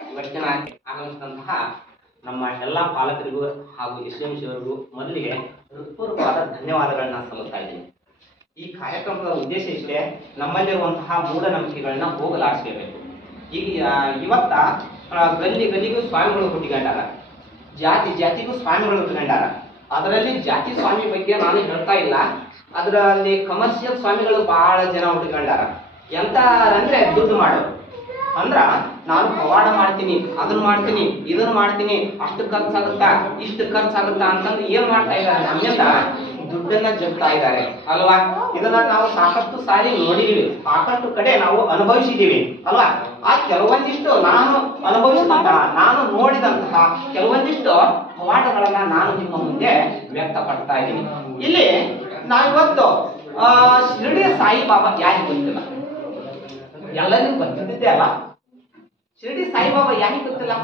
ಇವತ್ತಿನ ಆಗಮಿಸಿದಂತಹ ನಮ್ಮ ಎಲ್ಲ ಪಾಲಕರಿಗೂ ಹಾಗೂ ಎಸ್ಎಂಸಿಯವರಿಗೂ ಮೊದಲಿಗೆ ಹೃತ್ಪೂರ್ವಕವಾದ ಧನ್ಯವಾದಗಳನ್ನ ಸಲ್ಲಿಸ್ತಾ ಇದ್ದೀನಿ. ಈ ಕಾರ್ಯಕ್ರಮದ ಉದ್ದೇಶ ಇಷ್ಟೇ, ನಮ್ಮಲ್ಲಿರುವಂತಹ ಮೂಢನಂಬಿಕೆಗಳನ್ನ ಹೋಗಲಾಡಿಸಬೇಕು. ಈಗ ಇವತ್ತ ಗಲ್ಲಿ ಗಲ್ಲಿಗೂ ಸ್ವಾಮಿಗಳು ಹುಟ್ಟಿಕೊಂಡಾರ, ಜಾತಿ ಜಾತಿಗೂ ಸ್ವಾಮಿಗಳು ಹುಟ್ಟಿಕೊಂಡಾರ. ಅದರಲ್ಲಿ ಜಾತಿ ಸ್ವಾಮಿ ಬಗ್ಗೆ ನಾನು ಹೇಳ್ತಾ ಇಲ್ಲ, ಅದರಲ್ಲಿ ಕಮರ್ಷಿಯಲ್ ಸ್ವಾಮಿಗಳು ಬಹಳ ಜನ ಹುಟ್ಟಿಕೊಂಡಾರ. ಎಂತ ಅಂದ್ರೆ ದುಡ್ಡು ಮಾಡೋರು. ಅಂದ್ರ ನಾನು ಪವಾಡ ಮಾಡ್ತೀನಿ, ಅದನ್ನ ಮಾಡ್ತೀನಿ, ಇದನ್ನ ಮಾಡ್ತೀನಿ, ಅಷ್ಟು ಖರ್ಚಾಗುತ್ತಾ ಇಷ್ಟು ಖರ್ಚಾಗುತ್ತಾ ಅಂತಂದು ಏನ್ ಮಾಡ್ತಾ ಇದ್ದಾರೆ, ನಮ್ಮಿಂದ ದುಡ್ಡನ್ನ ಜಗ್ತಾ ಇದ್ದಾರೆ ಅಲ್ವಾ. ಇದನ್ನ ನಾವು ಸಾಕಷ್ಟು ಸಾರಿ ನೋಡಿದೀವಿ, ಸಾಕಷ್ಟು ಕಡೆ ನಾವು ಅನುಭವಿಸಿದೀವಿ ಅಲ್ವಾ. ಆ ಕೆಲವೊಂದಿಷ್ಟು ನಾನು ಅನುಭವಿಸಿದಂತಹ, ನಾನು ನೋಡಿದಂತಹ ಕೆಲವೊಂದಿಷ್ಟು ಪವಾಡಗಳನ್ನ ನಾನು ನಿಮ್ಮ ಮುಂದೆ ವ್ಯಕ್ತಪಡ್ತಾ ಇದ್ದೀನಿ. ಇಲ್ಲಿ ನಾವಿವತ್ತು ಶಿರಡಿ ಸಾಯಿಬಾಬಾ ಯಾರಿಗೆ ಗೊತ್ತಿಲ್ಲ? ಎಲ್ಲರಿಗೂ ಗೊತ್ತಿದ್ದೆ ಅಲ್ಲ. ಶಿರಡಿ ಸಾಯಿಬಾಬಾ ಯಾರಿಗೆ ಗೊತ್ತಿಲ್ಲ?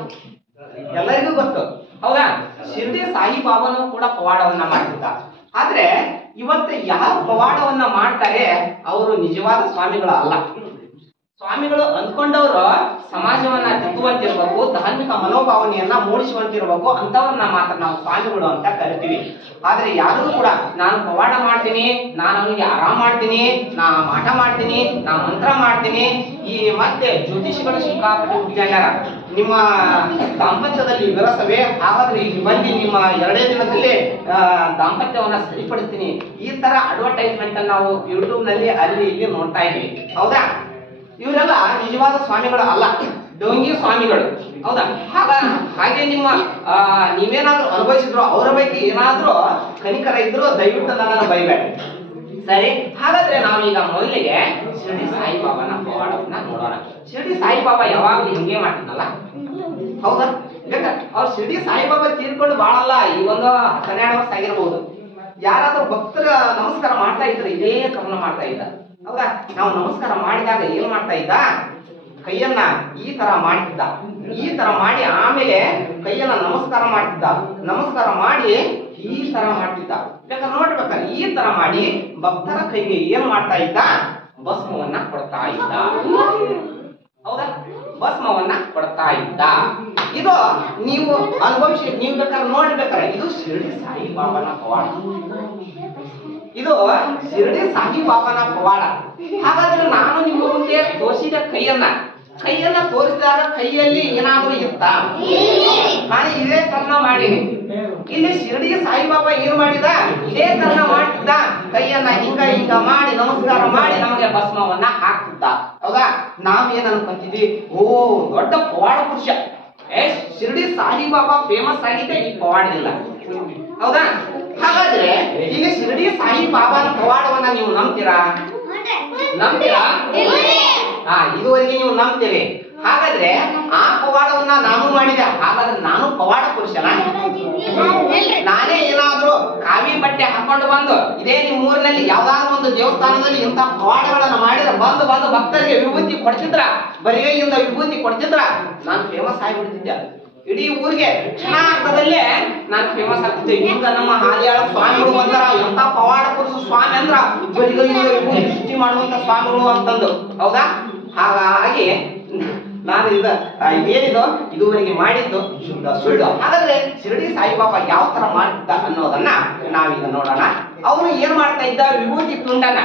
ಎಲ್ಲರಿಗೂ ಗೊತ್ತು, ಹೌದಾ. ಶಿರಡಿ ಸಾಯಿಬಾಬಾನು ಕೂಡ ಪವಾಡವನ್ನ ಮಾಡ್ತಿದ್ದ. ಆದ್ರೆ ಇವತ್ತು ಯಾರು ಪವಾಡವನ್ನ ಮಾಡ್ತಾರೆ ಅವರು ನಿಜವಾದ ಸ್ವಾಮಿಗಳು ಅಲ್ಲ. ಸ್ವಾಮಿಗಳು ಅಂದ್ಕೊಂಡವರು ಸಮಾಜವನ್ನ ತಿದ್ದುವಂತಿರ್ಬೇಕು, ಧಾರ್ಮಿಕ ಮನೋಭಾವನೆಯನ್ನ ಮೂಡಿಸುವಂತಿರ್ಬೇಕು, ಅಂತವ್ರನ್ನ ಮಾತ್ರ ನಾವು ಸ್ವಾಮಿಗಳು ಅಂತ ಕರಿತೀವಿ. ಆದ್ರೆ ಯಾರು ಕೂಡ ನಾನು ಪವಾಡ ಮಾಡ್ತೀನಿ, ನಾನು ಅವನಿಗೆ ಆರಾಮ್ ಮಾಡ್ತೀನಿ, ನಾ ಮಾಟ ಮಾಡ್ತೀನಿ, ನಾ ಮಂತ್ರ ಮಾಡ್ತೀನಿ, ಈ ಮತ್ತೆ ಜ್ಯೋತಿಷಿಗಳು ಸಿಕ್ಕಾಪಟ್ಟೆ ಹುಟ್ಟಿಕೊಂಡಾರ. ನಿಮ್ಮ ದಾಂಪತ್ಯದಲ್ಲಿ ವಿರಸವೇ, ಹಾಗಾದ್ರೆ ಇಲ್ಲಿ ಬಂದು ನಿಮ್ಮ 2 ದಿನದಲ್ಲಿ ದಾಂಪತ್ಯವನ್ನ ಸರಿಪಡಿಸ್ತೀನಿ, ಈ ತರ ಅಡ್ವರ್ಟೈಸ್ಮೆಂಟ್ ಅನ್ನು ನಾವು ಯೂಟ್ಯೂಬ್ ನಲ್ಲಿ ಅಲ್ಲಿ ಇಲ್ಲಿ ನೋಡ್ತಾ ಇದೀವಿ, ಹೌದಾ. ಇವರೆಲ್ಲ ನಿಜವಾದ ಸ್ವಾಮಿಗಳು ಅಲ್ಲ, ಡೋಂಗಿ ಸ್ವಾಮಿಗಳು, ಹೌದಾ. ಹಾಗೆ ನಿಮ್ಮ ನೀವೇನಾದ್ರೂ ಅನುಭವಿಸಿದ್ರು, ಅವರ ಬಗ್ಗೆ ಏನಾದ್ರೂ ಕನಿಕರ ಇದ್ರು ದಯವಿಟ್ಟು ನನ್ನನ್ನು ಬೈಬೇಡ, ಸರಿ. ಹಾಗಾದ್ರೆ ನಾವೀಗ ಮೊದಲಿಗೆ ಶಿರಡಿ ಸಾಯಿಬಾಬಾನ ಪವಾಡವನ್ನ ನೋಡೋಣ. ಶಿರಡಿ ಸಾಯಿಬಾಬಾ ಯಾವಾಗಲೂ ಹಿಂಗೆ ಮಾಡ್ತಿದ್ನಲ್ಲ, ಹೌದಾ. ಅವ್ರು ಶಿರಡಿ ಸಾಯಿಬಾಬಾ ತೀರ್ಕೊಂಡು ಬಾಳಲ್ಲ, ಈ ಒಂದು 12 ವರ್ಷ ಆಗಿರ್ಬಹುದು. ಯಾರಾದ್ರೂ ಭಕ್ತರ ನಮಸ್ಕಾರ ಮಾಡ್ತಾ ಇದ್ರೆ ಇದೇ ಕ್ರಮ ಮಾಡ್ತಾ ಇದ್ದ, ಹೌದಾ. ನಾವು ನಮಸ್ಕಾರ ಮಾಡಿದಾಗ ಏನ್ ಮಾಡ್ತಾ ಇದ್ದ, ಕೈಯನ್ನ ಈ ತರ ಮಾಡ್ತಿದ್ದ, ಈ ತರ ಮಾಡಿ ಆಮೇಲೆ ಕೈಯನ್ನ ನಮಸ್ಕಾರ ಮಾಡ್ತಿದ್ದ, ನಮಸ್ಕಾರ ಮಾಡಿ ಈ ತರ ಮಾಡ್ತಿದ್ದ. ಬೇಕಾದ್ರೆ ನೋಡ್ಬೇಕಾದ್ರೆ ಈ ತರ ಮಾಡಿ ಭಕ್ತರ ಕೈಗೆ ಏನ್ ಮಾಡ್ತಾ ಇದ್ದ, ಭಸ್ಮವನ್ನ ಕೊಡ್ತಾ ಇದ್ದ, ಹೌದಾ. ಭಸ್ಮವನ್ನ ಕೊಡ್ತಾ ಇದ್ದ. ಇದು ನೀವು ಅನುಭವಿಸಿ, ನೀವು ಬೇಕಾದ್ರೆ ನೋಡ್ಬೇಕಾದ್ರೆ ಇದು ಶಿರಡಿ ಸಾಯಿಬಾಬಾನ ಪವಾಡ, ಇದು ಶಿರಡಿ ಸಾಯಿಬಾಬಾನ ಪವಾಡ. ಹಾಗಾದ್ರೆ ನಾನು ನಿಮ್ಮ ಮುಂದೆ ತೋರಿಸಿದ ಕೈಯನ್ನ ತೋರಿಸಿದಾಗ ಕೈಯಲ್ಲಿ ಏನಾದ್ರೂ ಇತ್ತ? ನಾನು ಇದೇ ತನ್ನ ಮಾಡೀನಿ. ಇಲ್ಲಿ ಶಿರಡಿ ಸಾಯಿಬಾಬಾ ಏನ್ ಮಾಡಿದ, ಇದೇ ತನ್ನ ಮಾಡ್ತಿದ್ದ, ಕೈಯನ್ನ ಹಿಂಗ ಮಾಡಿ ನಮಸ್ಕಾರ ಮಾಡಿ ನಮಗೆ ಭಸ್ಮವನ್ನ ಹಾಕ್ತಿದ್ದ, ಹೌದಾ. ನಾವೇನ್ ಅನ್ಕೊಂತಿದ್ವಿ, ಓ ದೊಡ್ಡ ಪವಾಡ ಪುರುಷ, ಶಿರಡಿ ಸಾಯಿಬಾಬಾ ಫೇಮಸ್ ಆಗಿದ್ದೆ ಈ ಪವಾಡದಿಂದ, ಹೌದಾ. ಹಾಗಾದ್ರೆ ಇಲ್ಲಿ ಶಿರಡಿ ಸಾಯಿಬಾಬಾನ ಪವಾಡವನ್ನ ನೀವು ನಂಬ್ತೀರಾ? ಇದುವರೆಗೆ ನೀವು ನಂಬ್ತೀರಿ. ಹಾಗಾದ್ರೆ ಆ ಪವಾಡವನ್ನ ನಾನು ಮಾಡಿದೆ, ಹಾಗಾದ್ರೆ ನಾನು ಪವಾಡ ಪುರುಷನ? ನಾನೇ ಏನಾದ್ರೂ ಕಾವಿ ಬಟ್ಟೆ ಹಾಕೊಂಡು ಬಂದು ಇದೇ ನಿಮ್ಮ ಊರಿನಲ್ಲಿ ಯಾವ್ದಾದ್ರು ಒಂದು ದೇವಸ್ಥಾನದಲ್ಲಿ ಇಂಥ ಪವಾಡಗಳನ್ನ ಮಾಡಿದ್ರೆ ಬಂದು ಭಕ್ತರಿಗೆ ವಿಭೂತಿ ಕೊಡ್ತಿದ್ರ, ಬರಿಗೈಯಿಂದ ವಿಭೂತಿ ಕೊಡ್ತಿದ್ರ, ನಾನು ಫೇಮಸ್ ಆಗಿಬಿಡ್ತಿದ್ದೆ. ಇಡೀ ಊರಿಗೆ ಕ್ಷಣಾರ್ಧದಲ್ಲೇ ನಾನು ಫೇಮಸ್ ಆಗ್ತಿದ್ದೆ. ಈಗ ನಮ್ಮ ಹಾಲಿಯಾಳ ಸ್ವಾಮಿಗಳು ಬಂದ್ರ ಎಂತ ಪವಾಡ ಪುರುಷ ಸ್ವಾಮಿ ಅಂದ್ರ ಬರಿಗೈಯಿಂದ ವಿಭೂತಿ ಸೃಷ್ಟಿ ಮಾಡುವಂತ ಸ್ವಾಮಿಗಳು ಅಂತಂದು, ಹೌದಾ. ಹಾಗಾಗಿ ನಾನು ಏನಿದು ಇದುವರೆಗೆ ಮಾಡಿದ್ದು ಶುದ್ಧ ಸುಳ್ಳು. ಹಾಗಾದ್ರೆ ಶಿರಡಿ ಸಾಯಿಬಾಬಾ ಯಾವ ತರ ಮಾಡ್ತಿದ್ದ ಅನ್ನೋದನ್ನ ನಾವೀಗ ನೋಡೋಣ. ಅವನು ಏನ್ ಮಾಡ್ತಾ ಇದ್ದ, ವಿಭೂತಿ ತುಂಡನ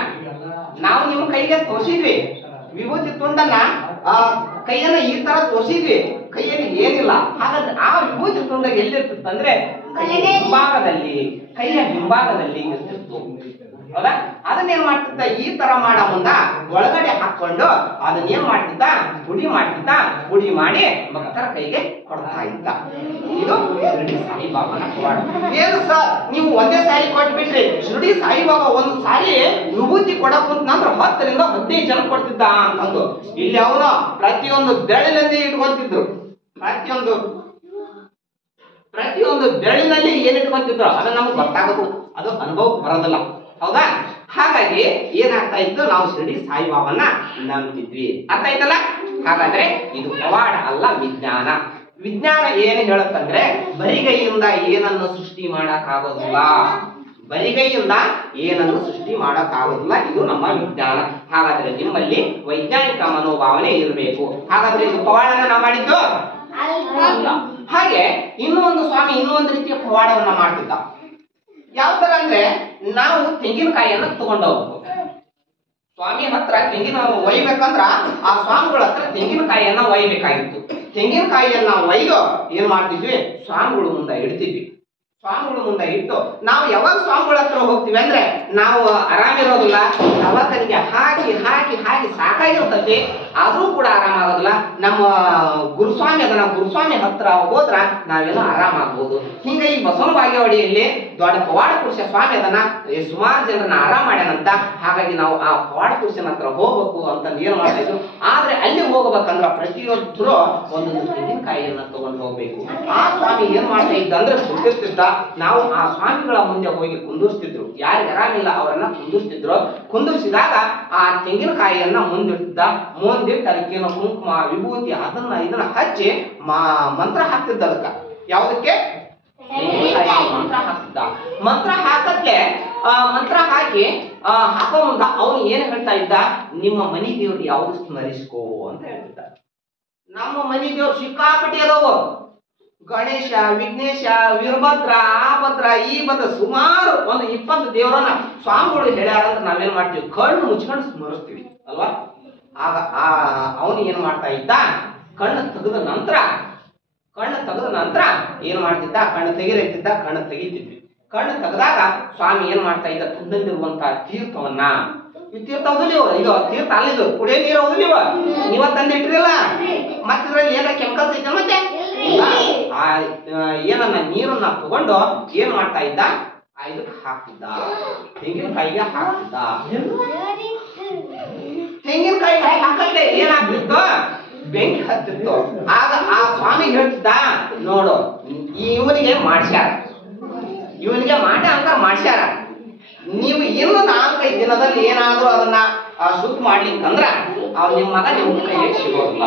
ನಾವು ನಿಮ್ಮ ಕೈಗೆ ತೋರಿಸಿದ್ವಿ, ವಿಭೂತಿ ತುಂಡನ ಕೈಯನ್ನ ಈ ತರ ತೋರಿಸಿದ್ವಿ, ಕೈಯಲ್ಲಿ ಏನಿಲ್ಲ. ಹಾಗಾದ್ರೆ ಆ ವಿಭೂತಿ ತುಂಡ ಎಲ್ಲಿರ್ತಿತ್ತಂದ್ರೆ ಕೈಯ ಹಿಂಭಾಗದಲ್ಲಿ ಇರ್ತಿತ್ತು, ಹೌದಾ. ಅದನ್ನೇನ್ ಮಾಡ್ತಿದ್ದ, ಈ ತರ ಮಾಡ ಮುಂದ ಒಳಗಡೆ ಹಾಕೊಂಡು ಅದನ್ನೇನ್ ಮಾಡ್ತಿದ್ದ, ಪುಡಿ ಮಾಡಿ ಭಕ್ತರ ಕೈಗೆ ಕೊಡ್ತಾ ಇದ್ದ. ಇದು ಶಿರಡಿ ಸಾಯಿಬಾಬಾನ ಪವಾಡ. ಏನು ಸರ್ ನೀವು ಒಂದೇ ಸಾರಿ ಕೊಟ್ಬಿಟ್ರಿ, ಶಿರಡಿ ಸಾಯಿಬಾಬಾ ಒಂದು ಸಾರಿ ವಿಭೂತಿ ಕೊಡಕ್ ನಂತರ 10 ರಿಂದ 15 ಜನ ಕೊಡ್ತಿದ್ದ ಅಂತಂದು. ಇಲ್ಲಿ ಅವನು ಪ್ರತಿಯೊಂದು ಬೆರಳಿನಲ್ಲಿ ಇಟ್ಕೊಂತಿದ್ರು, ಪ್ರತಿಯೊಂದು ಬೆರಳಿನಲ್ಲಿ ಏನ್ ಇಟ್ಕೊಂತಿದ್ರು ಅದು ನಮ್ಗೆ ಗೊತ್ತಾಗೋದು, ಅದು ಅನುಭವಕ್ಕೆ ಬರೋದಿಲ್ಲ, ಹೌದಾ. ಹಾಗಾಗಿ ಏನಾಗ್ತಾ ಇತ್ತು, ನಾವು ಶಿರಡಿ ಸಾಯಿಬಾಬಾನ ನಂಬ್ತಿದ್ವಿ. ಅರ್ಥ ಆಯ್ತಲ್ಲ. ಹಾಗಾದ್ರೆ ಇದು ಪವಾಡ ಅಲ್ಲ, ವಿಜ್ಞಾನ. ವಿಜ್ಞಾನ ಏನು ಹೇಳುತ್ತಂದ್ರೆ ಬರಿಗೈಯಿಂದ ಏನನ್ನು ಸೃಷ್ಟಿ ಮಾಡಕ್ ಆಗೋದಿಲ್ಲ, ಬರಿಗೈಯಿಂದ ಏನನ್ನು ಸೃಷ್ಟಿ ಮಾಡೋಕ್ಕಾಗೋದಿಲ್ಲ. ಇದು ನಮ್ಮ ವಿಜ್ಞಾನ. ಹಾಗಾದ್ರೆ ನಿಮ್ಮಲ್ಲಿ ವೈಜ್ಞಾನಿಕ ಮನೋಭಾವನೆ ಇರಬೇಕು. ಹಾಗಾದ್ರೆ ಇದು ಪವಾಡನ ನಾವು ಮಾಡಿದ್ದು ಅಲ್ಲ. ಹಾಗೆ ಇನ್ನೂ ಒಂದು ಸ್ವಾಮಿ ಇನ್ನೂ ಒಂದು ರೀತಿಯ ಪವಾಡವನ್ನ ಮಾಡ್ತಿದ್ದ. ಯಾವ ತರ ಅಂದ್ರೆ, ನಾವು ತೆಂಗಿನಕಾಯಿಯನ್ನ ತಗೊಂಡು ಹೋಗ್ಬೇಕು. ಸ್ವಾಮಿ ಹತ್ರ ತೆಂಗಿನ ಒಯ್ಬೇಕಂದ್ರ ಆ ಸ್ವಾಮಿಗಳ ಹತ್ರ ತೆಂಗಿನಕಾಯಿಯನ್ನ ಒಯ್ಬೇಕಾಗಿತ್ತು. ತೆಂಗಿನಕಾಯಿಯನ್ನ ಒಯ್ದು ಏನ್ ಮಾಡ್ತಿದ್ವಿ, ಸ್ವಾಮಿಗಳು ಮುಂದೆ ಇಡ್ತಿದ್ವಿ. ಸ್ವಾಮಿಗಳು ಮುಂದೆ ಇಟ್ಟು ನಾವು ಯಾವಾಗ ಸ್ವಾಮಿಗಳ ಹತ್ರ ಹೋಗ್ತೀವಿ ಅಂದ್ರೆ ನಾವು ಆರಾಮಿರೋದಿಲ್ಲ. ದವಾಖಾನಿಗೆ ಹಾಕಿ ಹಾಕಿ ಹಾಕಿ ಸಾಕಾಗಿರ್ತೈತಿ, ಆದ್ರೂ ಕೂಡ ಆರಾಮಾಗೋದಿಲ್ಲ. ನಮ್ಮ ಗುರುಸ್ವಾಮಿ ಅದನ್ನ ಗುರುಸ್ವಾಮಿ ಹತ್ರ ಹೋದ್ರ ನಾವೆಲ್ಲ ಆರಾಮಾಗ್ಬೋದು. ಹಿಂಗ ಈ ಬಸವನ ಬಾಗೇವಾಡಿಯಲ್ಲಿ ದೊಡ್ಡ ಪವಾಡ ಪುರುಷ ಸ್ವಾಮಿ ಅದನ್ನ ಸುಮಾರು ಜನರನ್ನ ಆರಾಮ ಮಾಡ್ಯಾನಂತ. ಹಾಗಾಗಿ ನಾವು ಆ ಪವಾಡ ಪುರುಷನ ಹತ್ರ ಹೋಗ್ಬೇಕು ಅಂತ ಏನ್ ಮಾಡ್ತಾ ಇದ್ರು. ಆದ್ರೆ ಅಲ್ಲಿ ಹೋಗ್ಬೇಕಂದ್ರ ಪ್ರತಿಯೊಬ್ಬರು ಒಂದೊಂದು ತೆಂಗಿನಕಾಯಿಯನ್ನ ತಗೊಂಡು ಹೋಗ್ಬೇಕು. ಆ ಸ್ವಾಮಿ ಏನ್ ಮಾಡ್ತಾ ಇದ್ದ ಅಂದ್ರೆ ಸುತ್ತಿರ್ತಿದ್ದ. ನಾವು ಆ ಸ್ವಾಮಿಗಳ ಮುಂದೆ ಹೋಗಿ ಕುಂದಿರ್ಸ್ತಿದ್ರು. ಯಾರಿಗೆ ಆರಾಮಿಲ್ಲ ಅವರನ್ನ ಕುಂದಿರ್ಸ್ತಿದ್ರು. ಕುಂದಿರ್ಸಿದಾಗ ಆ ತೆಂಗಿನಕಾಯಿಯನ್ನ ಮುಂದಿಟ್ಟ, ಮುಂದಿಟ್ಟು ಅದಕ್ಕೇನೋ ಕುಂಕುಮ ವಿಭೂತಿ ಅದನ್ನ ಇದನ್ನ ಹಚ್ಚಿ ಮಂತ್ರ ಹಾಕ್ತಿದ್ದ. ಅದಕ್ಕ ಯಾವುದಕ್ಕೆ ಮಂತ್ರ ಹಾಕ್ತಿದ್ದ. ಮಂತ್ರ ಹಾಕತ್ಲೆ ಮಂತ್ರ ಹಾಕಿ ಹಾಕೋ ಮುಂದ ಅವನು ಏನ್ ಹೇಳ್ತಾ ಇದ್ದ, ನಿಮ್ಮ ಮನಿ ದೇವ್ರು ಯಾವ್ದು ಸ್ಮರಿಸ್ಕೋ ಅಂತ ಹೇಳ್ತಿದ್ದ. ನಮ್ಮ ಮನಿ ದೇವ್ರು ಸಿಕ್ಕಾಪಟ್ಟಿ ಅದಾವು. ಗಣೇಶ, ವಿಘ್ನೇಶ, ವೀರಭದ್ರ, ಆಭದ್ರ, ಈ ಭದ್ರ ಸುಮಾರು ಒಂದು 20 ದೇವರನ್ನ ಸ್ವಾಮಿಗಳು ಹೇಳ್ಯಾರ ಅಂತ ನಾವೇನ್ ಮಾಡ್ತೀವಿ, ಕಣ್ಣು ಮುಚ್ಕೊಂಡು ಸ್ಮರಿಸ್ತೀವಿ ಅಲ್ವಾ. ಆಗ ಅವನು ಏನ್ ಮಾಡ್ತಾ ಇದ್ದ, ಕಣ್ಣು ತೆಗೆದ ನಂತರ ಏನ್ ಮಾಡ್ತಿದ್ದ, ಕಣ್ಣು ತೆಗಿತಿದ್ದ. ಕಣ್ಣು ತೆಗಿತಿದ್ವಿ. ಕಣ್ಣು ತೆಗೆದಾಗ ಸ್ವಾಮಿ ಏನ್ ಮಾಡ್ತಾ ಇದ್ದ, ತುಂಡಲ್ಲಿರುವಂತಹ ತೀರ್ಥವನ್ನ, ಈ ತೀರ್ಥ ಹೌದಿಲ್ಲ, ಇದು ತೀರ್ಥ ಅಲ್ಲಿದು ಕುಡಿಯೋ ನೀರು ಹೌದಿಲ್ಲ, ನೀವ ತಂದಿಟ್ರಿಲ್ಲ, ಮತ್ತೆ ಇದ್ರಲ್ಲಿ ಏನಾರ ಕೆಮಿಕಲ್ಸ್ ಐತೆ ಮತ್ತೆ ಏನನ್ನ ನೀರನ್ನ ತಗೊಂಡು ಏನ್ ಮಾಡ್ತಾ ಇದ್ದ, ಇದಕ್ಕೆ ಹಾಕ್ತಿದ್ದ, ತೆಂಗಿನಕಾಯಿಗೆ ಹಾಕ್ತಿದ್ದ. ತೆಂಗಿನಕಾಯಿಗೆ ಹಾಕತ್ತೆ ಏನಾಗ್ತಿತ್ತು, ಬೆಂಕಿ ಹತ್ತಿತ್ತು. ಆಗ ಆ ಸ್ವಾಮಿ ಹೇಳ್ತಿದ್ದ, ನೋಡು ಇವನಿಗೆ ಮಾಡ್ಸ್ಯಾರ, ಇವನಿಗೆ ಮಾಡ ಅಂತ ಮಾಡ್ಸ್ಯಾರ, ನೀವು ಇನ್ನು 4-5 ದಿನದಲ್ಲಿ ಏನಾದ್ರೂ ಅದನ್ನ ಶುದ್ಧ ಮಾಡ್ಲಿಕ್ಕಂದ್ರ ನಿಮ್ಮ ಮಗ ನಿಮ್ಮ ಕೈಗೆ ಸಿಗೋದಿಲ್ಲ,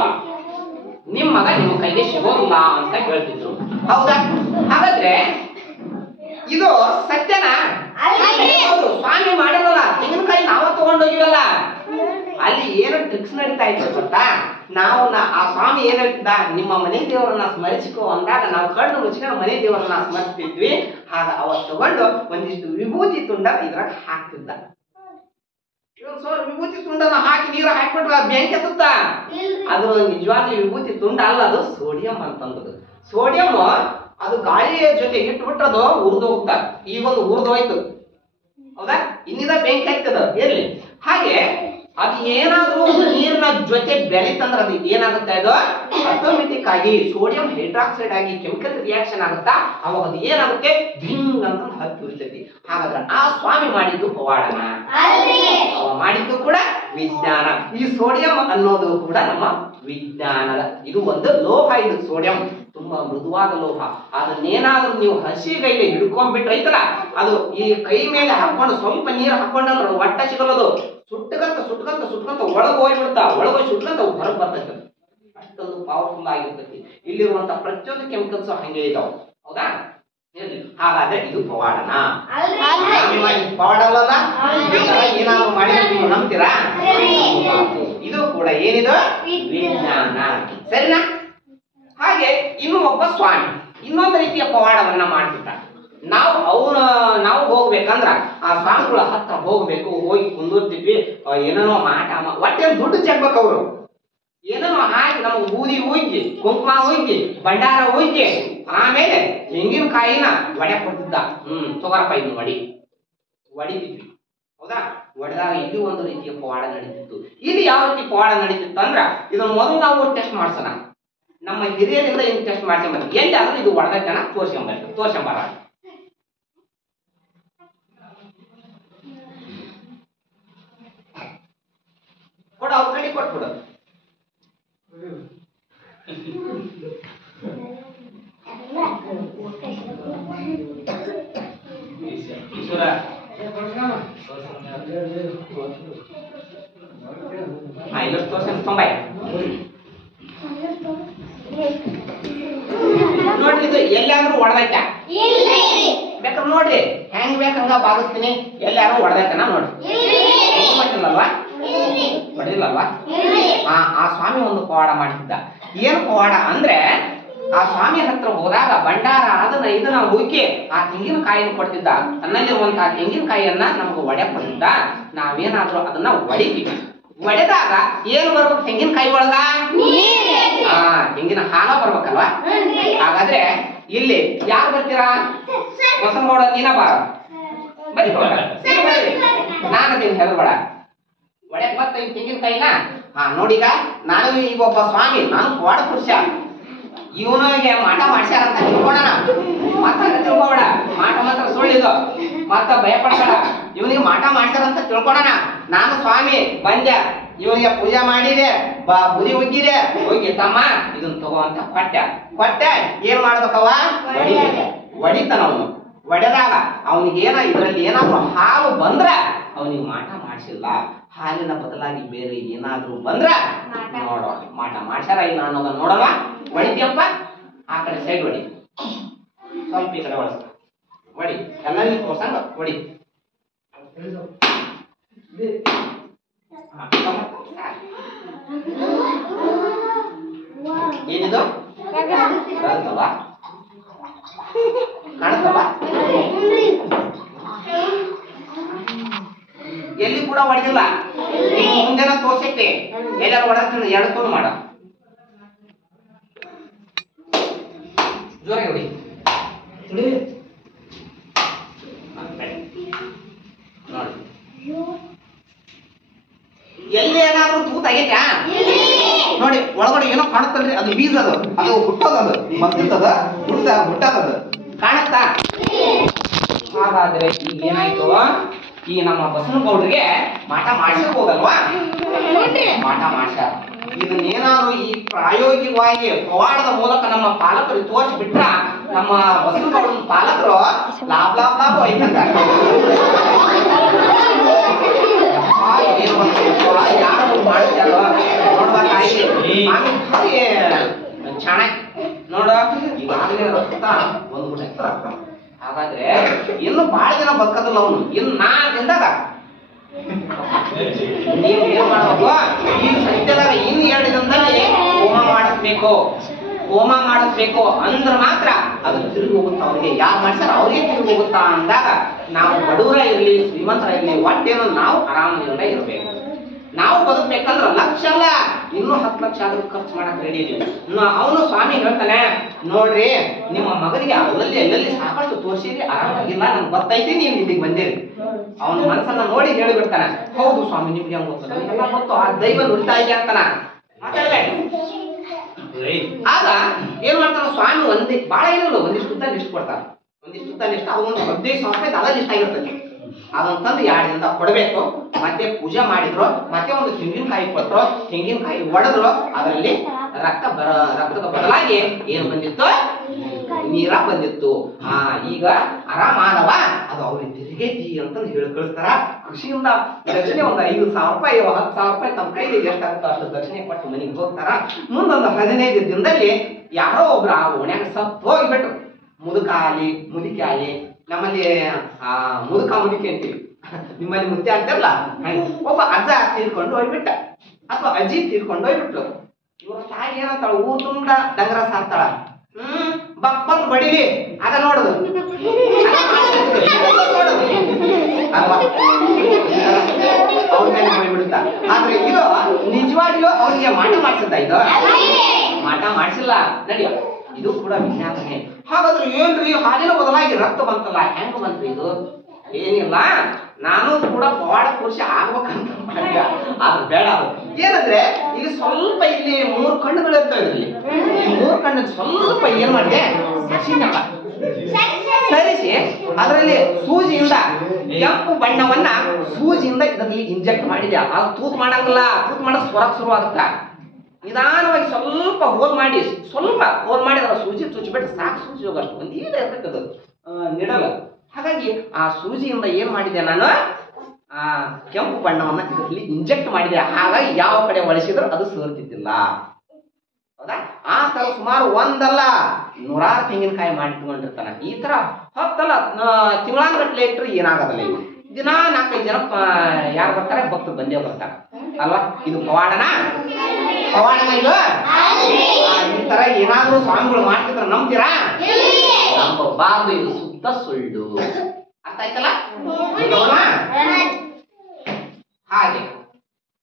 ನಿಮ್ಮ ಮಗ ನಿಮ್ಮ ಕೈಗೆ ಸಿಗೋದಿಲ್ಲ ಅಂತ ಹೇಳ್ತಿದ್ರು. ಹೌದಾ? ಹಾಗಾದ್ರೆ ಇದು ಸತ್ಯನಾ? ಹೌದು. ಸ್ವಾಮಿ ಮಾಡಿರಲ್ಲ, ತೆಂಗಿನಕಾಯಿ ನಾವ ತಗೊಂಡೋಗಿವಲ್ಲ, ಅಲ್ಲಿ ಏನು ಟ್ರಿಕ್ಸ್ ನಡೀತಾ ಇತ್ತು ಗೊತ್ತಾ. ನಾವು ಆ ಸ್ವಾಮಿ ಏನ್ ಹೇಳ್ತಿದ್ದ, ನಿಮ್ಮ ಮನೆ ದೇವರನ್ನ ಸ್ಮರಿಸಿಕೋ ಅಂದಾಗ ನಾವು ಕಣ್ಣು ಮುಚ್ಕೊಂಡು ಮನೆ ದೇವರನ್ನ ಸ್ಮರಿಸ್ತಿದ್ವಿ. ಆಗ ಅವ ತಗೊಂಡು ಒಂದಿಷ್ಟು ವಿಭೂತಿ ತುಂಡ ಇದ್ರಾಗ ಹಾಕ್ತಿದ್ದ. ವಿಭೂತಿ ತುಂಡನ ಹಾಕಿ ನೀರು ಹಾಕ್ಬಿಟ್ರ ಬೆಂಕಿ ಹತ್ತುತ್ತ. ಅದು ನಿಜವಾಗ್ಲೂ ವಿಭೂತಿ ತುಂಡ ಅಲ್ಲ, ಅದು ಸೋಡಿಯಂ ಅಂತಂದದು. ಸೋಡಿಯಂ ಅದು ಗಾಳಿಯ ಜೊತೆ ಇಟ್ಬಿಟ್ರದು ಉರ್ದು ಹೋಗ್ತಾ. ಈಗೊಂದು ಉರ್ದು ಹೋಯ್ತು, ಹೌದಾ? ಇನ್ನಿದ ಬೆಂಕಿ ಹಾಕ್ತದ ಇರ್ಲಿ. ಹಾಗೆ ಅದು ಏನಾದ್ರೂ ನೀರಿನ ಜೊತೆ ಬೆಳೀತಂದ್ರೆ ಅದು ಏನಾಗುತ್ತೆ, ಅದು ಆಟೋಮೆಟಿಕ್ ಆಗಿ ಸೋಡಿಯಂ ಹೈಡ್ರಾಕ್ಸೈಡ್ ಆಗಿ ಕೆಮಿಕಲ್ ರಿಯಾಕ್ಷನ್ ಆಗುತ್ತಾ. ಅವಾಗ ಅದು ಏನಾಗುತ್ತೆ, ಧಿಂಗ್ ಅಂತ ಹತ್ತಿ ಉರಿತೈತಿ. ಹಾಗಾದ್ರೆ ಆ ಸ್ವಾಮಿ ಮಾಡಿದ್ದು ಪವಾಡನ, ಅವ ಮಾಡಿದ್ದು ಕೂಡ ವಿಜ್ಞಾನ. ಈ ಸೋಡಿಯಂ ಅನ್ನೋದು ಕೂಡ ನಮ್ಮ ವಿಜ್ಞಾನದ ಇದು ಒಂದು ಲೋಹ. ಇದು ಸೋಡಿಯಂ ತುಂಬಾ ಮೃದುವಾದ ಲೋಹ. ಅದನ್ನೇನಾದ್ರೂ ನೀವು ಹಸಿಗೈಗೆ ಹಿಡ್ಕೊಂಡ್ಬಿಟ್ರೈತಲ್ಲ, ಅದು ಈ ಕೈ ಮೇಲೆ ಹಾಕೊಂಡು ಸ್ವಲ್ಪ ನೀರು ಹಾಕೊಂಡ್ರೆ ಒಟ್ಟ ಸಿಗಲ್ಲದು. ಸುಟ್ಟಕಂತ ಸುಟ್ಕಂತ ಸುಟ್ಕಂತ ಒಳಗೆ ಹೋಗ್ಬಿಡ್ತಾ, ಒಳಗೋಗಿ ಸುಟ್ಕಂತ ಹೊರಗೆ ಬರ್ತೈತೆ. ಅಷ್ಟೊಂದು ಪವರ್ಫುಲ್ ಆಗಿರ್ತೈತಿ. ಇಲ್ಲಿರುವಂತ ಪ್ರತಿಯೊಂದು ಕೆಮಿಕಲ್ಸ್ ಹಂಗೆ ಇದಾವ, ಹೌದಾ? ಹಾಗಾದ್ರೆ ಇದು ಪವಾಡನ? ಪವಾಡ ಅಲ್ಲ. ಏನಾದ್ರು ಮಾಡಿ ನೀವು ನಂಬ್ತೀರಾ? ಇದು ಕೂಡ ಏನಿದು ವಿಜ್ಞಾನ, ಸರಿನಾ? ಹಾಗೆ ಇನ್ನು ಒಬ್ಬ ಸ್ವಾಮಿ ಇನ್ನೊಂದು ರೀತಿಯ ಪವಾಡವನ್ನ ಮಾಡ್ತಿದ್ದ. ನಾವು ಹೋಗ್ಬೇಕಂದ್ರ ಆ ಸ್ವಾಮಿಗಳ ಹತ್ರ ಹೋಗ್ಬೇಕು, ಹೋಗಿ ಕುಂದಿರ್ತಿದ್ವಿ. ಏನೇನೋ ಮಾಟ ಒಟ್ಟೆ ದುಡ್ಡು ಚೆಕ್ಬೇಕು. ಅವರು ಏನೇನೋ ಹಾಕಿ ನಮ್ಗೆ ಬೂದಿ ಹೋಗಿ, ಕುಂಕುಮ ಹೋಗಿ, ಭಂಡಾರ ಹೋಗಿ, ಆಮೇಲೆ ತೆಂಗಿನಕಾಯಿನ ಒಡೆ ಕೊಡ್ತಿದ್ದ. ತಗೋರಪ್ಪ ಇನ್ನು ಒಡಿತಿದ್ವಿ, ಹೌದಾ? ಒಡೆದಾಗ ಇಲ್ಲಿ ಒಂದು ರೀತಿಯ ಪವಾಡ ನಡೀತಿತ್ತು. ಇಲ್ಲಿ ಯಾವ ರೀತಿ ಪವಾಡ ನಡೀತಿತ್ತು ಅಂದ್ರ, ಇದನ್ನ ಮೊದಲು ನಾವು ಟೆಸ್ಟ್ ಮಾಡ್ಸೋಣ. ನಮ್ಮ ಹಿರಿಯರಿಂದ ಇನ್ನು ಟೆಸ್ಟ್ ಮಾಡ್ಕೊಂಬರ್ತೀವಿ. ಎಲ್ಲಿ ಆದ್ರೂ ಇದು ಒಡೆದನ ತೋರ್ಸ್ಕೊಂಬಾರ. ಕೊಡ, ಅವ್ರ ಕಡೆ ಕೊಟ್ಬಿಡು. ಇಲ್ಲಷ್ಟು ತೋರ್ಸ ತೊಂಬೈ ನೋಡ್ರಿ. ಇದು ಎಲ್ಲಾದ್ರೂ ಒಡೆದೈತ? ಬೇಕಾದ್ರೆ ನೋಡ್ರಿ ಹೆಂಗ್ ಬೇಕಂಗ ಬಾಗಿಸ್ತೀನಿ. ಎಲ್ಲಾರು ಹೊಡೆದೈತನ ನೋಡ್ರಿ, ಹೊಡಿಲ್ಲಲ್ವಾ? ಹೊಡೆದಿಲ್ಲಲ್ವಾ? ಆ ಸ್ವಾಮಿ ಒಂದು ಪವಾಡ ಮಾಡ್ತಿದ್ದ. ಏನು ಪವಾಡ ಅಂದ್ರೆ, ಆ ಸ್ವಾಮಿ ಹತ್ರ ಹೋದಾಗ ಭಂಡಾರ ಅದನ್ನ ಇದನ್ನ ಹುಡುಕಿ ಆ ತೆಂಗಿನಕಾಯಿನ ಕೊಡ್ತಿದ್ದ. ತನ್ನಲ್ಲಿರುವಂತಹ ತೆಂಗಿನಕಾಯಿಯನ್ನ ನಮ್ಗೆ ಒಡೆ ಕೊಡ್ತಿದ್ದ. ನಾವೇನಾದ್ರೂ ಅದನ್ನ ಒಡಿತೀವಿ. ಒಡೆದಾಗ ಏನು ಬರ್ಬೇಕು ತೆಂಗಿನಕಾಯಿ ಒಳಗ? ತೆಂಗಿನ ಹಾಲ ಬರ್ಬೇಕಲ್ವಾ? ಹಾಗಾದ್ರೆ ಇಲ್ಲಿ ಯಾರು ಬರ್ತೀರಾ? ಬಸನಗೌಡ ನೀನ ಬಾರ, ಬರೀ ನಾನು ಅದೀನಿ, ಹೆದರ್ಬೇಡ. ಒಡೆಕ್ ಬರ್ತ ತೆಂಗಿನಕಾಯಿನ. ನೋಡೀಗ ನಾನು ಈಗ ಒಬ್ಬ ಸ್ವಾಮಿ, ನಾನು ಪವಾಡ ಪುರುಷ. ಇವನಿಗೆ ಮಾಟ ಮಾಡ್ಸ್ಯಾರ ಅಂತ ತಿಳ್ಕೊಳ್ಳೋಣ. ಮತ್ತ ತಿಳ್ಕೊಬೇಡ, ಮಾಟ ಮಾತ್ರ ಸುಳ್ಳಿದು, ಮತ್ತ ಭಯ ಪಡ್ಬೇಡ. ಇವನಿಗೆ ಮಾಟ ಮಾಡ್ಸ್ಯಾರ ಅಂತ ತಿಳ್ಕೊಳ್ಳೋಣ. ನಾನು ಸ್ವಾಮಿ ಬಂದೆ, ಇವನಿಗೆ ಪೂಜೆ ಮಾಡಿದೆ, ಬುದಿ ಉಗ್ಗಿದೆ, ಹೋಗಿ ತಮ್ಮ ಇದನ್ನ ತಗೋ ಅಂತ ಕೊಟ್ಟೆ. ಏನ್ ಮಾಡ್ಬೇಕವ? ಒಡಿತಾನ ಅವನು. ಒಡೆದಾಗ ಅವನಿಗೆ ಇದ್ರಲ್ಲಿ ಏನಾದ್ರು ಹಾಲು ಬಂದ್ರ ಅವನಿಗೆ ಮಾಟ ಮಾಡ್ಸಿಲ್ಲ. ಹಾಲಿನ ಬದಲಾಗಿ ಬೇರೆ ಏನಾದ್ರು ಬಂದ್ರ ನೋಡೋ ಮಾಟ ಮಾಡ್ಸ್ಯಾರ ಇಲ್ಲ ಅನ್ನೋದನ್ನ ನೋಡೋಣ. ಹೊಡಿದ್ಯಪ್ಪ, ಆ ಕಡೆ ಸೈಡ್ ಹೊಡಿ, ಸ್ವಲ್ಪ ಈ ಕಡೆ ಒಳಸ ಹೊಡಿ, ಎಲ್ಲ ನೀವು ತೋರ್ಸಂಗ ಹೊಡಿ. ಏನಿದು ಕಾಣುತ್ತಲ್ಲ? ಎಲ್ಲಿ ಕೂಡ ಹೊಡೆದಿಲ್ಲ. ಮುಂದೆನ ತೋರ್ಸೈತಿ, ಎಲ್ಲಾರು ಹೊಡೆದ ಎಡ್ಕೊಂಡು ಮಾಡ. ಜೋರಾಗಿ ಹೊಡಿ. ನೋಡಿ ಎಲ್ಲಿ ಏನಾದ್ರೂ ತೂತ್ ಆಗೈತ್ಯಾ? ನೋಡಿ ಒಳಗಡೆ ಏನೋ ಕಾಣುತ್ತಲ್ರಿ, ಅದು ಬೀಜ, ಅದು ಹುಟ್ಟೋದದು, ಮತ್ತಿರ್ತದ ಹುಟ್ಟೋದದು ಕಾಣುತ್ತಾ? ಹಾಗಾದ್ರೆ ಈಗ ಏನಾಯ್ತು, ಈ ನಮ್ಮ ಬಸನಗೌಡ್ರಿಗೆ ಮಾಟ ಮಾಡ್ಸಬಹುದಲ್ವಾ? ಮಾಟ ಮಾಡ್ಸ್ಯಾರ. ಇದನ್ನೇನಾದ್ರು ಈ ಪ್ರಾಯೋಗಿಕವಾಗಿ ಪವಾಡದ ಮೂಲಕ ನಮ್ಮ ಪಾಲಕರು ತೋರಿಸ್ಬಿಟ್ರ ನಮ್ಮ ಬಸನಗೌಡನ ಪಾಲಕರು ಲಾಭ ಐತಂತ. ಯಾರು ಮಾಡ್ತಾರೋ ನೋಡುವ ತಾಯಿ ಚಾಣ ನೋಡ, ಈಗಾಗಲೇ ರಕ್ತ ಬಂದ್ಬಿಟ್ಟ. ಹಾಗಾದ್ರೆ ಇನ್ನು ಬಹಳ ಜನ ಬದುಕದಲ್ಲ ಅವನು. ಇನ್ನು 4 ದಿನದಾಗ ನೀವು ಏನ್ ಮಾಡ್ಬೇಕು, ಈ ಸತ್ಯದಾಗ ಇನ್ನು 2 ದಿನದಲ್ಲಿ ಹೋಮ ಮಾಡಿಸ್ಬೇಕು ಅಂದ್ರ ಮಾತ್ರ ಅದು ತಿರುಗಿ ಹೋಗುತ್ತಾ. ಅವ್ರಿಗೆ ಯಾರು ಮಾಡ್ಸಾರ ಅವ್ರಿಗೆ ತಿರುಗಿ ಹೋಗುತ್ತಾ ಅಂದಾಗ ನಾವು ಬಡವರ ಇರ್ಲಿ ಶ್ರೀಮಂತರ ಇರ್ಲಿ ಒಟ್ಟೇನೋ ನಾವು ಆರಾಮದಿಂದ ಇರ್ಬೇಕು. ನಾವು ಬದುಕ್ಬೇಕಂದ್ರ ಲಕ್ಷ ಅಲ್ಲ, ಇನ್ನೂ 10 ಲಕ್ಷ ಆದ್ರೂ ಖರ್ಚು ಮಾಡಕ್ ರೆಡಿ ಇದೀವಿ. ಅವನು ಸ್ವಾಮಿ ಹೇಳ್ತಾನೆ, ನೋಡ್ರಿ ನಿಮ್ಮ ಮಗನಿಗೆ ಅಲ್ಲಲ್ಲಿ ಎಲ್ಲೆಲ್ಲಿ ಸಾಕಷ್ಟು ತೋರಿಸಿದ್ರಿ, ಆರಾಮಾಗಿಲ್ಲ, ನನ್ಗೆ ಗೊತ್ತೈತಿ ನೀವು ಇಲ್ಲಿಗೆ ಬಂದಿರಿ. ಅವನ ಮನಸ್ಸನ್ನ ನೋಡಿ ಹೇಳಿಬಿಡ್ತಾನೆ, ಹೌದು ಸ್ವಾಮಿ ನಿಮ್ಗೆ ಹೆಂಗ್ ಗೊತ್ತದ, ಎಲ್ಲ ಗೊತ್ತು, ಆ ದೈವ ನುಡಿತಾ ಇದೆ ಅಂತಾನ. ಮಾತಾಡ್ಬೇಡ. ಆಗ ಏನ್ ಮಾಡ್ತಾನ ಸ್ವಾಮಿ, ಬಾಳ ಏನಿಲ್ಲ, ಒಂದಿಷ್ಟು ಉದ್ದ ಲಿಸ್ಟ್ ಕೊಡ್ತಾರ. ಒಂದಿಷ್ಟು ಉದ್ದ ಲಿಸ್ಟ್, ಅವೊಂದು 15,000 ರೂಪಾಯಿ ಅದ ಲಿಸ್ಟ್ ಆಗಿರ್ತದೆ. ಅದನ್ನ ತಂದು 2 ದಿನದ ಕೊಡಬೇಕು. ಮತ್ತೆ ಪೂಜೆ ಮಾಡಿದ್ರು, ಮತ್ತೆ ಒಂದು ತೆಂಗಿನಕಾಯಿ ಕೊಟ್ಟರು, ತೆಂಗಿನಕಾಯಿ ಒಡೆದ್ರು, ಅದರಲ್ಲಿ ರಕ್ತದ ಬದಲಾಗಿ ಏನು ಬಂದಿತ್ತು? ನೀರ ಬಂದಿತ್ತು. ಈಗ ಆರಾಮಾದವ, ಅದು ಅವ್ರಿಗೆ ತಿರುಗೇತಿ ಅಂತ ಹೇಳಿ ಕಳಿಸ್ತಾರ. ಖುಷಿಯಿಂದ ದಕ್ಷಿಣೆ ಒಂದು 5,000 ರೂಪಾಯಿ 10,000 ರೂಪಾಯಿ ತಮ್ಮ ಕೈಗೆ ಎಷ್ಟಾಗುತ್ತೋ ಅಷ್ಟು ದಕ್ಷಿಣೆ ಕೊಟ್ಟು ಮನೆಗೆ ಹೋಗ್ತಾರ. ಮುಂದೊಂದು 15 ದಿನದಲ್ಲಿ ಯಾರೋ ಒಬ್ರು ಆ ಓಣ್ಯಾಗ ಸತ್ತು ಹೋಗಿಬಿಟ್ರು. ಮುದುಕಿ ಆಲಿ, ನಮ್ಮಲ್ಲಿ ಮುದುಕೆ ಅಂತೀವಿ, ನಿಮ್ಮಲ್ಲಿ ಮುದ್ದೆ ಆಗ್ತಾರಲ್ಲ, ಒಬ್ಬ ಅಜ್ಜ ತೀರ್ಕೊಂಡು ಹೋಗ್ಬಿಟ್ಟ, ಅಥವಾ ಅಜ್ಜಿ ತೀರ್ಕೊಂಡು ಹೋಗ್ಬಿಟ್ಲು. ಇವ್ರ ತಾಯಿ ಏನಂತಾಳ, ಊರ್ ತುಂಬ ಡಂಗರ ಸಾರ್ತಾಳ, ಬಪ್ಪನ್ ಬಡಿಲಿ ಅದ ನೋಡುದು ಅಲ್ವಾ, ಅವ್ರ ಮೇಲೆ ಹೋಗ್ಬಿಡುತ್ತ. ಆದ್ರೆ ಇದು ನಿಜವಾಗ್ಲೂ ಅವ್ರಿಗೆ ಮಾಟ ಮಾಡ್ಸಿದ್ದ? ಇದು ಮಾಟ ಮಾಡ್ಸಿಲ್ಲ. ನಡಿಯ, ಇದು ಕೂಡ ವಿಜ್ಞಾಪನೆ. ಹಾಗಾದ್ರೆ ಏನ್ರಿ ಹಾಲಿನ ಬದಲಾಗಿ ರಕ್ತ ಬಂತಲ್ಲ, ಹೆಂಗ ಬಂತು ಇದು? ಏನಿಲ್ಲ, ನಾನು ಕೂಡ ಪವಾಡ ಪುರುಷ ಆಗ್ಬೇಕಂತ ಮಾಡಿದ, ಆದ್ರೆ ಬೇಡ. ಅದು ಏನಂದ್ರೆ ಇಲ್ಲಿ ಸ್ವಲ್ಪ ಇಲ್ಲಿ 3 ಕಣ್ಣುಗಳು ಇರ್ತವೆ. ಇಲ್ಲಿ 3 ಕಣ್ಣು ಸ್ವಲ್ಪ ಏನ್ ಮಾಡಿದೆ, ಸರಿಸಿ ಅದರಲ್ಲಿ ಸೂಜಿಯಿಂದ ಕೆಂಪು ಬಣ್ಣವನ್ನ ಸೂಜಿಯಿಂದ ಇದರಲ್ಲಿ ಇಂಜೆಕ್ಟ್ ಮಾಡಿದೆ. ಅದು ತೂತ್ ಮಾಡಂಗಿಲ್ಲ, ತೂತ್ ಮಾಡೋದು ಸ್ವರಕ್ ಶುರು ಆಗುತ್ತ. ನಿಧಾನವಾಗಿ ಸ್ವಲ್ಪ ಹೋಲ್ ಮಾಡಿ ಅದರ ಸೂಜಿ ಚುಚ್ಚಿಬಿಟ್ಟು ಸಾಕು. ಸೂಜಿ ಹೋಗಷ್ಟು ಒಂದು ಏನು ಇರ್ತಕ್ಕದು ನಿಡಲ್ಲ. ಹಾಗಾಗಿ ಆ ಸೂಜಿಯಿಂದ ಏನ್ ಮಾಡಿದೆ, ನಾನು ಆ ಕೆಂಪು ಬಣ್ಣವನ್ನ ಇದರಲ್ಲಿ ಇಂಜೆಕ್ಟ್ ಮಾಡಿದೆ. ಹಾಗಾಗಿ ಯಾವ ಕಡೆ ಒಳಿಸಿದ್ರು ಅದು ಸೇರ್ತಿದ್ದಿಲ್ಲ. ಹೌದಾ? ಆ ತರ ಸುಮಾರು 1 ಅಲ್ಲ 100 ತೆಂಗಿನಕಾಯಿ ಮಾಡಿಟ್ಕೊಂಡಿರ್ತಾನ. ಈ ತರ ಹತ್ತಲ್ಲ ತಿಂಗಳಾನ್ಗಟ್ಲೆ ಇಟ್ಟರೆ ಏನಾಗದಲ್ಲ. ಈಗ ದಿನ 4-5 ಜನ ಯಾರು ಬರ್ತಾರೆ ಭಕ್ತರು ಬಂದೇ ಬರ್ತಾರೆ ಅಲ್ವಾ. ಇದು ಪವಾಡನ ಇದು ಈ ತರ ಏನಾದ್ರೂ ಸ್ವಾಮಿಗಳು ಮಾಡ್ತಿದ್ರ ನಂಬ್ತೀರಾ? ನಂಬಬಾರ್ದು. ಇದು ಶುದ್ಧ ಸುಳ್ಳು. ಅರ್ಥ ಆಯ್ತಲ್ಲ? ಹಾಗೆ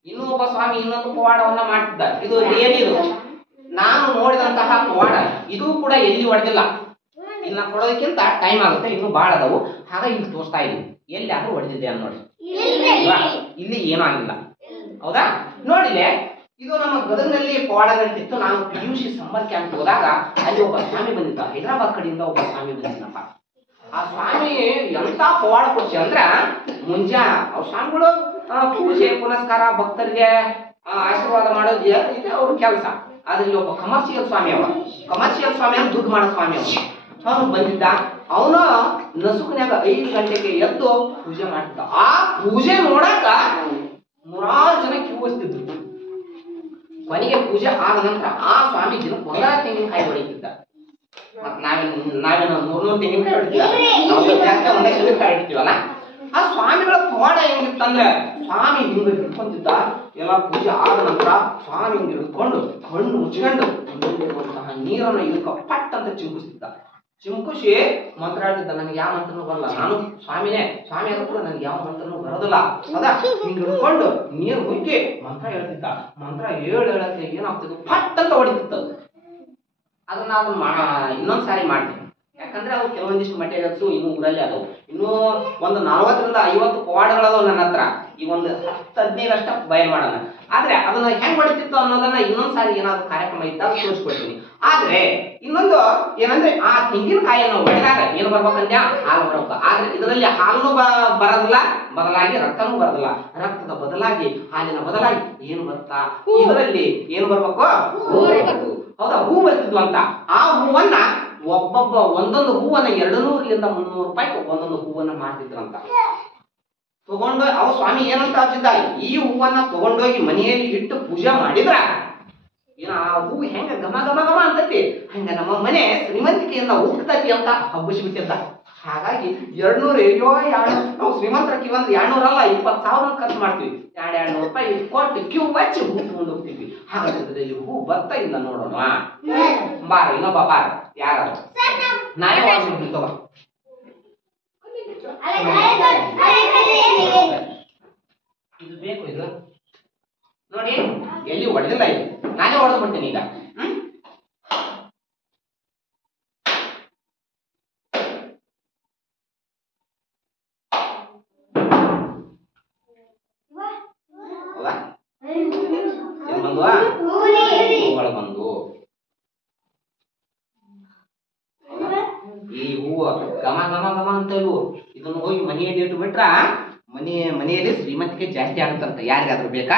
ಇನ್ನೂ ಒಬ್ಬ ಸ್ವಾಮಿ ಇನ್ನೊಂದು ಪವಾಡವನ್ನ ಮಾಡ್ತಿದ್ದ. ಇದು ರಿಯಲ್. ಇದು ನಾನು ನೋಡಿದಂತಹ ಪವಾಡ. ಇದು ಕೂಡ ಎಲ್ಲಿ ಹೊಡೆದಿಲ್ಲ. ಇನ್ನ ಕೊಡೋದಕ್ಕಿಂತ ಟೈಮ್ ಆಗುತ್ತೆ, ಇನ್ನು ಬಹಳ ಅದಾವು. ಹಾಗಾಗಿ ಇಲ್ಲಿ ತೋರಿಸ್ತಾ ಇದೀನಿ. ಎಲ್ಲಿ ಆದ್ರೂ ಹೊಡೆದಿದ್ದೆ ಅನ್ನ ನೋಡಿ. ಇಲ್ಲಿ ಏನೂ ಆಗಿಲ್ಲ. ಹೌದಾ? ನೋಡಿಲೆ ಇದು ನಮ್ಮ ಗದಗನಲ್ಲಿ ಪವಾಡ ನಡೀತಿತ್ತು. ನಾನು PUC ಸಮ್ಮರ್ ಕ್ಯಾಂಪ್ ಹೋದಾಗ ಅಲ್ಲಿ ಒಬ್ಬ ಸ್ವಾಮಿ ಬಂದಿದ್ದ. ಹೈದರಾಬಾದ್ ಕಡೆಯಿಂದ ಒಬ್ಬ ಸ್ವಾಮಿ ಬಂದಿದ್ದಪ್ಪ. ಆ ಸ್ವಾಮಿ ಎಂತ ಪವಾಡ ಕೊಡ್ಸಿ ಅಂದ್ರ ಮುಂಜಾ ಅವ್ರ ಸ್ವಾಮಿಗಳು ಪೂಜೆ ಪುನಸ್ಕಾರ ಭಕ್ತರಿಗೆ ಆಶೀರ್ವಾದ ಮಾಡೋದು ಇದೆ ಅವ್ರ ಕೆಲಸ. ಆದ್ರೆ ಒಬ್ಬ ಕಮರ್ಷಿಯಲ್ ಸ್ವಾಮಿ ಅಂದ್ರೆ ದುಡ್ಡು ಮಾಡೋ ಸ್ವಾಮಿ ಅವನು ಬಂದಿದ್ದ. ಅವನು ನಸುಕನ್ಯಾಗ 5 ಗಂಟೆಗೆ ಎದ್ದು ಪೂಜೆ ಮಾಡ್ತಿದ್ದ. ಆ ಪೂಜೆ ನೋಡಾಕ 100 ಜನ ಕ್ಯೂ ವಹಿಸ್ತಿದ್ರು. ಕೊನೆಗೆ ಪೂಜೆ ಆದ ನಂತರ ಆ ಸ್ವಾಮಿ ದಿನಕ್ಕೆ 100 ತೆಂಗಿನಕಾಯಿ ಹೊಡಿತಿದ್ದ. ನಾವೇನು 100 ತೆಂಗಿನಕಾಯಿ ಹೊಡಿತೀವ, ಒಂದೇ ತೆಂಗಿನಕಾಯಿ ಹೊಡಿತೀವಲ್ಲ. ಆ ಸ್ವಾಮಿಗಳ ಪವಾಡ ಹೆಂಗಿತ್ತಂದ್ರೆ ಸ್ವಾಮಿ ಹಿಂಗ ಹಿಡ್ಕೊಂತಿದ್ದ. ಎಲ್ಲ ಪೂಜೆ ಆದ ನಂತರ ಸ್ವಾಮಿ ಹಿಂಗ ಹಿಡ್ಕೊಂಡು ಕಣ್ಣು ಮುಚ್ಕೊಂಡು ನೀರನ್ನು ಇದಕ್ಕ ಪಟ್ ಅಂತ ಚಿಮುಕಿಸ್ತಿದ್ದ. ಚಿಮುಕಿಸಿ ಮಂತ್ರ ಹೇಳ್ತಿದ್ದ. ನನಗೆ ಯಾವ ಮಂತ್ರನೂ ಬರಲ್ಲ, ನಾನು ಸ್ವಾಮಿನೇ, ಸ್ವಾಮಿ ಆದ್ರೂ ಕೂಡ ನನಗೆ ಯಾವ ಮಂತ್ರನೂ ಬರೋದಿಲ್ಲ. ಹೌದಾ? ಹಿಂಗ ಹಿಡ್ಕೊಂಡು ನೀರು ಹುಕ್ಕಿ ಮಂತ್ರ ಹೇಳ್ತಿದ್ದ. ಮಂತ್ರ ಹೇಳಕ್ಕೆ ಏನಾಗ್ತಿದ್ದು ಪಟ್ ಅಂತ ಹೊಡಿತಿತ್ತು. ಅದನ್ನ ಇನ್ನೊಂದ್ಸಾರಿ ಮಾಡ್ತೀನಿ. ಯಾಕಂದ್ರೆ ಅವು ಕೆಲವೊಂದಿಷ್ಟು ಮಟೀರಿಯಲ್ಸು ಇನ್ನೂ ಊರಲ್ಲಿ ಅದಾವು. ಇನ್ನೂ ಒಂದು 40ರಿಂದ 50 ಪವಾಡಗಳದಾವ ನನ್ನ ಹತ್ರ. ಈ ಒಂದು 10-15 ಅಷ್ಟ ಬಯಲ್ ಮಾಡೋಣ. ಆದ್ರೆ ಅದನ್ನ ಹೆಂಗ್ ಹೊಡಿತಿತ್ತು ಅನ್ನೋದನ್ನ ಇನ್ನೊಂದ್ಸಾರಿ ಏನಾದ್ರು ಕಾರ್ಯಕ್ರಮ ಇದ್ದಾಗ ತೋರಿಸ್ಕೊಡ್ತೀನಿ. ಆದ್ರೆ ಇನ್ನೊಂದು ಏನಂದ್ರೆ ಆ ತೆಂಗಿನಕಾಯಿಯನ್ನು ಹೊಡೆದಾಗ ಏನು ಬರ್ಬೇಕಂದ್ಯ ಹಾಲು ಬರ್ಬೇಕು. ಆದ್ರೆ ಇದರಲ್ಲಿ ಹಾಲು ಬರೋದಿಲ್ಲ, ಬದಲಾಗಿ ರಕ್ತನೂ ಬರೋದಿಲ್ಲ. ರಕ್ತದ ಬದಲಾಗಿ ಹಾಲಿನ ಬದಲಾಗಿ ಏನು ಬರ್ತಾ ಇದರಲ್ಲಿ ಏನು ಬರ್ಬೇಕು? ಹೂ ಬರ್ಬೇಕು. ಹೌದಾ? ಹೂ ಬರ್ತಿದ್ವು ಅಂತ. ಆ ಹೂವನ್ನ ಒಬ್ಬೊಬ್ಬ ಒಂದೊಂದು ಹೂವನ್ನ 200ರಿಂದ 300 ರೂಪಾಯಿ ಒಂದೊಂದು ಹೂವನ್ನ ಮಾರ್ತಿದ್ರಂತ. ತಗೊಂಡು ಅವ ಸ್ವಾಮಿ ಏನಂತ ಹಚ್ಚಿದ್ದ, ಈ ಹೂವನ್ನ ತಗೊಂಡೋಗಿ ಮನೆಯಲ್ಲಿ ಇಟ್ಟು ಪೂಜೆ ಮಾಡಿದ್ರ ಏನ ಆ ಹೂ ಹೆಂಗ ಘಮ ಘಮ ಘಮ ಅಂತತಿ, ಹಂಗ ನಮ್ಮ ಮನೆ ಶ್ರೀಮಂತಿಕೆಯಿಂದ ಉಗ್ತತಿ ಅಂತ ಹಬ್ಬಿಸ್ಬಿಟ್ಟಿದ್ದ. ಹಾಗಾಗಿ 200 ಅಯ್ಯೋ ನಾವು ಶ್ರೀಮಂತರಕ್ಕೆ ಬಂದ್ರೆ 200 ಅಲ್ಲ 20,000 ಖರ್ಚು ಮಾಡ್ತೀವಿ. 200 ರೂಪಾಯಿ ಕೊಟ್ಟು ಕ್ಯೂ ಹಚ್ಚಿ ಹೂ ತಗೊಂಡು ಹೋಗ್ತೀವಿ. ಹಾಗಾದ್ರೆ ಹೂ ಬರ್ತಾ ಇಲ್ಲ ನೋಡೋಣ. ಬಾರ ಇನ್ನೊಬ್ಬ ಬಾರ. ಯಾರು? ನಾನೇ ವಾಡ್ತೀನಿ ತಗೋ. ಇದು ಬೇಕು. ಇದು ನೋಡಿ ಎಲ್ಲಿ ಹೊಡೆದಿಲ್ಲ. ಇದು ನಾನೇ ಹೊಡೆದು ಬಿಡ್ತೀನಿ ಈಗ. ಹೌದಾ? ಏನ್ ಬಂದ್ವಾ? ಹೂಗಳು ಬಂದು. ಈ ಹೂವು ಘಮ ಘಮ ಘಮ ಅಂತ ಇವು. ಇದನ್ನು ಹೋಗಿ ಮನೆಯಲ್ಲಿ ಇಟ್ಟು ಬಿಟ್ರ ಮನೆಯಲ್ಲಿ ಶ್ರೀಮಂತಿಕೆ ಜಾಸ್ತಿ ಆಗುತ್ತಂತ. ಯಾರಿಗಾದ್ರೂ ಬೇಕಾ?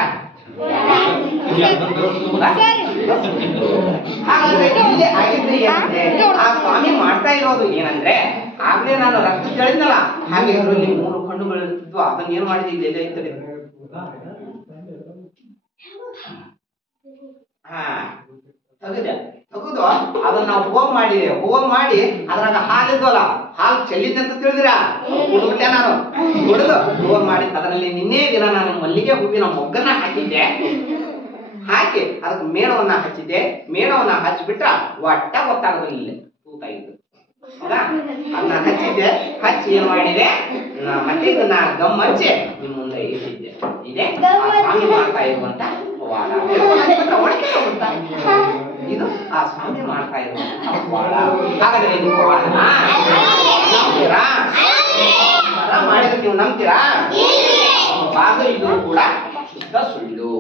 ಆ ಸ್ವಾಮಿ ಮಾಡ್ತಾ ಇರೋದು ಏನಂದ್ರೆ ಆಗ್ಲೇ ನಾನು ರಕ್ತ ಕೇಳಿದ್ನಲ್ಲ, ಹಾಗೆ ಇದರಲ್ಲಿ 3 ಕಣ್ಣುಗಳು ಇರ್ತಿದ್ವು. ಅದನ್ನ ಏನ್ ಮಾಡಿದ್ವಿ ಇಲ್ಲಿ ಇರ್ತದೆ. ತೆಗೆದು ಅದನ್ನ ನಾವು ಹೋಮ್ ಮಾಡಿ ಅದ್ರಾಗ ಹಾಲಿದ್ವಲ್ಲ, ಹಾಲು ಚೆಲ್ಲಿದ್ದೆ ಅಂತ ತಿಳಿದಿರ ಕುಡ್ಬಿಟ್ಟೆ. ನಾನು ಕುಡಿದು ಹೋಮ್ ಮಾಡಿ ಅದರಲ್ಲಿ ನಿನ್ನೆ ದಿನ ನಾನು ಮಲ್ಲಿಗೆ ಹೂವಿನ ಮೊಗ್ಗನ್ನ ಹಾಕಿದ್ದೆ. ಹಾಕಿ ಅದಕ್ಕೆ ಮೇಣವನ್ನ ಹಚ್ಚಿದ್ದೆ. ಮೇಣವನ್ನ ಹಚ್ಚಿಬಿಟ್ಟ ಒಟ್ಟ ಗೊತ್ತಾಗೋದಿಲ್ಲ ತೂತ ಇದ್ದು. ಹೌದಾ? ಅದನ್ನ ಹಚ್ಚಿದ್ದೆ. ಹಚ್ಚಿ ಏನ್ ಮಾಡಿದೆ, ಮತ್ತೆ ಇದನ್ನ ಗಮ್ ಹಚ್ಚಿ ನಿಮ್ ಮುಂದೆ ಇಟ್ಟಿದ್ದೆ. ಇದೇ ಸ್ವಾಮಿ ಮಾಡ್ತಾ ಇರುವಂತ ಪವಾಡ. ಇದು ಆ ಸ್ವಾಮಿ ಮಾಡ್ತಾ ಇರುವಂತ ಪವಾಡ. ಹಾಗಾದ್ರೆ ಇದು ಪವಾಡನ ನಂಬ್ತೀರಾ? ಮಾಡಿದ್ರೆ ನೀವು ನಂಬ್ತೀರಾ? ಅದು ಇದು ಕೂಡ ಶುದ್ಧ ಸುಳ್ಳು.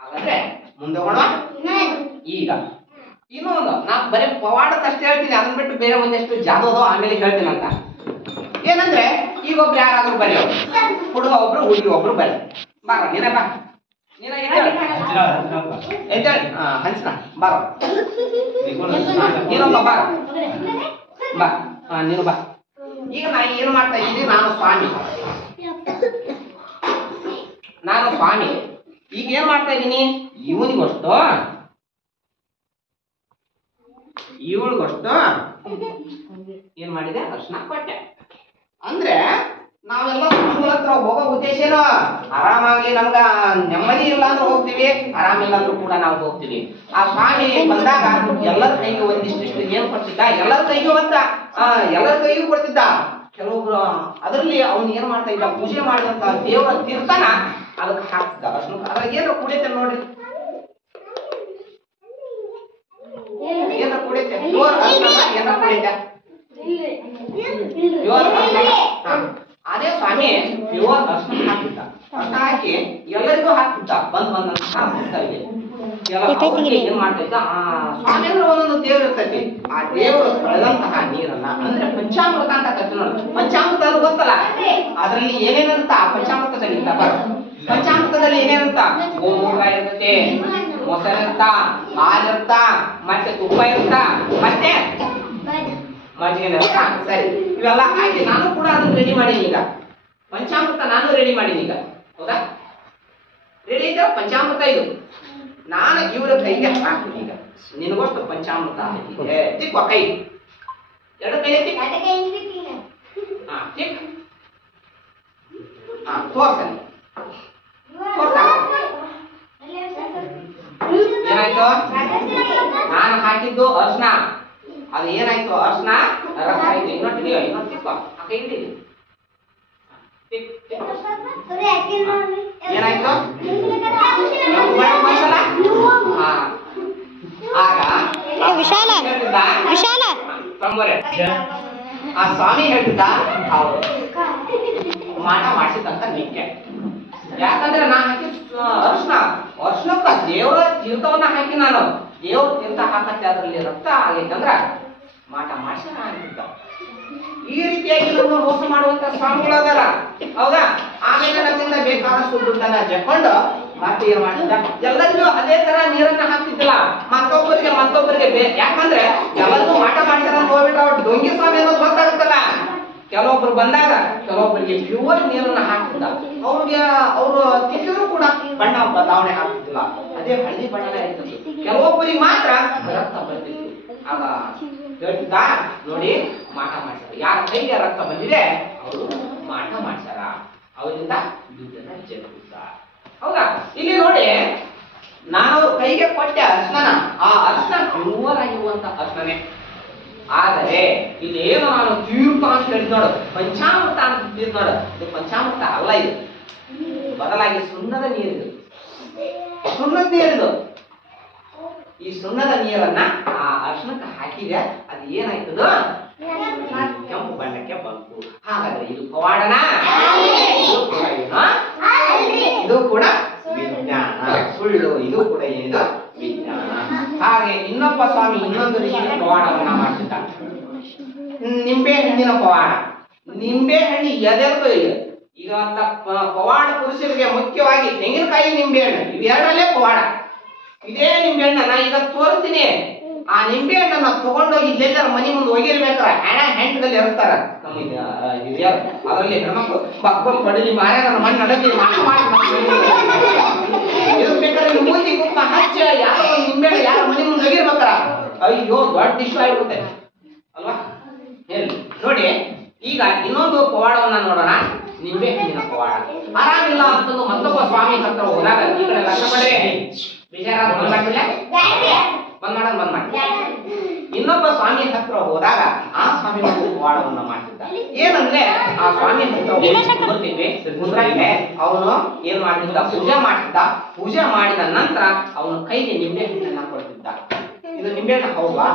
ಹಾಗಾದ್ರೆ ಮುಂದೆ ಹೋಗೋಣ. ಈಗ ಇನ್ನೊಂದು ನಾ ಬರೀ ಪವಾಡಕ್ಕಷ್ಟೇ ಹೇಳ್ತೀನಿ, ಅದನ್ನ ಬಿಟ್ಟು ಬೇರೆ ಒಂದಷ್ಟು ಜಾದೋದು ಆಮೇಲೆ ಹೇಳ್ತೀನಿ ಅಂತ. ಏನಂದ್ರೆ ಈಗ ಒಬ್ರು ಯಾರಾದ್ರೂ ಬರೆಯೋರು, ಹುಡುಗ ಒಬ್ರು ಹುಡುಗಿ ಒಬ್ರು ಬರೀ ಬಾರ. ನೀನೇ ಬಾ, ನೀನ ಹಂಚನ ಬಾರೋ. ನೀನೊಬ್ಬ ಬಾರ ಬಾ. ನೀನು ಬಾ. ಈಗ ನಾ ಏನು ಮಾಡ್ತಾ ಇದ್ದೀನಿ, ನಾನು ಸ್ವಾಮಿ. ಈಗ ಏನ್ ಮಾಡ್ತಾ ಇದ್ದೀನಿ, ಇವಳಿಗೊಷ್ಟು ಏನ್ ಮಾಡಿದೆ ಅರ್ಶನ ಕೊಟ್ಟೆ. ಅಂದ್ರೆ ನಾವೆಲ್ಲ ಸ್ವಾಮಿಗಳ ಹತ್ರ ಹೋಗೋ ಉದ್ದೇಶ ಏನು? ಆರಾಮಾಗ್ಲಿ, ನಮ್ಗ ನೆಮ್ಮದಿ ಇಲ್ಲ ಅಂದ್ರೆ ಹೋಗ್ತೀವಿ, ಆರಾಮಿಲ್ಲ ಅಂದ್ರೂ ಕೂಡ ನಾವು ಹೋಗ್ತೀವಿ. ಆ ಸ್ವಾಮಿ ಬಂದಾಗ ಎಲ್ಲರ ಕೈಗೂ ಒಂದಿಷ್ಟು ಏನ್ ಕೊಡ್ತಿದ್ದ, ಎಲ್ಲರ ಕೈಗೂ ಎಲ್ಲರ ಕೈಗೂ ಕೊಡ್ತಿದ್ದ. ಕೆಲವೊಬ್ರು ಅದರಲ್ಲಿ ಅವ್ನು ಏನ್ ಮಾಡ್ತಾ ಇದ್ದ, ಪೂಜೆ ಮಾಡಿದಂತ ದೇವರ ತೀರ್ಥನ ಅದಕ್ಕೆ ಹಾಕ್ತಿದ್ದ. ಅರ್ಶನ ಅದ್ರಾಗ ಏನೋ ಕುಡಿಯುತ್ತೆ ನೋಡ್ರಿ, ಏನೋ ಕುಡಿಯುತ್ತೆ, ಪ್ಯೂರ್ ಅರ್ಶನ ಏನೋ ಕುಡಿಯುತ್ತೆ, ಪ್ಯೂರ್ ಅರ್ಶನ. ಅದೇ ಸ್ವಾಮಿ ಪ್ಯೂರ್ ಅರ್ಶನ ಹಾಕಿದ್ದ. ಅರ್ಶನ ಹಾಕಿ ಎಲ್ಲರಿಗೂ ಹಾಕ್ತಿದ್ದ. ಬಂದವರಿಗೆ ಏನ್ ಮಾಡ್ತಾ ಇದ್ದ, ಆ ಸ್ವಾಮಿ ಅಂದ್ರೆ ಒಂದೊಂದು ದೇವ್ರು ಇರ್ತೈತಿ. ಆ ದೇವರು ತೊಳೆದಂತಹ ನೀರನ್ನ ಅಂದ್ರೆ ಪಂಚಾಮೃತ ಅಂತ ಕರಿತೀವಿ ನೋಡಿ. ಪಂಚಾಮೃತ ಅದು ಗೊತ್ತಲ್ಲ, ಅದ್ರಲ್ಲಿ ಏನೇನಿರುತ್ತ ಪಂಚಾಮೃತದಲ್ಲಿ ಪಂಚಾಮೃತದಲ್ಲಿ ಏನೇನಿರುತ್ತ, ಗೋಮೂತ್ರ ಇರುತ್ತೆ, ಮೊಸರು ಇರುತ್ತ, ಹಾಲಿರುತ್ತ, ಮತ್ತೆ ತುಪ್ಪ ಇರುತ್ತ, ಮತ್ತೆ ಮಜ್ಜಿಗೆ. ಸರಿ, ಇವೆಲ್ಲ ಹಾಕಿ ನಾನು ಕೂಡ ಅದನ್ನ ರೆಡಿ ಮಾಡೀನಿ. ಈಗ ಪಂಚಾಮೃತ ನಾನು ರೆಡಿ ಮಾಡೀನಿ ಈಗ. ಹೌದಾ? ರೆಡಿ ಐತೆ ಪಂಚಾಮೃತ. ಇದು ನಾನು ಇವರ ಕೈಗೆ ಹಾಕ್ತೀನಿ. ಈಗ ನಿನಗೋಷ್ಟು ಪಂಚಾಮೃತ ಹಾಕಿದೆ. ತಿಕ್ಕ ಕೈ, ಎರಡು ಕೈ ತಿಕ್. ಹಾ ತಿಕ್. ಹಾ ತೋರ್ಸಲಿ, ಏನಾಯ್ತು? ನಾನು ಹಾಕಿದ್ದು ಅರ್ಶನ, ಅದು ಏನಾಯ್ತು? ಅರ್ಶನ ರಸ ಆಯ್ತು. ಇನ್ನೊಟ್ಟು ಹಿಡಿಯೋ, ಇನ್ನೊಟ್ಟು ತಿಕ್ಕ, ಆ ಕೈ ಹಿಡೀರಿ. ಏನಾಯ್ತು? ಆಗ ಆ ಸ್ವಾಮಿ ಹೇಳ್ತಿದ್ದ, ಮಾಟ ಮಾಡಿಸಿದಂತ ನಿಕ್ಕೆ. ಯಾಕಂದ್ರೆ ನಾ ಹಾಕಿ ಅರ್ಶನಕ್ಕ ದೇವರ ತೀರ್ಥವನ್ನ ಹಾಕಿ, ನಾನು ದೇವ್ರ ತೀರ್ಥ ಹಾಕತ್ತೆ, ಅದರಲ್ಲಿ ರಕ್ತ ಆಗೈತಂದ್ರ ಮಾಟ ಮಾಡಿಸಿ ಅಂತಿದ್ದ. ಈ ರೀತಿಯಾಗಿ ನಮ್ಮ ಮೋಸ ಮಾಡುವಂತ ಸ್ವಾಮಿಗಳದಾರ. ಹೌದಾ? ಆಮೇಲೆ ನಮ್ಮಿಂದ ಬೇಕಾದಷ್ಟು ದುಡ್ಡನ್ನ ಜಕೊಂಡು ಮತ್ತೆ ಏನ್ ಮಾಡ್ತಿದ್ದ, ಎಲ್ಲರಿಗೂ ಅದೇ ತರ ನೀರನ್ನ ಹಾಕ್ತಿದ್ದಿಲ್ಲ. ಮತ್ತೊಬ್ಬರಿಗೆ ಯಾಕಂದ್ರೆ ಎಲ್ಲರಿಗೂ ಮಾಟ ಮಾಡ್ತಾರ ಹೋಗ್ಬಿಟ್ರೆ ಅವ್ರು ಡೊಂಗಿ ಸ್ವಾಮಿ ಅನ್ನೋದು ಗೊತ್ತಾಗುತ್ತಲ್ಲ. ಕೆಲವೊಬ್ರು ಬಂದಾಗ ಕೆಲವೊಬ್ಬರಿಗೆ ಪ್ಯೂರ್ ನೀರನ್ನ ಹಾಕ್ತಿದ್ದ. ಅವ್ರಿಗೆ ಅವರು ತಿಂದ್ರು ಕೂಡ ಬಣ್ಣ ಬದಲಾವಣೆ ಆಗ್ತಿದ್ದಿಲ್ಲ, ಅದೇ ಹಳದಿ ಬಣ್ಣನೇ ಇರ್ತದೆ. ಕೆಲವೊಬ್ಬರಿಗೆ ಮಾತ್ರ ರಕ್ತ ಬರ್ತಿತ್ತು. ಆಗ ಹೇಳ್ತಿದ್ದ, ನೋಡಿ ಮಾಟ ಮಾಡ್ಸಾರ, ಯಾರ ಕೈಗೆ ರಕ್ತ ಬಂದಿದೆ ಅವರು ಮಾಟ ಮಾಡ್ಸಾರ, ಅವರಿಂದ ದುಡ್ಡನ್ನ ಜರುಗಿಸ. ಹೌದಾ? ಇಲ್ಲಿ ನೋಡಿ, ನಾನು ಅವ್ರ ಕೈಗೆ ಕೊಟ್ಟೆ ಅರ್ಶನ. ಆ ಅರ್ಶನ ಪ್ಯೂರ್ ಆಗಿರುವಂತ ಅರ್ಶನೇ. ಆದರೆ ಇಲ್ಲಿ ಏನು ನಾನು ತೀರ್ಥ ಅಂತ ಹೇಳಿ ನೋಡು, ಪಂಚಾಮೃತ ಅಂತ ತಿಳಿದ್ ನೋಡು. ಇದು ಪಂಚಾಮೃತ ಅಲ್ಲ, ಇದು ಬದಲಾಗಿ ಸುಣ್ಣದ ನೀರಿದು. ಸುಣ್ಣದ ನೀರಿದು. ಈ ಸುಣ್ಣದ ನೀರನ್ನ ಆ ಅರ್ಶನಕ್ಕೆ ಹಾಕಿದೆ. ಅದು ಏನಾಯ್ತದ, ಕೆಂಪು ಬಣ್ಣಕ್ಕೆ ಬಂತು. ಹಾಗಾದ್ರೆ ಇದು ಪವಾಡನ? ಇದು ಕೂಡ ವಿಜ್ಞಾನ, ಸುಳ್ಳು. ಇದು ಕೂಡ ಏನಿದು ವಿಜ್ಞಾನ. ಹಾಗೆ ಇನ್ನೊಬ್ಬ ಸ್ವಾಮಿ ಇನ್ನೊಂದು ರೀತಿಯ ಪವಾಡವನ್ನ ಮಾಡ್ತಿದ್ದ. ನಿಂಬೆ ಹಣ್ಣಿನ ಪವಾಡ. ನಿಂಬೆ ಹಣ್ಣು ಎದೆಲ್ದು ಈಗ ಪವಾಡ ಪುರುಷರಿಗೆ ಮುಖ್ಯವಾಗಿ ತೆಂಗಿನಕಾಯಿ, ನಿಂಬೆ ಹಣ್ಣು, ಇವೆರಡಲ್ಲೇ ಪವಾಡ. ಇದೇ ನಿಂಬೆ ಹಣ್ಣನ್ನ ಈಗ ತೋರಿಸ್ತೀನಿ. ಆ ನಿಂಬೆ ಹಣ್ಣನ್ನ ತಗೊಂಡೋಗಿ ಇಲ್ಲೆಲ್ಲರ ಮನೆ ಮುಂದೆ ಹೋಗಿರ್ಬೇಕಾರ ಹೆಂಡದಲ್ಲಿ ಇರ್ತಾರ ನಮ್ಮ ಹಿರಿಯರು. ಅದರಲ್ಲಿ ಹೆಣ್ಮಕ್ಳು ಮಕ್ಕಳು ಪಡಲಿ ಮಾರ್ಯ ನನ್ನ ಮಣ್ಣು ಅಡಗಿ ಇರ್ಬೇಕಾದ್ರೆ ಮೂತಿ ಕುಪ್ಪ ಹಚ್ಚ ಯಾರೋ ಒಂದು ನಿಂಬೆ ಹಣ್ಣು ಯಾರ ಮನೆ ಮುಂದೆ ಹೋಗಿರ್ಬೇಕಾರ. ಅಯ್ಯೋ ದೊಡ್ಡ ಇಶ್ಯೂ ಆಗಿಬಿಡುತ್ತೆ ಅಲ್ವಾ? ಹೇಳಿ ನೋಡಿ. ಈಗ ಇನ್ನೊಂದು ಪವಾಡವನ್ನ ನೋಡೋಣ, ನಿಂಬೆ ಹಣ್ಣಿನ ಪವಾಡ. ಆರಾಮಿಲ್ಲ ಅಂತಂದು ಮತ್ತೊಬ್ಬ ಸ್ವಾಮಿ ಹತ್ರ ಹೋದಾಗ, ಈ ಕಡೆ ಲಕ್ಷ ಪಡೆ ವಿಚಾರ ಬಂದ್ ಮಾಡಿ ಇನ್ನೊಬ್ಬ ಸ್ವಾಮಿ ಹತ್ರ ಹೋದಾಗ ಆ ಸ್ವಾಮಿ ಪವಾಡವನ್ನ ಮಾಡ್ತಿದ್ದ. ಏನಂದ್ರೆ ಆ ಸ್ವಾಮಿ ಹತ್ರ ಬರ್ತಿದ್ವಿ ಮುಂದ್ರಾಗೆ ಅವನು ಏನ್ ಮಾಡ್ತಿದ್ದ, ಪೂಜೆ ಮಾಡ್ತಿದ್ದ. ಪೂಜೆ ಮಾಡಿದ ನಂತರ ಅವನ ಕೈಗೆ ನಿಂಬೆ ಹಣ್ಣನ್ನ ಕೊಡ್ತಿದ್ದ. ಇದು ನಿಂಬೆ ಹಣ್ಣು ಹೌದಾ?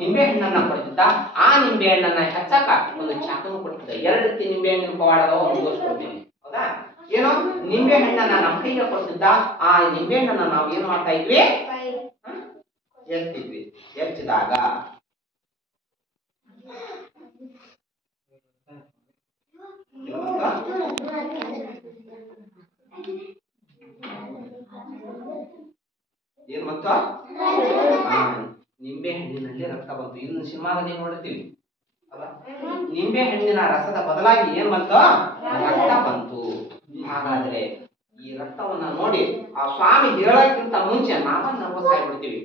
ನಿಂಬೆ ಹಣ್ಣನ್ನ ಕೊಡ್ತಿದ್ದ. ಆ ನಿಂಬೆ ಹಣ್ಣನ್ನ ಹಚ್ಚಕ ಒಂದು ಚಾಕನ್ನು ಕೊಡ್ತಿದ್ದ. ಎರಡು ರೀತಿ ನಿಂಬೆ ಹಣ್ಣಿನ ಪವಾಡದ ತೋರಿಸ್ಕೊಡ್ತೀನಿ. ಹೌದಾ? ಏನೋ ನಿಂಬೆ ಹಣ್ಣನ್ನ ನಮ್ಮ ಕೈಗೆ ಕೊಡ್ತಿದ್ದ. ಆ ನಿಂಬೆ ಹಣ್ಣನ್ನ ನಾವು ಏನ್ ಮಾಡ್ತಾ ಇದ್ವಿ, ಎರ್ತಿದ್ವಿ. ಎರ್ಚಿದಾಗ ಏನ್ ಬಂತು? ನಿಂಬೆ ಹಣ್ಣಿನಲ್ಲಿ ರಕ್ತ ಬಂತು. ಇನ್ನು ಸಿನಿಮಾದಲ್ಲಿ ನೋಡ್ತೀವಿ ಅಲ್ಲ, ನಿಂಬೆ ಹಣ್ಣಿನ ರಸದ ಬದಲಾಗಿ ಏನ್ ಬಂತು? ರಕ್ತ ಬಂತು. ಹಾಗಾದ್ರೆ ಈ ರಕ್ತವನ್ನ ನೋಡಿ ಆ ಸ್ವಾಮಿ ಹೇಳಕ್ಕಿಂತ ಮುಂಚೆ ನಾವ ನರ್ವಸ್ ಆಗಿಬಿಡ್ತೀವಿ.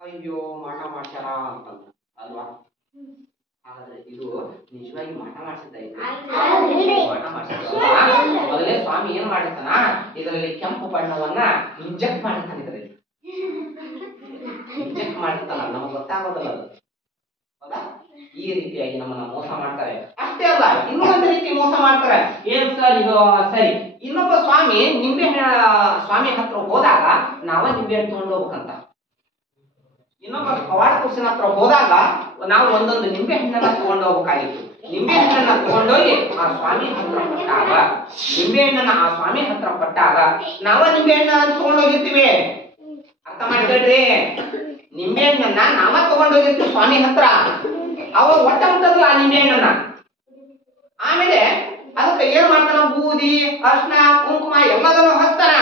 ಅಯ್ಯೋ ಮಾಟ ಮಾಡ್ತಾರ ಅಂತ. ಅಲ್ವಾ? ಹಾಗಾದ್ರೆ ಇದು ನಿಜವಾಗಿ ಮಠ ಮಾಡಿಸಿದ್ದಾಯ್ತು. ಮಠ ಮಾಡಿಸಿದ ಮೊದಲೇ ಸ್ವಾಮಿ ಏನ್ ಮಾಡಿರ್ತಾನ, ಇದರಲ್ಲಿ ಕೆಂಪು ಬಣ್ಣವನ್ನ ಇಂಜೆಕ್ಟ್ ಮಾಡಿರ್ತಾನೆ. ಇದರಲ್ಲಿ ಇಂಜೆಕ್ಟ್ ಮಾಡಿರ್ತಾನ, ನಮಗೆ ಗೊತ್ತಾಗೋದಲ್ಲ ಅದು. ಹೌದಾ? ಈ ರೀತಿಯಾಗಿ ನಮ್ಮನ್ನ ಮೋಸ ಮಾಡ್ತಾರೆ. ಅಷ್ಟೇ ಅಲ್ಲ, ಇನ್ನೊಂದು ರೀತಿ ಮೋಸ ಮಾಡ್ತಾರೆ. ಏನ್ ಸರ್ ಇದು? ಸರಿ, ಇನ್ನೊಬ್ಬ ಸ್ವಾಮಿ ನಿಂಬೆ ಸ್ವಾಮಿ ಹತ್ರ ಹೋದಾಗ ನಾವ ನಿಂಬೆ ಹಣ್ಣು ತಗೊಂಡು ಹೋಗ್ಬೇಕಂತ. ಇನ್ನೊಬ್ಬ ಪವಾಡ ಪುರುಷನ ಹತ್ರ ಹೋದಾಗ ನಾವು ಒಂದೊಂದು ನಿಂಬೆ ಹಣ್ಣನ್ನ ತಗೊಂಡು ಹೋಗ್ಬೇಕಾಗಿತ್ತು. ನಿಂಬೆ ಹಣ್ಣನ್ನ ತಗೊಂಡೋಗಿ ಆ ಸ್ವಾಮಿ ಹತ್ರ ಕೊಟ್ಟಾಗ, ನಿಂಬೆ ಹಣ್ಣನ್ನ ಆ ಸ್ವಾಮಿ ಹತ್ರ ಕೊಟ್ಟಾಗ ನಾವ ನಿಂಬೆ ಹಣ್ಣನ್ನ ತಗೊಂಡೋಗಿರ್ತೀವಿ. ಅರ್ಥ ಮಾಡ್ಕೊಳ್ರಿ, ನಿಂಬೆ ಹಣ್ಣನ್ನ ನಾವ ತಗೊಂಡೋಗಿರ್ತೀವಿ ಸ್ವಾಮಿ ಹತ್ರ. ಅವಾಗ ಒಟ್ಟ ಮುಟ್ಟದು ಆ ನಿಂಬೆ ಹಣ್ಣನ್ನ. ಆಮೇಲೆ ಅದಕ್ಕೆ ಏನ್ ಮಾಡ್ತಾನ? ಬೂದಿ, ಅರ್ಶನ, ಕುಂಕುಮ ಎಲ್ಲದನ್ನು ಹಚ್ತಾನ.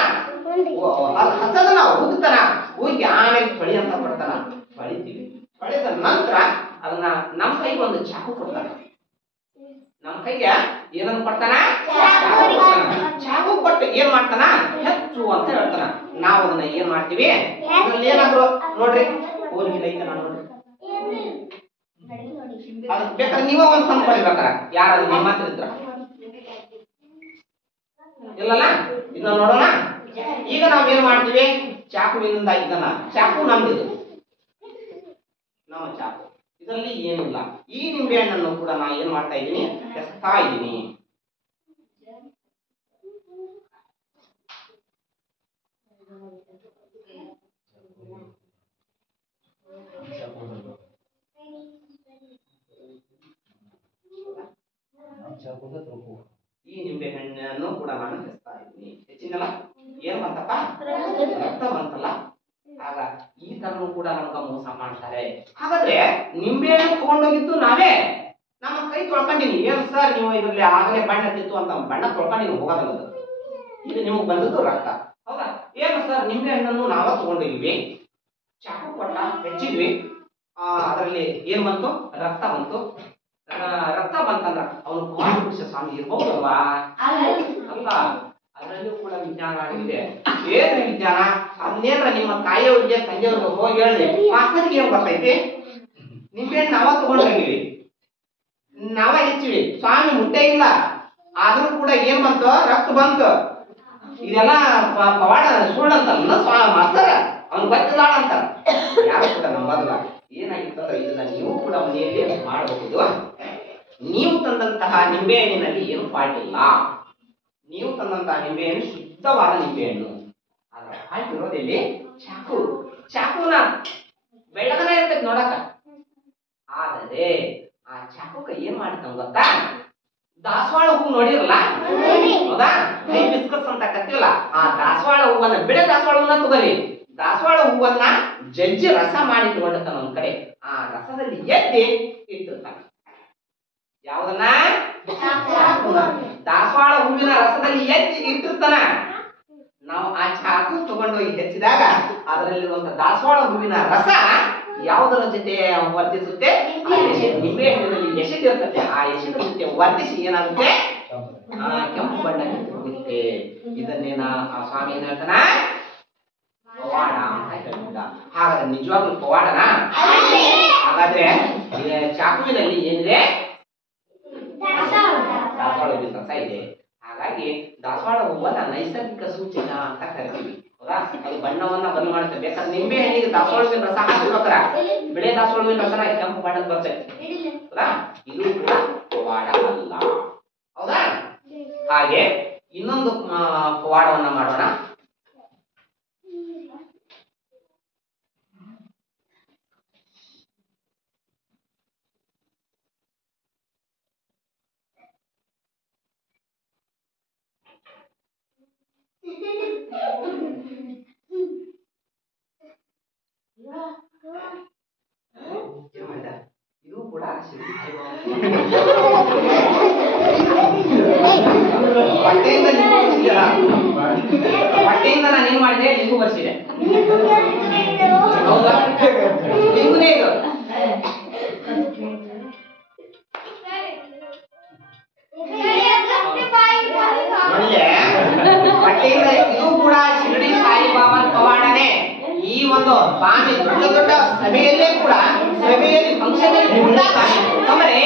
ಹಚ್ಚದನ, ಉಗ್ತಾನ. ಉಗ್ಗಿ ಆಮೇಲೆ ತೊಳಿ ಅಂತ ಕೊಡ್ತಾನ. ತೊಳಿತೀವಿ. ತೊಳೆದ ನಂತರ ಅದನ್ನ ನಮ್ ಕೈಗೆ ಒಂದು ಚಾಕು ಕೊಡ್ತಾನ. ನಮ್ ಕೈಗೆ ಏನನ್ನು ಕೊಡ್ತಾನ? ಚಾಕು ಕೊಟ್ಟು ಏನ್ ಮಾಡ್ತಾನ? ಹೆಚ್ಚು ಅಂತ ಹೇಳ್ತಾನ. ನಾವು ಅದನ್ನ ಏನ್ ಮಾಡ್ತೀವಿ? ಅದ್ರಲ್ಲಿ ಏನಾದ್ರು ನೋಡ್ರಿ, ಹೋಲ್ಗಿಲ್ಲ ಐತೆ ನಾನು ನೋಡ್ರಿ, ಅದಕ್ಕೆ ಬೇಕಾದ್ರೆ ನೀವ ಒಂದ್ ತಂದು ಕೊಡ್ಬೇಕಾರ. ಯಾರಾದ್ರೂ ನಿಮ್ಮ ಹತ್ರ ಇದ್ರ ಇಲ್ಲಲ್ಲ? ಇದನ್ನ ನೋಡೋಣ. ಈಗ ನಾವೇನ್ ಮಾಡ್ತೀವಿ? ಚಾಕುವಿನಿಂದ ಇದನ್ನ, ಚಾಕು ನಮ್ದಿದು, ನಮ್ಮ ಚಾಕು. ಇದರಲ್ಲಿ ಏನಿಲ್ಲ. ಈ ನಿಂಬೆ ಹಣ್ಣನ್ನು ಕೂಡ ನಾ ಏನ್ ಮಾಡ್ತಾ ಇದ್ದೀನಿ? ಎಸ್ತಾ ಇದ್ದೀನಿ. ಈ ನಿಂಬೆ ಹಣ್ಣನ್ನು ಕೂಡ ನಾನು ಹೆಚ್ಚ್ತಾ ಇದ್ದೀನಿ. ಹೆಚ್ಚಿನಲ್ಲ ಏನ್ ಬಂತಪ್ಪ? ರಕ್ತ ಬಂತಲ್ಲ. ಆಗ ಈ ತರನು ಕೂಡ ನಮ್ಗ ಮೋಸ ಮಾಡ್ತಾರೆ. ಹಾಗಾದ್ರೆ ನಿಂಬೆ ಹಣ್ಣು ತಗೊಂಡೋಗಿದ್ದು ನಾವೇ. ನಮ್ಮ ಕೈ ತೊಳ್ಕೊಂಡಿನಿ. ಏನ್ ಸರ್ ನೀವು ಇದ್ರಲ್ಲಿ ಆಗಲೇ ಬಣ್ಣ ತಿತ್ತು ಅಂತ ಬಣ್ಣ ತೊಳ್ಕೊಂಡಿನಿ, ಹೋಗೋದಲ್ಲದು. ಇದು ನಿಮಗ್ ಬಂದದ್ದು ರಕ್ತ. ಹೌದಾ? ಏನು ಸರ್, ನಿಂಬೆ ಹಣ್ಣನ್ನು ನಾವ ತಗೊಂಡಿದ್ವಿ, ಚಾಕು ಕೊಟ್ಟ, ಹೆಚ್ಚಿದ್ವಿ, ಅದರಲ್ಲಿ ಏನ್ ಬಂತು? ರಕ್ತ ಬಂತು. ರಕ್ತ ಬಂತಂದ್ರ ಅವನು ಪವಾಡ ಸ್ವಾಮಿ ಇರ್ಬಹುದಲ್ವಾ? ಅಲ್ಲ, ಅದರಲ್ಲೂ ಕೂಡ ವಿಜ್ಞಾನ ಆಗಿದೆ. ಏನು ವಿಜ್ಞಾನ? ಅದನ್ನೇನ್ರ ನಿಮ್ಮ ತಾಯಿಯವ್ರಿಗೆ, ತಂದೆಯವ್ರಿಗೆ ಹೋಗಿ ಹೇಳಿ, ಮಾಸ್ತರ್ಗೆ ಏನ್ ಬರ್ತೈತಿ? ನಿಂಬೆ ಹಣ್ಣು ನಾವ ತಗೊಂಡೋಗಿವಿ, ನಾವ ಹೆಚ್ಚಿವಿ, ಸ್ವಾಮಿ ಮುಟ್ಟೆ ಇಲ್ಲ, ಆದ್ರೂ ಕೂಡ ಏನ್ ಬಂತು? ರಕ್ತ ಬಂತು. ಇದೆಲ್ಲ ಪವಾಡ ಸುಳ್ಳಂತಲ್ಲ ಮಾಸ್ತರ, ಅವ್ನು ಗೊತ್ತಿಲ್ಲ ಅಂತ ಯಾರು ಕೂಡ ನಂಬಲ್ಲ. ಏನಾಗಿತ್ತಂದ್ರೆ ಇದನ್ನ ನೀವು ಕೂಡ ಮನೆಯಲ್ಲಿ ಮಾಡಬಹುದು. ನೀವು ತಂದಂತಹ ನಿಂಬೆ ಹಣ್ಣಿನಲ್ಲಿ ಏನು ಫಾಲ್ಟ್ ಇಲ್ಲ. ನೀವು ತಂದಂತಹ ನಿಂಬೆ ಹಣ್ಣು ಶುದ್ಧವಾದ ನಿಂಬೆ ಹಣ್ಣು. ಆದ್ರೆ ಫಾಲ್ಟ್ ಇರೋದಿಲ್ಲಿ ಚಾಕು. ಚಾಕುನ ಬೆಳಗನ ಇರ್ತೈತಿ ನೋಡಕ, ಆದರೆ ಆ ಚಾಕುಕ ಏನ್ ಮಾಡ್ತಾವ ಗೊತ್ತಾ? ದಾಸವಾಳ ಹೂ ನೋಡಿರಲ್ಲ, ಹೌದಾ? ಬಿಸ್ಕಸ್ ಅಂತ ಕತ್ತಿಲ್ಲ. ಆ ದಾಸವಾಳ ಹೂವನ್ನ, ಬೆಳೆ ದಾಸವಾಳ ಹೂವನ್ನ ತಗೋರಿ. ದಾಸವಾಳ ಹೂವನ್ನ ಜಜ್ಜಿ ರಸ ಮಾಡಿ ಇಟ್ಕೊಂಡಿರ್ತಾನ ಒಂದ್ ಕಡೆ. ಆ ರಸದಲ್ಲಿ ಎದ್ದಿ ಇಟ್ಟಿರ್ತಾನ. ಯಾವುದನ್ನ? ದಾಸವಾಳ ಹೂವಿನ ರಸದಲ್ಲಿ ಎದ್ದಿ ಇಟ್ಟಿರ್ತಾನ. ನಾವು ಆ ಚಾಕು ತಗೊಂಡೋಗಿ ಹೆಚ್ಚಿದಾಗ ಅದರಲ್ಲಿರುವಂತ ದಾಸವಾಳ ಹೂವಿನ ರಸ ಯಾವುದರ ಜೊತೆ ವರ್ತಿಸುತ್ತೆ? ನಿಂಬೆ ಹಣ್ಣಿನಲ್ಲಿ ಎಸೆದಿರ್ತದೆ. ಆ ಎಸೆದ ಜೊತೆ ವರ್ತಿಸಿ ಏನಾಗುತ್ತೆ? ಕೆಂಪು ಬಣ್ಣ ಹೋಗುತ್ತೆ. ಇದನ್ನೇನ ಆ ಸ್ವಾಮಿ ಏನ್ ಹೇಳ್ತಾನ? ಪವಾಡ ಅಂತ ಹೇಳ್ತಿದ್ದ. ಹಾಗಾದ್ರೆ ನಿಜವಾಗ್ಲೂ ಪವಾಡನ? ಹಾಗಾದ್ರೆ ಚಾಕುವಿನಲ್ಲಿ ಏನಿದೆ? ದಾಸವಾಳ ಹೂವಿನ ರಸ ಇದೆ. ಹಾಗಾಗಿ ದಾಸವಾಳ ಹೂವನ್ನ ನೈಸರ್ಗಿಕ ಸೂಚಕ ಅಂತ ಕರಿತೀವಿ. ಹೌದಾ? ಅದು ಬಣ್ಣವನ್ನ ಬದಲು ಮಾಡುತ್ತೆ. ಬೇಕಾದ್ರೆ ನಿಂಬೆ ಹಣ್ಣಿಗೆ ದಾಸವಾಳ ಹೂವಿನ ರಸ ಹಾಕಿರ್ಬೇಕಾರ, ಬೆಳೆ ದಾಸವಾಳ ಹೂವಿನ ರಸನ ಕೆಂಪು ಬಣ್ಣದ ಬರ್ತೈತೆ. ಹೌದಾ? ಇದು ಕೂಡ ಪವಾಡ ಅಲ್ಲ. ಹೌದಾ? ಹಾಗೆ ಇನ್ನೊಂದು ಪವಾಡವನ್ನ ಮಾಡೋಣ. ಇದು ಕೂಡ ಬಟ್ಟೆಯಿಂದ ನಾನು ಏನ್ ಮಾಡಿದೆ? ಲಿಂಗು ಬರ್ಸಿದೆ. ಹೌದಾ? ಲಿಂಗುನೇ ಇದು. ಬಟ್ಟೆಯಿಂದ ಇದು ಕೂಡ ಶಿರಡಿ ಸಾಯಿಬಾಬಾ ಪವಾಡನೆ. ಈ ಒಂದು ಸ್ವಾಮಿ ದೊಡ್ಡ ದೊಡ್ಡ ಸಭೆಯಲ್ಲೇ ಕೂಡ ಸಭೆಯಲ್ಲಿ ಫಂಕ್ಷನ್ ಕುಂತಾಗ ಕಮರೆ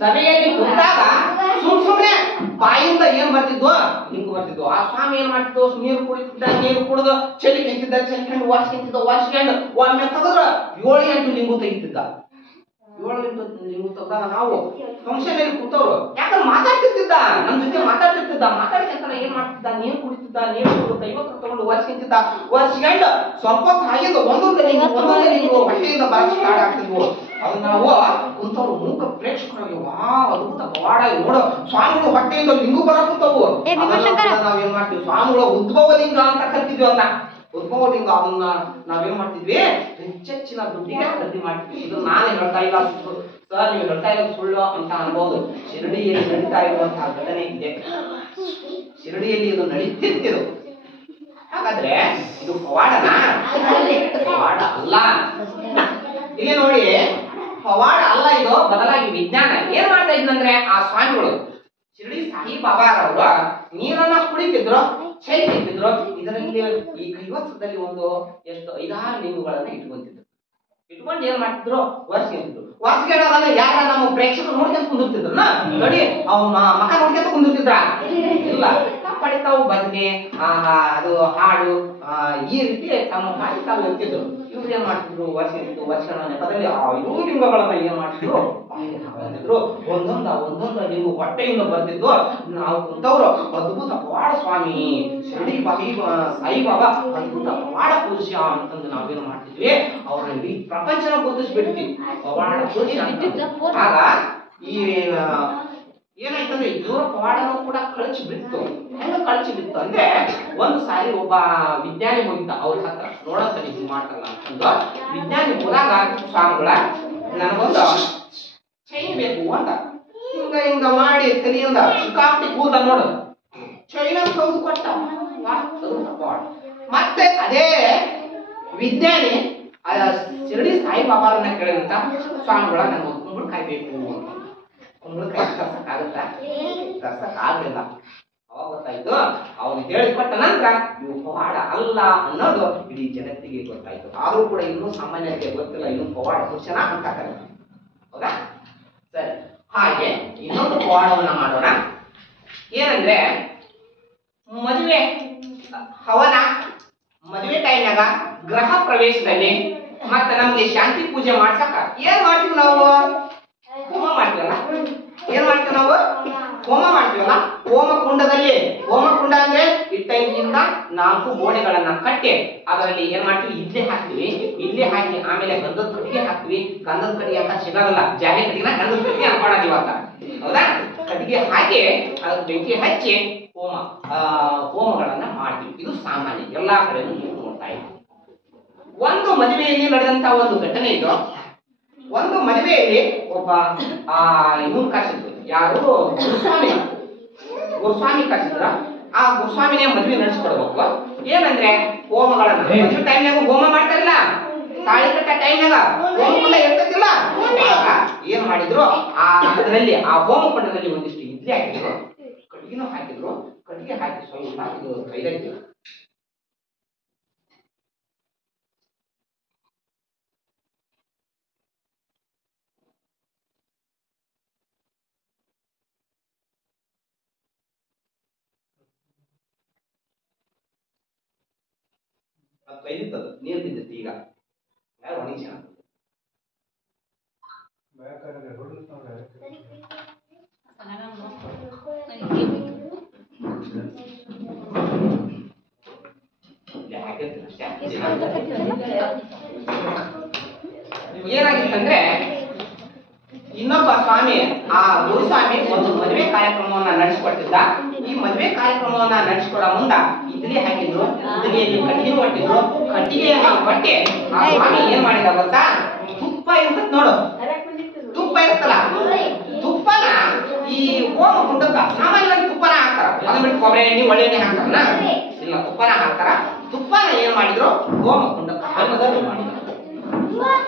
ಸಭೆಯಲ್ಲಿ ಕುಂತಾಗ ಸುಮ್ನೆ ಬಾಯಿಂದ ಏನ್ ಬರ್ತಿದ್ವು ಲಿಂಗು ಬರ್ತಿದ್ವು. ಆ ಸ್ವಾಮಿ ಏನ್ ಮಾಡ್ತಿದ್ವು, ನೀರು ಕುಡಿದು ಚಳಿ ಕೆಂತಿದ್ದ ವಾರ್ಸ್ಕೊಂಡು ಒಮ್ಮೆ ತೆಗೆದ್ರ 7-8 ಲಿಂಗು ತೆಗಿತಿದ್ದ. 7-8 ಲಿಂಗು ತೆಗ್ದಾಗ ನಾವು ಫಂಕ್ಷನ್ ಅಲ್ಲಿ ಕೂತವ್ರು ಯಾಕಂದ್ರೆ ಮಾತಾಡ್ತಿರ್ತಿದ್ದ, ನಮ್ ಜೊತೆ ಮಾತಾಡ್ತಿರ್ತಾನ. ಏನ್ ಮಾಡ್ತಿದ್ದ, ನೀರು ಕುಡಿತಿದ್ದ, ನೀರು ಕುಡಿದು ಕೈವತ್ತು ತಗೊಂಡು ವರ್ಷ ಸ್ವಲ್ಪ ಆಗಿದ್ದು ಒಂದೊಂದು ಲಿಂಗು ಹೊಟ್ಟೆಯಿಂದ ಬರಕ್ಕೆ ಸ್ಟಾರ್ಟ್ ಆಗ್ತಿದ್ವು. ಅದು ನಾವು ಕುಂತವ್ರು ಮೂಕ ಪ್ರೇಕ್ಷಕರಾಗಿ ವಾ ಅದ್ಭುತ ಪವಾಡ ನೋಡು, ಸ್ವಾಮಿಗಳು ಹೊಟ್ಟೆಯಿಂದ ಲಿಂಗು ಬರ ಕುಂತವು. ನಾವೇನ್ ಮಾಡ್ತೀವಿ, ಸ್ವಾಮಿಗಳು ಉದ್ಭವ ಲಿಂಗ ಅಂತ ಕರಿತಿದ್ವಿ. ಅಂತ ಉದ್ಭವ ಲಿಂಗ ಅದನ್ನ ನಾವೇನ್ ಮಾಡ್ತಿದ್ವಿ, ಹೆಚ್ಚೆಚ್ಚಿನ ದುಡ್ಡಿಗೆ ಖರೀದಿ ಮಾಡ್ತಿದ್ವಿ. ಇದು ನಾನು ಹೇಳ್ತಾ ಇಲ್ಲ ಸರ್, ನೀವು ಹೇಳ್ತಾ ಇಲ್ಲ ಸುಳ್ಳು ಅಂತ ಅನ್ಬೋದು. ಶಿರಡಿಯಲ್ಲಿ ನಡೀತಾ ಇರುವಂತಹ ಘಟನೆ ಇದೆ, ಶಿರಡಿಯಲ್ಲಿ ಇದು ನಡೀತಿರ್ತಿರು. ಹಾಗಾದ್ರೆ ಇದು ಪವಾಡನ? ಪವಾಡ ಅಲ್ಲ. ಇಲ್ಲಿ ನೋಡಿ, ಪವಾಡ ಅಲ್ಲ ಇದು, ಬದಲಾಗಿ ವಿಜ್ಞಾನ. ಏನ್ ಮಾಡ್ತಾ ಇದ್ದಂದ್ರೆ ಆ ಸ್ವಾಮಿಗಳು ಶಿರಡಿ ಸಾಯಿ ಬಾಬಾರವರು ನೀರನ್ನ ಕುಡಿತಿದ್ರು, ಚೈತಿದ್ರು. ಇದರಲ್ಲಿ ಈ ಕೈವತ್ಸದಲ್ಲಿ ಒಂದು ಎಷ್ಟು 5-6 ಲಿಂಗುಗಳನ್ನ ಇಟ್ಕೊಂತಿದ್ರು. ಇಟ್ಕೊಂಡು ಏನ್ ಮಾಡ್ತಿದ್ರು, ವರ್ಷ ಯಾರ ನಮ್ಮ ಪ್ರೇಕ್ಷಕರು ನೋಡ್ಕೊಂತ ಕುಂದಿರ್ತಿದ್ರು ನೋಡಿ, ಅವ್ ಮಕ ನೋಡ್ಕೊಂತ ಕುಂದಿರ್ತಿದ್ರ ಇಲ್ಲ, ಪಡಿ ತಾವು ಭಜನೆ ಅದು ಹಾಡು ಈ ರೀತಿ ತಮ್ಮ ಪಾಡಿ ತಾವು ಇರ್ತಿದ್ರು. ಇವ್ರು ಏನ್ ಮಾಡ್ತಿದ್ರು, ವರ್ಷ ನೆಪದಲ್ಲಿ 5 ಲಿಂಗಗಳನ್ನ ಏನ್ ಮಾಡ್ತಿದ್ರು, ಹಾಕೊಂಡಿದ್ರು. ಒಂದೊಂದು ಲಿಂಗು ಹೊಟ್ಟೆಯಿಂದ ಬರ್ತಿದ್ವು. ನಾವು ಕುಂತವ್ರು ಅದ್ಭುತ ಪವಾಡ ಸ್ವಾಮಿ ಶಿರಡಿ ಸಾಯಿಬಾಬಾ ಅದ್ಭುತ ಪವಾಡ ಪುರುಷ ಅಂತಂದು ನಾವೇನು ಮಾಡ್ತಿದ್ವಿ, ಅವ್ರನ್ನ ಇಡೀ ಪ್ರಪಂಚನ ಗುರುತಿಸ್ಬಿಡ್ತೀವಿ ಪವಾಡ ಪುರುಷ. ಆಗ ಈ ಏನಾಯ್ತಂದ್ರೆ ಇವರ ಪವಾಡನೂ ಕೂಡ ಕಳಚಿ ಬಿತ್ತು. ಹೆಂಗ ಕಳಚಿ ಬಿತ್ತು ಅಂದ್ರೆ, ಒಂದು ಸಾರಿ ಒಬ್ಬ ವಿಜ್ಞಾನಿ ಹೋಗಿದ್ದ ಅವ್ರ ಹತ್ರ, ನೋಡಂತ ನೀವು ಮಾಡ್ತಲ್ಲ ಅಂತಂದು. ವಿಜ್ಞಾನಿ ಹೋದಾಗ ಸ್ವಾಮಿಗಳ ನನಗೊಂದು ಚೈನ್ ಬೇಕು ಅಂತ ಹಿಂಗ ಮಾಡಿ ತಲೆಯಿಂದ ಸಿಕ್ಕಾಪಟ್ಟಿ ಕೂದ ನೋಡು, ಚೈನ ಕೌದು ಕೊಟ್ಟ. ಮತ್ತೆ ಅದೇ ವಿಜ್ಞಾನಿ ಶಿರಡಿ ಸಾಯಿಬಾಬಾರನ್ನ ಕೇಳಿದಂತ, ಸ್ವಾಮಿಗಳ ನನಗೆ ಕುಂಬಳಕಾಯಿ ಬೇಕು ಅಂತ. ಕುಂಬಳಕಾಯಿ ತರ್ಸಕ್ಕಾಗಲಿಲ್ಲ. ಅವಾಗ ಗೊತ್ತಾಯ್ತು, ಅವನು ಹೇಳಿಕೊಟ್ಟ ನಂತರ ಇವು ಪವಾಡ ಅಲ್ಲ ಅನ್ನೋದು ಇಡೀ ಜಗತ್ತಿಗೆ ಗೊತ್ತಾಯ್ತು. ಆದ್ರೂ ಕೂಡ ಇನ್ನೂ ಸಾಮಾನ್ಯತೆ ಗೊತ್ತಿಲ್ಲ, ಇನ್ನು ಪವಾಡ ಪುರುಷನ ಅಂತ ಕರೀತಾರೆ. ಹೌದಾ? ಸರಿ, ಹಾಗೆ ಇನ್ನೊಂದು ಪವಾಡವನ್ನ ಮಾಡೋಣ. ಏನಂದ್ರೆ, ಮದುವೆ ಹವನ, ಮದುವೆ ಟೈಮ್ನಾಗ ಗ್ರಹ ಪ್ರವೇಶದಲ್ಲಿ ಮತ್ತೆ ನಮ್ಗೆ ಶಾಂತಿ ಪೂಜೆ ಮಾಡ್ಸಕ ಏನ್ ಮಾಡ್ತೀವಿ ನಾವು, ಹೋಮ ಮಾಡ್ತೀವಲ್ಲ. ಏನ್ ಮಾಡ್ತೀವಿ ನಾವು, ಹೋಮ ಮಾಡ್ತೀವಲ್ಲ. ಹೋಮಕುಂಡದಲ್ಲಿ, ಹೋಮಕುಂಡ ಅಂದ್ರೆ ಇಟ್ಟೈನಿಂದ 4 ಗೋಡೆಗಳನ್ನ ಕಟ್ಟಿ ಅದರಲ್ಲಿ ಏನ್ ಮಾಡ್ತೀವಿ, ಇಡ್ಲಿ ಹಾಕ್ತಿವಿ. ಇಡ್ಲಿ ಹಾಕಿ ಆಮೇಲೆ ಗಂಧದ ಕಟ್ಟಿಗೆ ಹಾಕ್ತಿವಿ. ಗಂಧದ ಕಟ್ಟಿಗೆ ಅಂತ ಸಿಗೋದಲ್ಲ, ಜಾಲಿ ಕಟ್ಟಿಗೆನ ಗಂಧದ ಕಟ್ಟಿಗೆ ಅನ್ಕೊಳ್ಳೋದು ಅಂತ. ಹೌದಾ? ಕಟ್ಟಿಗೆ ಹಾಕಿ ಅದಕ್ಕೆ ಬೆಂಕಿ ಹಚ್ಚಿ ಹೋಮಗಳನ್ನ ಮಾಡ್ತೀವಿ. ಇದು ಸಾಮಾನ್ಯ, ಎಲ್ಲಾ ಕಡೆನೂ ನೀವು ನೋಡ್ತಾ ಇದ್ದೀವಿ. ಒಂದು ಮದುವೆಯಲ್ಲಿ ನಡೆದಂತ ಒಂದು ಘಟನೆ ಇದು. ಒಂದು ಮದುವೆಯಲ್ಲಿ ಒಬ್ಬ ಇವನ್ ಕಾಸಿದ್ರು, ಯಾರು ಗುರುಸ್ವಾಮಿ ಕಾಸಿದ್ರ. ಆ ಗುರುಸ್ವಾಮಿನೇ ಮದುವೆ ನಡೆಸ್ಕೊಡ್ಬೇಕು. ಏನಂದ್ರೆ ಹೋಮಗಳನ್ನ ಮದುವೆ ಟೈಮ್ನಾಗ ಹೋಮ ಮಾಡ್ತಾರಿಲ್ಲ, ತಾಳಿ ಕಟ್ಟ ಟೈಮ್ನಾಗ ಹೋಮಕುಂಡ ಇರ್ತತಿಲ್ಲ. ಏನ್ ಮಾಡಿದ್ರು, ಅದರಲ್ಲಿ ಆ ಹೋಮಕುಂಡದಲ್ಲಿ ಒಂದಿಷ್ಟು ಇಡ್ಲಿ ಹಾಕಿದ್ರು, ಕಟ್ಟಿಗೆನೂ ಹಾಕಿದ್ರು. ಕಟ್ಟಿಗೆ ಹಾಕಿ ಸ್ವಲ್ಪ ಇದು ಕೈದಾಯ್ತು. ಕೈದಿತ್ತದು ನೀರು ಬಿದ್ದಿತ್ತು. ಈಗ ಯಾರು ಒಣಗಿಸಿ ಏನಾಗಿತ್ತಂದ್ರೆ, ಇನ್ನೊಬ್ಬ ಸ್ವಾಮಿ, ಆ ಗುರುಸ್ವಾಮಿ ಒಂದು ಮದುವೆ ಕಾರ್ಯಕ್ರಮವನ್ನ ನಡೆಸಿಕೊಟ್ಟಿದ್ದ. ಈ ಮದುವೆ ಕಾರ್ಯಕ್ರಮವನ್ನ ನಡೆಸಿಕೊಡೋ ಮುಂದ ಇಡ್ಲಿ ಹಾಕಿದ್ರು, ಇಡ್ಲಿಯಲ್ಲಿ ಕಟ್ಟಿಗೆ ಕೊಟ್ಟಿದ್ರು. ಕಟ್ಟಿಗೆಯನ್ನ ಕೊಟ್ಟಿ ಆ ಸ್ವಾಮಿ ಏನ್ ಮಾಡಿದ ಗೊತ್ತಾ, ತುಪ್ಪ ಇರ್ತದ ನೋಡು, ತುಪ್ಪ ಇರ್ತಲ್ಲ, ತುಪ್ಪನ ಈ ಹೋಮ ಕುಂಡಕ್ಕ ಸಾಮಾನ್ಯವಾಗಿ ತುಪ್ಪನ ಹಾಕ್ತಾರ. ಅದನ್ನ ಬಿಟ್ಟು ಕೊಬ್ಬರಿ ಎಣ್ಣೆ ಒಳ್ಳೆ ಎಣ್ಣೆ ಹಾಕ್ತಾರಲ್ಲ, ಇಲ್ಲ ತುಪ್ಪನ ಹಾಕ್ತಾರ. ತುಪ್ಪನ ಏನ್ ಮಾಡಿದ್ರು, ಹೋಮ ಕುಂಡಕ್ಕ ಹಾಕಿ ಮಾಡಿದ್ರು.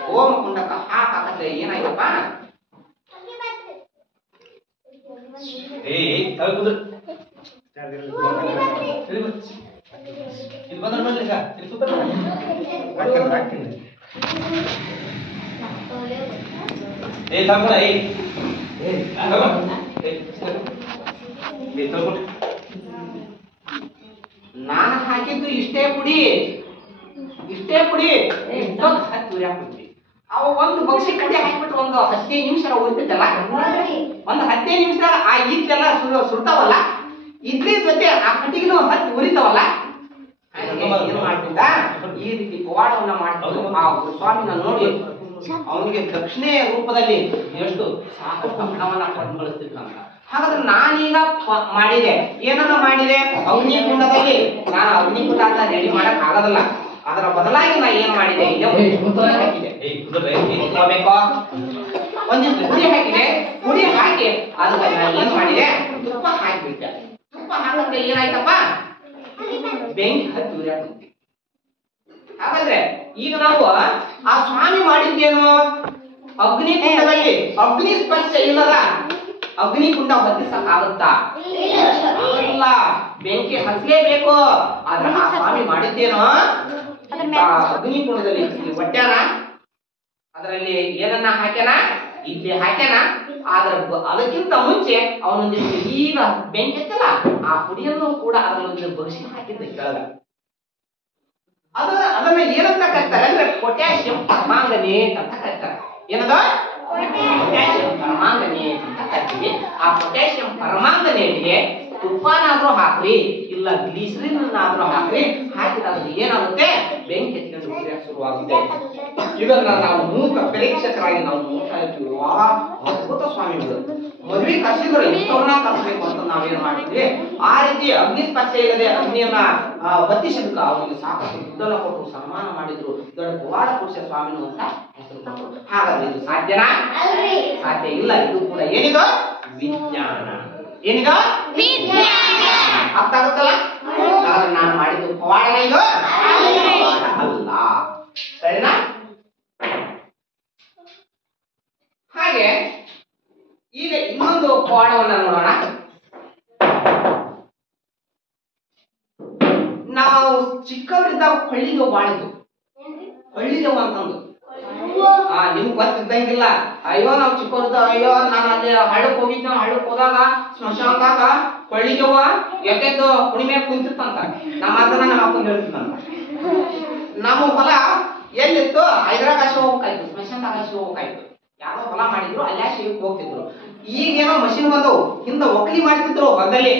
ಹೋಮ ಕುಂಡಕ್ಕ ಹಾಕಿದ್ರೆ ಏನಾಯ್ತಪ್ಪ, ಏ ತಗೊಂಡ ನಾನು ಹಾಕಿದ್ದು ಇಷ್ಟೇ ಪುಡಿ ಇಷ್ಟೊಂದು ಹತ್ತು ಉರಿ ಹಾಕ್ಬಿಟ್ವಿ. ಅವ ಒಂದು ಬಗ್ಸಿ ಕಡೆ ಹಾಕ್ಬಿಟ್ಟು ಒಂದು 15 ನಿಮಿಷ ಉರಿತೈತಲ್ಲ, ಒಂದು 15 ನಿಮಿಷದಾಗ ಆ ಇದ್ದೆಲ್ಲ ಸುಡ್ತಾವಲ್ಲ, ಇಡ್ಲಿ ಜೊತೆ ಆ ಕಟ್ಟಿಗೆನೂ ಹತ್ತಿ ಉರಿತಾವಲ್ಲ, ಏನು ಮಾಡ್ತಿದ್ದ ಈ ರೀತಿ ಪವಾಡವನ್ನ ಮಾಡ್ತಿದ್ದು. ಆ ಸ್ವಾಮಿನ ನೋಡಿ ಅವನಿಗೆ ದಕ್ಷಿಣೆ ರೂಪದಲ್ಲಿ ಎಷ್ಟು ಸಾಕಷ್ಟು ಹಣವನ್ನ ಕೊಟ್ಟು ಕಳಿಸ್ತಿದ್ದ ಅಂತ. ಹಾಗಾದ್ರೆ ನಾನೀಗ ಮಾಡಿದೆ, ಏನನ್ನ ಮಾಡಿದೆ? ಅಗ್ನಿಕುಂಡದಲ್ಲಿ ನಾನು ಅಗ್ನಿಕುಂಡ ಅಂತ ರೆಡಿ ಮಾಡಕ್ ಆಗೋದಿಲ್ಲ. ಅದರ ಬದಲಾಗಿ ನಾ ಏನ್ ಮಾಡಿದೆ? ಒಂದಿಷ್ಟು ಪುಡಿ ಹಾಕಿದೆ. ಪುಡಿ ಹಾಕಿ ಅದಕ್ಕೆ ನಾ ಏನ್ ಮಾಡಿದೆ? ತುಪ್ಪ ಹಾಕಿಬಿಟ್ಟೆ. ತುಪ್ಪ ಹಾಕಿದ್ರೆ ಏನಾಯ್ತಪ್ಪ? ಬೆಂಕಿ ಹತ್ತಿ ಉರಿ ಹಾಕುತ್ತೆ. ಹಾಗಾದ್ರೆ ಈಗ ನಾವು ಆ ಸ್ವಾಮಿ ಮಾಡಿದ್ದೇನು? ಅಗ್ನಿಕುಂಡದಲ್ಲಿ ಅಗ್ನಿ ಸ್ಪರ್ಶ ಇಲ್ಲದ ಅಗ್ನಿಕುಂಡ ಹೊತ್ತಿಸಕ್ಕಾಗುತ್ತಾ? ಇಲ್ಲ, ಬೆಂಕಿ ಹಚ್ಚಲೇಬೇಕು. ಆದ್ರೆ ಆ ಸ್ವಾಮಿ ಮಾಡಿದ್ದೇನು? ಅಗ್ನಿಕುಂಡದಲ್ಲಿ ಒಟ್ಟ್ಯಾನ, ಅದರಲ್ಲಿ ಏನನ್ನ ಹಾಕ್ಯಾನ? ಇಡ್ಲಿ ಹಾಕ್ಯಾನ. ಆದ್ರ ಅದಕ್ಕಿಂತ ಮುಂಚೆ ಅವನೊಂದಿಷ್ಟು ಈಗ ಬೆಂಕಿ ಹತ್ತಲ್ಲ, ಆ ಪುಡಿಯನ್ನು ಕೂಡ ಅದರೊಂದಿಗೆ ಬಗ್ಸಿ ಹಾಕಿದ್ದ ಕೆಳಗ. ಅದನ್ನ ಏನಂತ ಕರೀತಾರೆ ಅಂದ್ರೆ ಪೊಟ್ಯಾಷಿಯಂ ಪರಮಾಂಗನೇಟ್ ಅಂತ ಕರೀತಾರೆ. ಏನದ? ಪೊಟ್ಯಾಷಿಯಂ ಪರಮಾಂಗನೇಟ್ ಅಂತ ಕರಿತೀವಿ. ಆ ಪೊಟ್ಯಾಷಿಯಂ ಪರಮಾಂಗನೇಟ್ಗೆ ತುಪ್ಪನಾದ್ರೂ ಹಾಕ್ರಿ, ಇಲ್ಲ ಗ್ಲಿಸರಿನ್ ಆದ್ರೂ ಹಾಕ್ರಿ. ಹಾಕಿದ್ರೆ ಏನಾಗುತ್ತೆ? ಬೆಂಕಿ ಹಚ್ಕೊಂಡು ಉರಿಯಕ್ಕೆ ಶುರುವಾಗುತ್ತೆ. ಇದನ್ನ ನಾವು ಮೂಕ ಪ್ರೇಕ್ಷಕರಾಗಿ ನಾವು ನೋಡ್ತಾ ಇರ್ತೀವಿ. ಅದ್ಭುತ ಸ್ವಾಮಿಗಳು ಮದುವೆ ಕರ್ಸಿದ್ರು ಇಂಥವ್ರನ್ನ ಕರ್ಸ್ಬೇಕು ಅಂತ ನಾವೇನ್ ಮಾಡಿದ್ವಿ. ಆ ರೀತಿ ಅಗ್ನಿ ಸ್ಪರ್ಶ ಇಲ್ಲದೆ ಅಗ್ನಿಯನ್ನ ಹೊತ್ತಿಸಿದ್ಕ ಅವನಿಗೆ ಸಾಕಷ್ಟು ದುಡ್ಡನ್ನು ಕೊಟ್ಟು ಸನ್ಮಾನ ಮಾಡಿದ್ರು. ದೊಡ್ಡ ಪವಾಡ ಪುರುಷ ಸ್ವಾಮಿನು ಅಂತ ಹೆಸರು ಕೊಟ್ಟರು. ಹಾಗಾದ್ರೆ ಇದು ಸಾಧ್ಯನಾ? ಸಾಧ್ಯ ಇಲ್ಲ. ಇದು ಕೂಡ ಏನಿದು? ವಿಜ್ಞಾನ. ಏನಿದು? ಅರ್ಥ ಆಗುತ್ತಲ್ಲ? ನಾನು ಮಾಡಿದ್ದು ಪವಾಡನ ಇದು ಅಲ್ಲ. ಸರಿನಾ? ಹಾಗೆ ಈಗ ಇನ್ನೊಂದು ಪವಾಡವನ್ನ ನೋಡೋಣ. ನಾವು ಚಿಕ್ಕವರಿದ್ದಾಗ ಕೊಳ್ಳಿದೇವು ಬಾಳಿದ್ದು. ಕೊಳ್ಳಿದೇವು ಅಂತಂದು ನಿಮ್ಗೆ ಗೊತ್ತಿದ್ದಂಗಿಲ್ಲ. ಅಯ್ಯೋ ನಾವು ಚಿಕ್ಕವರಿದ್ದಾಗ, ಅಯ್ಯೋ ನಾನು ಅಲ್ಲಿ ಹಳ್ಳಕ್ ಹೋಗಿದ್ದೆ. ಹಳ್ಳಕ್ ಹೋದಾಗ ಸ್ಮಶಾನದಾಗ ಕೊಳ್ಳಿದೇವ ಎದ್ದೆದ್ದು ಕುಣಿಮೆ ಕುಂತಿತ್ತಂತ. ನಮ್ಮ ಅದನ್ನ ನಮ್ಮ ಅಪ್ಪನ ಹೇಳ್ತಿದ್ದಂತ. ನಮ್ಮ ಹೊಲ ಎಲ್ಲಿತ್ತು? ಹೈದರಾಬಾದ್ ಹೋಗ್ಬೇಕಾಯ್ತು, ಸ್ಮಶಾನದಾಗ ಹೋಗ್ಬೇಕಾಯ್ತು. ಯಾರೋ ಹೊಲ ಮಾಡಿದ್ರು, ಅಲ್ಲೇ ಶಿವಕ್ಕೆ ಹೋಗ್ತಿದ್ರು. ಈಗೇನೋ ಮಷಿನ್ ಬಂದವು. ಹಿಂದ ಒಕ್ಕಲಿ ಮಾಡ್ತಿದ್ರು ಹೊಲದಲ್ಲಿ.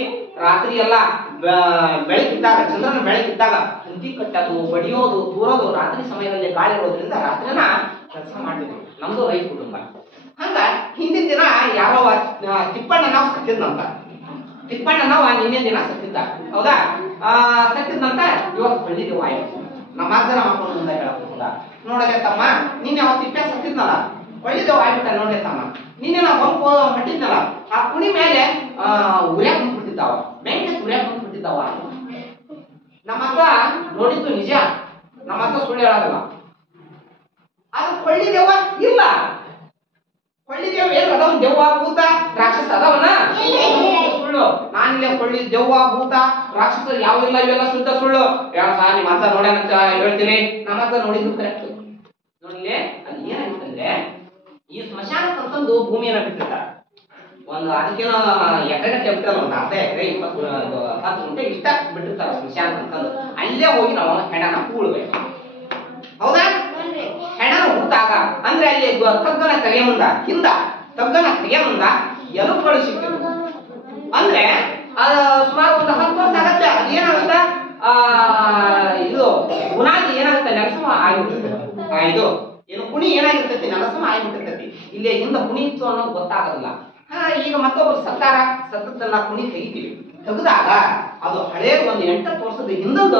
ರಾತ್ರಿ ಎಲ್ಲ ಬೆಳಕಿದ್ದಾಗ, ಚಂದ್ರನ ಬೆಳಕಿದ್ದಾಗ ಹಂದಿ ಕಟ್ಟೋದು, ಬಡಿಯೋದು, ತೂರೋದು, ರಾತ್ರಿ ಸಮಯದಲ್ಲಿ ಗಾಳಿ ಇರೋದ್ರಿಂದ ರಾತ್ರಿನ ಕೆಲಸ ಮಾಡ್ತಿದ್ರು. ನಮ್ದು ರೈತ ಕುಟುಂಬ. ಹಂಗ ಹಿಂದಿನ ದಿನ ಯಾರೋ ತಿಪ್ಪಣ್ಣ ನಾವು ಸತ್ತಿದ್ನಂತ. ತಿಪ್ಪಣ್ಣ ನಾವು ನಿನ್ನೆ ದಿನ ಸತ್ತಿದ್ದ, ಹೌದಾ? ಸತ್ತಿದ್ನಂತ. ಇವತ್ತು ಕೊಳ್ಳಿದೇವು ಆಯ್ತು. ನಮ್ಮ ಅಜ್ಜನ ಮಕ್ಕಳು ಮುಂದೆ ಹೇಳಕ್ಕೋದ, ನೋಡಲೆ ತಮ್ಮ, ನಿನ್ನೆ ಅವತ್ತು ತಿಪ್ಪೆ ಸತ್ತಿದ್ನಲ್ಲ, ಕೊಳ್ಳಿದೇವು ಆಗ್ಬಿಟ್ಟ. ನೋಡ್ಲೆ ತಮ್ಮ, ನಿನ್ನೆ ನಾವು ಬಂದು ಹೊಟ್ಟಿದ್ನಲ್ಲ, ಆ ಕುಣಿ ಮೇಲೆ ಉರಿಯಾಕ ಕುಂತ್ಬಿಟ್ಟಿದ್ದಾವ, ಬೆಂಕಿ ಉರಿಯಾಕ ಕುಂತ್ಬಿಟ್ಟಿದ್ದಾವ. ನಮ್ಮ ಅಜ್ಜ ನೋಡಿದ್ದು ನಿಜ, ನಮ್ಮ ಅಜ್ಜ ಸುಳ್ಳು ಹೇಳೋದಿಲ್ಲ. ಅದು ಕೊಳ್ಳಿದೇವ ಇಲ್ಲ. ಕೊಳ್ಳಿದೇವ ಏನು ಅದಾವ? ದೆವ್ವ, ಭೂತ, ರಾಕ್ಷಸ ಅದಾವನ? ಸುಳ್ಳು. ನಾನಿಲ್ಲ ಕೊಳ್ಳಿ ದೆವ್ವ, ಭೂತ, ರಾಕ್ಷಸ ಯಾವ ಇಲ್ಲ. ಇವೆಲ್ಲ ಶುದ್ಧ ಸುಳ್ಳು. ನಿಮ್ಮ ಅಜ್ಜ ನೋಡ್ಯಾನಂತ ಹೇಳ್ತೀರಿ. ನಮ್ಮ ಅಜ್ಜ ನೋಡಿದ್ದು ಕರೆಕ್ಟ್. ನೋಡಿಲೆ ಅದು ಏನಾಗಿತ್ತಂದ್ರೆ, ಈ ಸ್ಮಶಾನಕ್ಕಂತಂದು ಭೂಮಿಯನ್ನ ಬಿಟ್ಟಿರ್ತಾರೆ. ಒಂದು ಅದಕ್ಕೇನೋ ಎಕರೆಗಟ್ಟೆ ಬಿಟ್ಟಿರಲ್ಲ, ಒಂದು ಅರ್ಧ ಎಕರೆ, 10 ಗುಂಟೆ ಇಷ್ಟ ಬಿಟ್ಟಿರ್ತಾರೆ ಸ್ಮಶಾನಕ್ಕಂತಂದು. ಅಲ್ಲೇ ಹೋಗಿ ನಾವು ಹೆಣನ ಕೂಳ್ಬೇಕು, ಹೌದಾ? ಹೆಣನ ಹೂತಾಗ ಅಂದ್ರೆ ಅಲ್ಲಿ ತಗ್ಗನ ತೆಗೆ ಮುಂದ, ಹಿಂದ ತಗ್ಗನ ತೆಗೆ ಮುಂದ ಎಲುಬುಗಳು ಸಿಕ್ಕಿದ್ರು. ಅಂದ್ರೆ ಸುಮಾರು ಒಂದು 10 ವರ್ಷ ಆಗತ್ತೆ. ಅದೇನಾಗುತ್ತೆ? ಇದು ಬುನಾದಿ ಏನಾಗುತ್ತೆ? ನೆಲಸಮ ಆಗಿಬಿಟ್ಟಿರ್ತದೆ. ಇದು ಏನು ಕುಣಿ ಏನಾಗಿರ್ತೈತಿ? ನೆಲಸಮ ಆಗಿಬಿಟ್ಟಿರ್ತೈತಿ. ಇಲ್ಲೇ ಹಿಂದ ಕುಣಿ ಇತ್ತು ಅನ್ನೋದು ಗೊತ್ತಾಗೋದಿಲ್ಲ. ಈಗ ಮತ್ತೊಬ್ಬರು ಸತ್ತಾರ, ಸತ್ತನ್ನ ಕುಣಿ ತೆಗಿತೀವಿ. ತೆಗೆದಾಗ ಅದು ಹಳೇ ಒಂದು 8 ವರ್ಷದ ಹಿಂದೊಂದು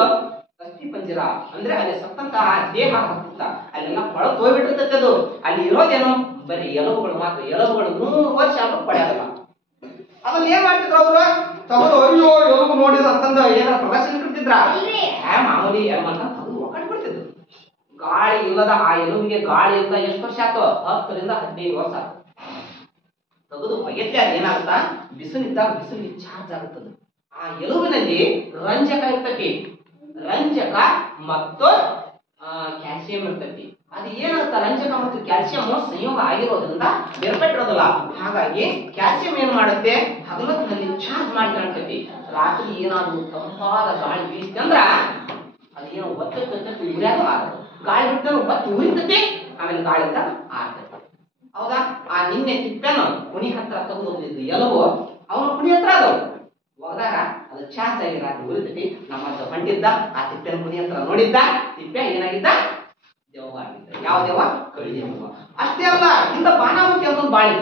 ಅಸ್ಥಿ ಪಂಜರ, ಅಂದ್ರೆ ಅಲ್ಲಿ ಸತ್ತಂತಹ ದೇಹ ಹತ್ತ ಅಲ್ಲೆಲ್ಲ ಹೊಳತು ಹೋಗ್ಬಿಟ್ಟಿರ್ತೈತೆ. ಅದು ಅಲ್ಲಿ ಇರೋದೇನು? ಬರೀ ಎಲುಬುಗಳು ಮಾತ್ರ. ಎಲುಬುಗಳು 100 ವರ್ಷ ಆದ್ರೂ ಪಡೆಯಲ್ಲ. ಅದನ್ನ ಏನ್ ಮಾಡ್ತಿದ್ರು ಅವರು? ತಗೊಂಡು ಅಯ್ಯೋ ಎಲುಬು ನೋಡಿದ್ರು ಅಂತಂದು ಏನಾರ ಪ್ರದರ್ಶನ ಇಟ್ಟಿದ್ರ? ಮಾಮೂಲಿ ಎಲುಬು ಅಂತ ತಗೊಂಡು ಒಕ್ಕಟ್ಟು ಬಿಡ್ತಿದ್ರು. ಗಾಳಿ ಇಲ್ಲದ ಆ ಎಲುಬಿಗೆ ಗಾಳಿ ಇಲ್ಲದ ಎಷ್ಟು ವರ್ಷ ಆಯ್ತು? 10 ರಿಂದ 15 ವರ್ಷ ಆಯ್ತು. ತೆಗೆದು ಬಗೆಟ್ಲೆ ಅದು ಏನಾಗುತ್ತಾ? ಬಿಸಿಲಿದ್ದಾಗ ಬಿಸಿಲಿಗೆ ಚಾರ್ಜ್ ಆಗುತ್ತದೆ. ಆ ಎಲುಬಿನಲ್ಲಿ ರಂಜಕ ಇರ್ತೈತಿ. ರಂಜಕ ಮತ್ತು ಕ್ಯಾಲ್ಸಿಯಂ ಇರ್ತೈತಿ. ಅದು ಏನಾಗುತ್ತೆ ರಂಜಕ ಮತ್ತು ಕ್ಯಾಲ್ಸಿಯಂ ಸಂಯೋಗ ಆಗಿರೋದ್ರಿಂದ ಬೇರ್ಪಟ್ಟಿರೋದಿಲ್ಲ. ಹಾಗಾಗಿ ಕ್ಯಾಲ್ಸಿಯಂ ಏನ್ ಮಾಡುತ್ತೆ ಹಗಲೊತ್ತಿನಲ್ಲಿ ಚಾರ್ಜ್ ಮಾಡ್ಕೊಂಡ್ತೈತಿ. ರಾತ್ರಿ ಏನಾದ್ರು ತಂಪಾದ ಗಾಳಿ ಬೀಸಿದೆ ಅಂದ್ರ ಅದು ಏನೋ ಒತ್ತಕ್ಕೆ ಉರಿಯಾಗ ಗಾಳಿ ಬಿಟ್ಟಂದ್ರೆ ಒತ್ತು ಉರಿತೈತಿ, ಆಮೇಲೆ ಗಾಳಿಯಿಂದ ಆರ್ತೈತಿ. ಹೌದಾ? ಆ ನಿನ್ನೆ ತಿಪ್ಪೆನ ಕುಣಿ ಹತ್ರ ತಗೊಂಡು ಎಲುಬು ಅವನು ಕುಣಿ ಹತ್ರ ಅದವು ಒಗದಾಗ ಅದು ಚಾರ್ಜ್ ಆಗಿ ರಾತ್ರಿ ಉರಿತೈತಿ. ನಮ್ಮ ಹೊಂಟಿದ್ದ ಆ ತಿಪ್ಪೆನ ಕುಣಿ ಹತ್ರ ನೋಡಿದ್ದ, ತಿಪ್ಪೆ ಏನಾಗಿದ್ದ ದೇವ ಆಗಿದ್ದ. ಯಾವ ದೇವ? ಕಳಿದೇವ. ಅಷ್ಟೇ ಅಲ್ಲ, ಇಂದ ಬಾನಾಮತಿ ಅಂತ ಒಂದು ಬಾಳಿ,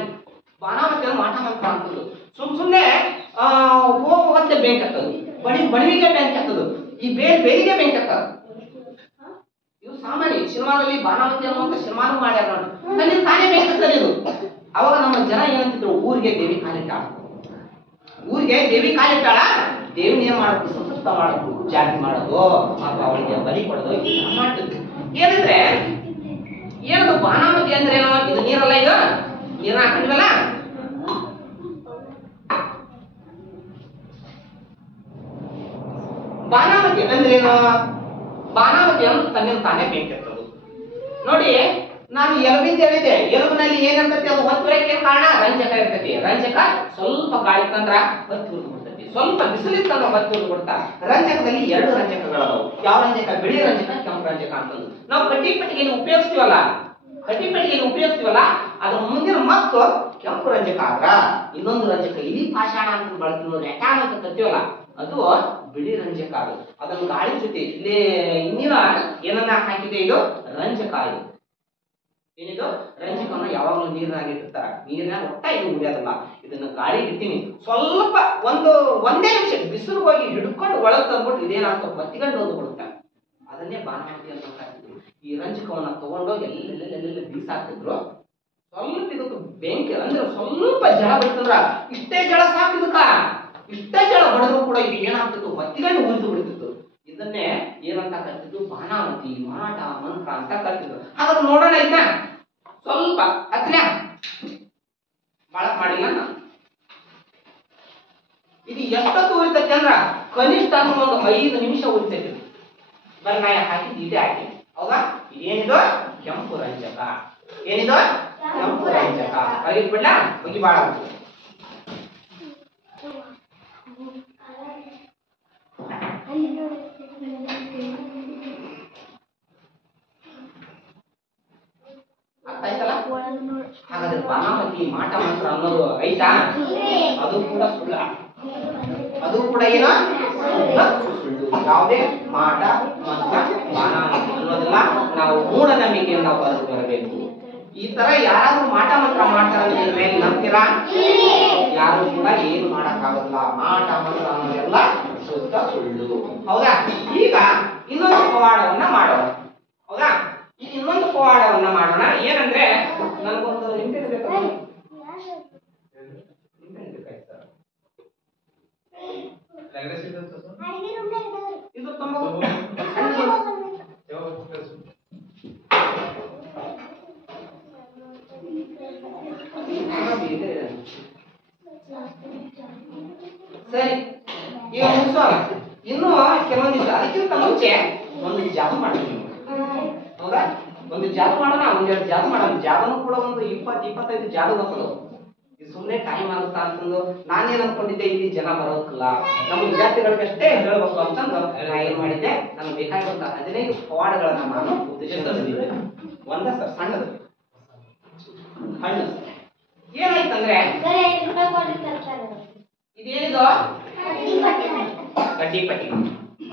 ಬಾನಾಮತಿ ಅನ್ನೋ ಮಾಟ ಮಂತ್ರ ಅಂತದ್ದು. ಸುಮ್ನೆ ಹೋಗತ್ತೆ ಬೆಂಕಿ ಹತ್ತದು, ಬಣಿವಿಗೆ ಬೆಂಕಿ ಹತ್ತದು, ಈ ಬೇರಿಗೆ ಬೆಂಕಿ ಹತ್ತದು. ಇದು ಸಾಮಾನ್ಯ. ಸಿನಿಮಾದಲ್ಲಿ ಬಾನಾಮತಿ ಅನ್ನುವಂತ ಸಿನಿಮಾನು ಮಾಡ್ಯಾರ ನೋಡಿ, ಅಲ್ಲಿ ತಾನೇ ಬೆಂಕಿ ಹತ್ತದ ಇದು. ಅವಾಗ ನಮ್ಮ ಜನ ಏನಂತಿದ್ರು, ಊರಿಗೆ ದೇವಿ ಕಾಲಿಟ್ಟಾಳ, ಊರಿಗೆ ದೇವಿ ಕಾಲಿಟ್ಟಾಳ, ದೇವಿನ ಏನ್ ಮಾಡೋದು ಸಂತೃಪ್ತ ಮಾಡೋದು, ಜಾತಿ ಮಾಡೋದು ಅಥವಾ ಅವಳಿಗೆ ಬಲಿ ಕೊಡೋದು ಮಾಡ್ತಿದ್ರು. ಏನಂದ್ರೆ ಏನದು ಬಾನಾಮತಿ ಅಂದ್ರೆ ಏನೋ, ಇದು ನೀರಲ್ಲ, ಇದು ನೀರನ್ನ ಹಾಕಿದ್ವಲ್ಲ, ಬಾನಾಮತಿ ಅಂದ್ರೆ ಏನು? ಬಾನಾಮತಿ ಅಂತ ತನ್ನ ತಾನೇ ಬೆಂಕಿ ಹತ್ತದು. ನೋಡಿ, ನಾನು ಎಲುಬಿಂದ ಹೇಳಿದೆ, ಎಲುಬಿನಲ್ಲಿ ಏನಿರ್ತೈತಿ ಅದು ಹೊತ್ತುವರೆಗೆ ಕಾರಣ ರಂಜಕ ಇರ್ತೈತಿ. ರಂಜಕ ಸ್ವಲ್ಪ ಗಾಳಿ ತಂದ್ರ ಹೊತ್ತು ಉರಿದು ಬಿಡ್ತೈತಿ, ಸ್ವಲ್ಪ ಬಿಸಿಲಿತ್ತಂದ್ರ ಹೊತ್ತು ಉರಿದು ಬಿಡ್ತಾ. ರಂಜಕದಲ್ಲಿ 2 ರಂಜಕಗಳದಾವು. ಯಾವ ರಂಜಕ? ಬಿಳಿ ರಂಜಕ, ಕೆಂಪು ರಂಜಕ ಅಂತಂದು. ನಾವು ಕಡ್ಡಿಪಟ್ಟಿಗೆಯಲ್ಲಿ ಉಪಯೋಗಿಸ್ತೀವಲ್ಲ, ಅದ್ರ ಮುಂದಿನ ಮತ್ತು ಕೆಂಪು ರಂಜಕ ಆದ್ರ ಇನ್ನೊಂದು ರಂಜಕ ಇಲಿ ಪಾಷಾಣ ಅಂತ ಬಳಸ್ತೀವಿ ನೋಡಿ, ಎಟಾನ್ ಅಂತ ತರ್ತೀವಲ್ಲ, ಅದು ಬಿಳಿ ರಂಜಕ. ಅದನ್ನು ಗಾಳಿ ಜೊತೆ ಇಲ್ಲಿ ಇನ್ನಿನ ಏನನ್ನ ಹಾಕಿದೆ, ಇದು ರಂಜಕ. ಇದು ಏನಿದು ರಂಜಕವನ್ನು ಯಾವಾಗಲೂ ನೀರಿನಾಗ ಇಟ್ಟಿರ್ತಾರ, ನೀರಿನಾಗ ಒಟ್ಟ ಇದು ಉಳಿಯೋದಲ್ಲ. ಇದನ್ನ ಗಾಳಿ ಇಟ್ಟಿನಿ, ಸ್ವಲ್ಪ ಒಂದೇ ನಿಮಿಷ ಬಿಸಿಲು ಹೋಗಿ ಹಿಡ್ಕೊಂಡು ಒಳಗೆ ತಂದ್ಬಿಟ್ಟು ಇದೇನಾಗ್ತದೆ ಬತ್ತಿಗಂಡು ಹೋಗಿ ಬಿಡುತ್ತೆ. ಅದನ್ನೇ ಬಾನಾಮತಿ ಅಂತ ಹಾಕ್ತಿದ್ರು. ಈ ರಂಜಕವನ್ನ ತಗೊಂಡೋಗಿ ಎಲ್ಲೆಲ್ಲೆಲ್ಲೆಲ್ಲ ಬೀಸಾಕ್ತಿದ್ರು. ಸ್ವಲ್ಪ ಇದಕ್ಕೆ ಬೆಂಕಿ ಅಂದ್ರೆ ಸ್ವಲ್ಪ ಜಳ ಬಿಡ್ತಂದ್ರ ಇಷ್ಟೇ ಜಳ ಸಾಕು ಇದಕ್ಕ, ಇಷ್ಟೇ ಜಳ ಬಡಿದ್ರು ಕೂಡ ಇದು ಏನಾಗ್ತಿತ್ತು ಬತ್ತಿಗಂಡು ಉರಿದು ಬಿಡ್ತಿತ್ತು. ಇದನ್ನೇ ಏನಂತ ಕರ್ತಿದ್ರು, ಬಾನಾಮತಿ, ಮಾಟ, ಮಂತ್ರ ಅಂತ ಕರ್ತಿದ್ರು. ಹಾಗಾದ್ರೆ ನೋಡೋಣ, ಇದನ್ನ ಸ್ವಲ್ಪ ಹತ್ಲ ಬಾಳಕ್ ಮಾಡಿಲ್ಲ. ಇದು ಎಷ್ಟೊತ್ತು ಉರಿತೈತಿ ಅಂದ್ರ ಕನಿಷ್ಠ ಒಂದು 5 ನಿಮಿಷ ಉರಿತೈತಿ. ಬರ್ನಾಯ ಹಾಕಿ ಇದೇ ಹಾಕಿ. ಹೌದಾ? ಇದೇನಿದು ಕೆಂಪು ರಂಜಕ. ಏನಿದು ಕೆಂಪು ರಂಜಕ. ಬಿಡ್ಲ ಹೋಗಿ ಬಾಳ ಆಯ್ತಲ್ಲ. ಹಾಗಾದ್ರೆ ಬಾನಾಮತಿ, ಮಾಟ ಮಂತ್ರ ಅನ್ನೋದು ಐತಾ? ಅದು ಕೂಡ ಸುಳ್ಳ. ಅದು ಕೂಡ ಏನೋ ಸುಳ್ಳು. ಯಾವುದೇ ಮಾಟ ಮಂತ್ರ, ಬಾನಾಮತಿ ಅನ್ನೋದೆಲ್ಲ ನಾವು ಮೂಢನಂಬಿಕೆಯಿಂದ ಹೊರಗೆ ಬರಬೇಕು. ಈ ತರ ಯಾರಾದ್ರೂ ಮಾಟ ಮಂತ್ರ ಮಾಡ್ತಾರಂತ ಮೇಲೆ ನಂಬ್ತೀರಾ? ಯಾರು ಕೂಡ ಏನು ಮಾಡಕ್ಕಾಗಲ್ಲ. ಮಾಟ ಮಂತ್ರ ಅನ್ನೋದೆಲ್ಲ ಶುದ್ಧ ಸುಳ್ಳು. ಹೌದಾ? ಈಗ ಇನ್ನೊಂದು ಪವಾಡವನ್ನ ಮಾಡೋಣ. ಹೌದಾ? ಈಗ ಇನ್ನೊಂದು ಪವಾಡವನ್ನ ಮಾಡೋಣ. ಏನಂದ್ರೆ ನನಗೊಂದು ನಿಂಬೆ ಬೇಕಾಯ್ತು, ಇದು ತುಂಬಾ ಸರಿ. ಈಗ ಮುಗಿಸೋಣ. ಇನ್ನು ಕೆಲವೊಂದಿಲ್ಲ, ಅದಕ್ಕಿಂತ ಮುಂಚೆ ಒಂದು ಜಾದು ಮಾಡ್ತೀವಿ. ಹೌದಾ? ಒಂದು ಜಾದು ಮಾಡೋಣ, ಒಂದೆರಡು ಜಾದು ಮಾಡೋಣ. ಜಾದನು ಕೂಡ ಒಂದು 20-25 ಜಾದು ಬರ್ತದೆ. ಇದು ಸುಮ್ಮನೆ ಟೈಮ್ ಆಗುತ್ತಾ ಅಂತಂದು ನಾನೇನ್ ಅನ್ಕೊಂಡಿದ್ದೆ, ಇಲ್ಲಿ ಜನ ಬರೋದಿಲ್ಲ, ನಮ್ಮ ವಿದ್ಯಾರ್ಥಿಗಳಿಗಷ್ಟೇ ಹೇಳ್ಬೇಕು ಅಂತಂದು ನಾ ಏನ್ ಮಾಡಿದ್ದೆ, ನನಗೆ ಬೇಕಾಗಿರುವಂತ 15 ಪವಾಡಗಳನ್ನ ನಾನು ಉದ್ದೇಶಿಸಿದ್ದೆ. ಒಂದ ಸರ್ ಸಣ್ಣದು ಹಣ್ಣು ಏನಾಯ್ತಂದ್ರೆ, ಇದೇನಿದು ಕಡ್ಡಿಪಟ್ಟಿ.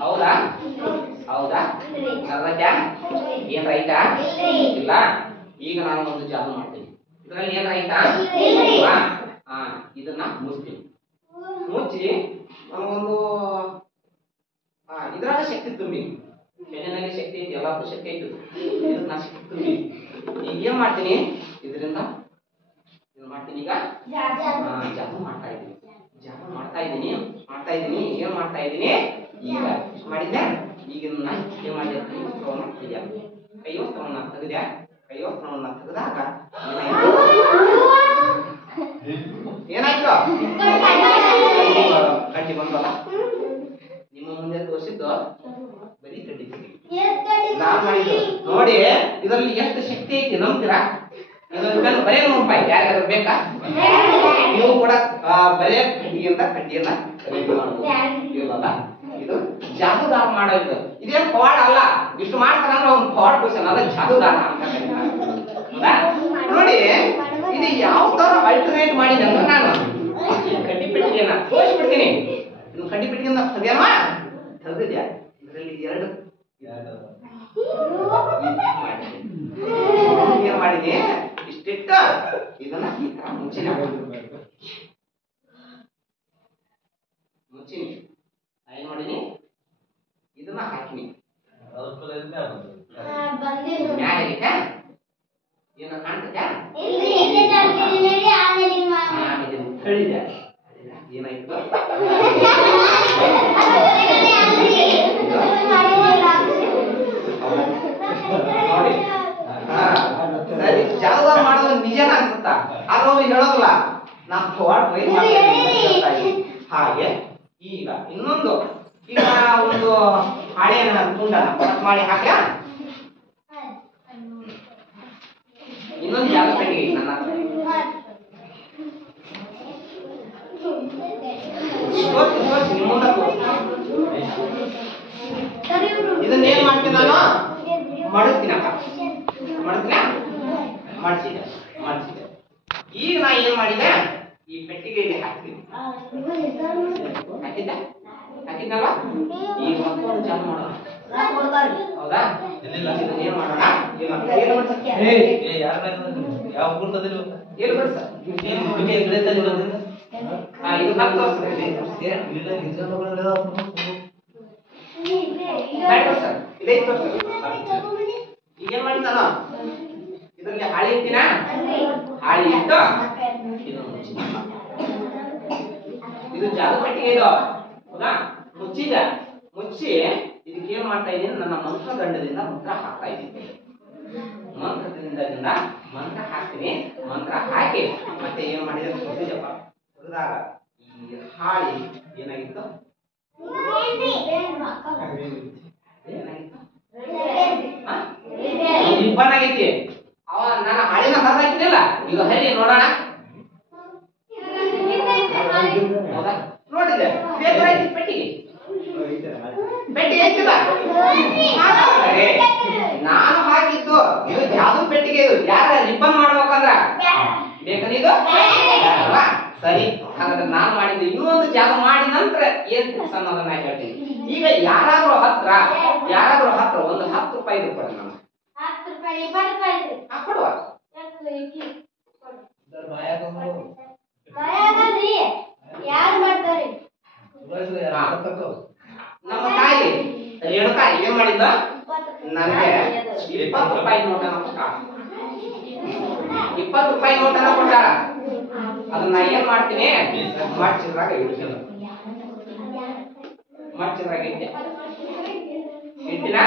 ಹೌದಾ? ಹೌದಾ? ಅರ್ಧ ಏನ್ ರೈತ ಇಲ್ಲ. ಈಗ ನಾನು ಒಂದು ಜಾದು ಮಾಡ್ತೀನಿ. ಇದರಲ್ಲಿ ಏನ್ ರೈತ? ಇದನ್ನ ಮುಚ್ತೀನಿ. ಮುಚ್ಚಿ ಒಂದು ಇದ್ರಾಗ ಶಕ್ತಿ ತುಂಬಿ, ಹೆಣ್ಣಿನಲ್ಲಿ ಶಕ್ತಿ ಐತಿ, ಎಲ್ಲಕ್ಕೂ ಶಕ್ತಿ ಐತಿ, ಇದನ್ನ ಶಕ್ತಿ ತುಂಬಿ ಈಗ ಏನ್ ಮಾಡ್ತೀನಿ, ಇದರಿಂದ ಮಾಡ್ತೀನಿ. ಈಗ ಜಾದು ಮಾಡ್ತಾ ಇದ್ದೀನಿ, ಏನ್ ಮಾಡ್ತಾ ಇದ್ದೀನಿ. ಈಗ ಮಾಡಿದ್ದೆ. ಈಗ ಏನ್ ಮಾಡಿದೆ, ಕೈವಸ್ತ್ರವನ್ನ ತೆಗೆದೆ. ಕೈವಸ್ತ್ರವನ್ನ ತೆಗೆದಾಗ ಏನಾಯ್ತು? ಕಡ್ಡಿ ಬಂದಲ್ಲ. ನಿಮ್ಮ ಮುಂದೆ ತೋರಿಸಿದ್ದು ಬರೀ ಕಡ್ಡಿ. ನಾನ್ ಮಾಡಿದ್ದು ನೋಡಿ, ಇದರಲ್ಲಿ ಎಷ್ಟು ಶಕ್ತಿ ಐತಿ ನಂಬ್ತೀರಾ? ಇದೊಂದು ಬರೇ ₹100 ಯಾರ್ಯಾರು ಬೇಕಾ? ನೀವು ಕೂಡ ಬರೇ ಕಡ್ಡಿಯಿಂದ ಕಡ್ಡಿಯನ್ನ ಖರೀದಿ ಮಾಡಬಹುದು. ಇಲ್ಲಲ್ಲ, ಇದು ಜಾದೂಗಾರ ಮಾಡೋದು. ಇದೇನು ಪವಾಡ ಅಲ್ಲ. ಇಷ್ಟು ಮಾಡ್ತಾರ ಅವ್ನು ಪವಾಡ ಕ್ವಶನ್, ಅದ ಜಾದೂಗಾರ ಅಂತ ಹೌದಾ? ನೋಡಿ, ಇದು ಯಾವ ತರ ಅಲ್ಟರ್ನೇಟ್ ಮಾಡಿದೆ ಅಂದ್ರೆ ನಾನು ಕಡ್ಡಿ ಪೆಟ್ಟಿಗೆಯನ್ನ ತೋರಿಸ್ಬಿಡ್ತೀನಿ. ಇದು ಕಡ್ಡಿ ಪೆಟ್ಟಿಗೆಯಿಂದ ತೆಗೆಯಲ್ವಾ? ತೆಗೆದ್ಯಾ? ಇದರಲ್ಲಿ ಎರಡು ಏನ್ ಮಾಡಿದೆ? ಇಷ್ಟಿಟ್ಟ ಇದನ್ನ ಮುಚ್ಚಿನ ಏನ್ ಮಾಡಿನಿ? ಇದನ್ನ ಹಾಕಿನಿ ಏನ ಕಾಣ್ತದ್ಯಾ? ಹೇಳಿದೆ ಏನಾಯ್ತು? ನೋಡಿ, ಸರಿ ಜಾದೂಗಾರ ಮಾಡೋದು ನಿಜನ ಅನ್ಸುತ್ತಾ? ಆದ್ರೆ ಅವ್ರು ಹೇಳೋದಿಲ್ಲ, ನಾ ಪವಾಡ ಹಾಗೆ. ಈಗ ಇನ್ನೊಂದು, ಈಗ ಒಂದು ಹಾಳೆಯನ್ನ ತುಂಡನ್ನ ಕಟ್ ಮಾಡಿ ಹಾಕ್ಯ ಇನ್ನೊಂದು ಜಾಗ ಪೆಟ್ಟಿಗೆ ನನ್ನ ಇದನ್ನೇನ್ ಮಾಡ್ತೀನಿ ನಾನು? ಮಡಿಸ್ತೀನಿ ಅಕ್ಕ, ಮಡಿಸಿದೆ. ಈಗ ನಾ ಏನ್ ಮಾಡಿದೆ? ಈ ಪೆಟ್ಟಿಗೆಯಲ್ಲಿ ಹಾಕ್ತೀನಿ. ಹಾಕಿದ್ನಲ್ಲ? ಈಗ ಮತ್ತೊಂದು ಚಾಲು ಮಾಡೋಣ. ಹೌದಾ? ಏನ್ ಮಾಡೋಣ? ಈಗೇನ್ ಮಾಡಿ ನಾನು ಇದರಲ್ಲಿ ಹಾಳಿ ಇಟ್ಟಿನ, ಹಾಳಿ ಇಟ್ಟು ಇದು ಜಾದು ಪೆಟ್ಟಿಗೆ ಇದು. ಹೌದಾ? ಮುಚ್ಚಿ ಇದಕ್ಕೆ ಏನ್ ಮಾಡ್ತಾ ಇದ್ದೀನಿ? ನನ್ನ ಮಂತ್ರದಂಡದಿಂದ ಮಂತ್ರ ಹಾಕ್ತಾ ಇದ್ದೀನಿ. ಮಂತ್ರ ಹಾಕ್ತೀನಿ. ಮಂತ್ರ ಹಾಕಿ ಮತ್ತೆ ಏನ್ ಮಾಡಿದ್ರೆ ತೆಗೆದಾಗ ಈ ಹಾಳಿ ಏನಾಗಿತ್ತು? ರಿಬ್ಬನ್ ಆಗೈತಿ. ಅವ ನನ್ನ ಹಾಳಿನ ಹರಿದಾಕಿದ್ದಿಲ್ಲ. ಈಗ ಹರಿ ನೋಡೋಣ. ಹೌದಾ? ನೋಡಿದೆ ಪೆಟ್ಟಿಗೆ ಹೆಚ್ಚಿಲ್ಲ. ನಾನು ಹಾಕಿದ್ದು ಇದು ಜಾದು ಪೆಟ್ಟಿಗೆ. ಇದು ಯಾರ ರಿಬ್ಬನ್ ಮಾಡ್ಬೇಕಂದ್ರ ಬೇಕನಿದು ಸರಿ. ಹಾಗಾದ್ರೆ ನಾನು ಮಾಡಿದ್ದು ಇನ್ನೊಂದು ಜಾದು ಮಾಡಿ ನಂತರ ಏನ್ ಕೆಲಸ ಅನ್ನೋದನ್ನ ಹೇಳ್ತೀನಿ. ಈಗ ಯಾರಾದ್ರೂ ಹತ್ರ ಒಂದು ₹10 ಕೊಡಿ. ನಾನು ಕೊಡುವ ನಮ್ಮ ತಾಯಿ ರೇಣುಕಾ ಏನ್ ಮಾಡಿದ್ದ? ನನಗೆ ₹20 ನೋಟನ್ನ ಕೊಟ್ಟಾಳ. ₹20 ನೋಟನ್ನ ಕೊಟ್ಟಾಳ. ಅದನ್ನ ಏನ್ ಮಾಡ್ತೀನಿ? ಮಡ್ಚಿದ್ರಾಗ ಇಡ್ತೀನಿ. ಇಟ್ಟಿನ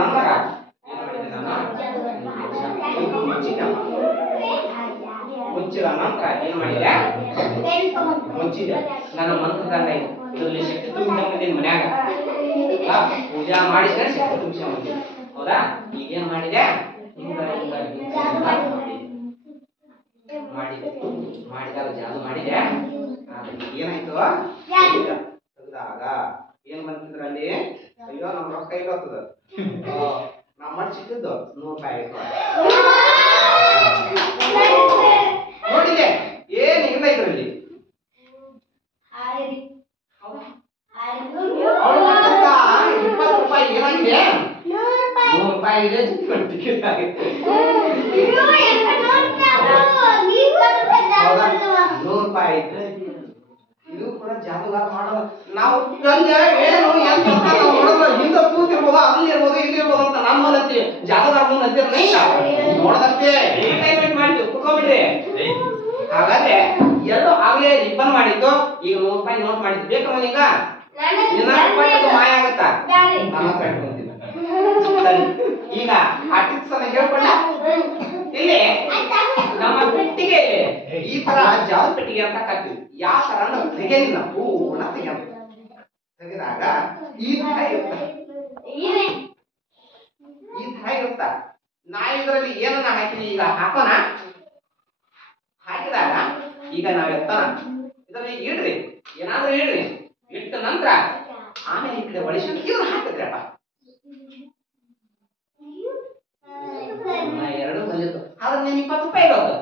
ನಂತರ ಮುಚ್ಚಿದ ನಂತರ ಏನ್ ಮಾಡಿದೆ? ಮುಚ್ಚಿದೆ. ನನ್ನ ಮಂತ್ರದಂಡ ಇದರಲ್ಲಿ ಶಕ್ತಿ ತುಂಬಿದ್ದೀನಿ ಮನ್ಯಾಗ. ಪೂಜಾ ಮಾಡಿದ್ರೆ ಶಕ್ತಿ ತುಂಬಿಸ್ಕೊಂಡ್ಬಂದಿದ್ದೆ. ಹೌದಾ? ಈಗೇನ್ ಮಾಡಿದೆ? ಮಾಡಿದಾಗ ಜಾದು ಮಾಡಿದೆ. ಏನಾಯ್ತು? ತೆಗೆದಾಗ ಏನ್ ಬಂತಿದ್ರಲ್ಲಿ? ಅಯ್ಯೋ ನಮ್ ರೊಕ್ಕ ಇಲ್ಲ ಹೋಗ್ತದ. ನಾ ಮಡ್ಚಿಟ್ಟಿದ್ದು ₹100 ನೋಡಿದೆ. ಏನಿಲ್ಲ ಇದರಲ್ಲಿ. ₹20 ಏನಾಗಿದೆ? ₹100 ಇದೆ. ಟಿಕೆಟ್ ಆಗಿದೆ. ₹100 ಇದ್ರೆ ಇದು ಕೂಡ ಜಾದೂಗಾರ ಮಾಡೋದು. ನಾವು ಏನು ಎಂತ ಹಿಂದೆ ಕೂತಿರ್ಬೋದು, ಅಲ್ಲಿ ಇರ್ಬೋದು, ಇಲ್ಲಿ ಇರ್ಬೋದು ಅಂತ ನಮ್ಮ ಮುಂದೆ ಜಾದೂಗಾರ ಮುಂದೆ ನೋಡದಷ್ಟೇ ಎಂಟರ್ಟೈನ್ಮೆಂಟ್ ಮಾಡಿದ್ವಿ. ಕುತ್ಕೊಂಡ್ಬಿಡ್ರಿ. ಹಾಗಾದ್ರೆ ಎರಡು ಆಗ್ಲೇ ರಿಬ್ಬನ್ ಮಾಡಿದ್ದು, ಈಗ ₹100 ನೋಟ್ ಮಾಡಿದ್ದು. ಬೇಕು ನನಗ ಮಾಯ ಆಗತ್ತಾ? ನನ್ನ ಹತ್ರ ಇಟ್ಕೊಂತೀನಿ. ಸರಿ, ಈಗ ಆ ಟಿಪ್ಸ್ ಅನ್ನ ಹೇಳ್ಕೊಂಡ ಇಲ್ಲಿ ನಮ್ಮ ಪೆಟ್ಟಿಗೆ ಈ ತರ ಜಾದು ಪೆಟ್ಟಿಗೆ ಅಂತ ಹಾಕ್ತೀವಿ. ಯಾವ ತರ ಅಂದ್ರೆ ತೆಗೆದಿಲ್ಲ, ಪೂರ್ಣ ತೆಗೆದಾಗ ಈ ತರ ಇರ್ತದೆ. ನಾ ಇದರಲ್ಲಿ ಏನನ್ನ ಹಾಕಿದೀವಿ ಈಗ ಹಾಕೋಣ. ಹಾಕಿದಾಗ ಈಗ ನಾವ್ ಎತ್ತೋಣ. ಇದರಲ್ಲಿ ಇಡ್ರಿ, ಏನಾದ್ರೂ ಇಡ್ರಿ. ಇಟ್ಟ ನಂತರ ಆಮೇಲೆ ಈ ಕಡೆ ಒಳಿಸ್ಕೊಂಡು ಇದನ್ನ ಹಾಕಿದ್ರಪ್ಪ. ಎರಡು ಬಂದಿತ್ತು ಆದ್ರೆ ನಿಮ್ಗೆ 20 ರೂಪಾಯಿ ಇರೋದು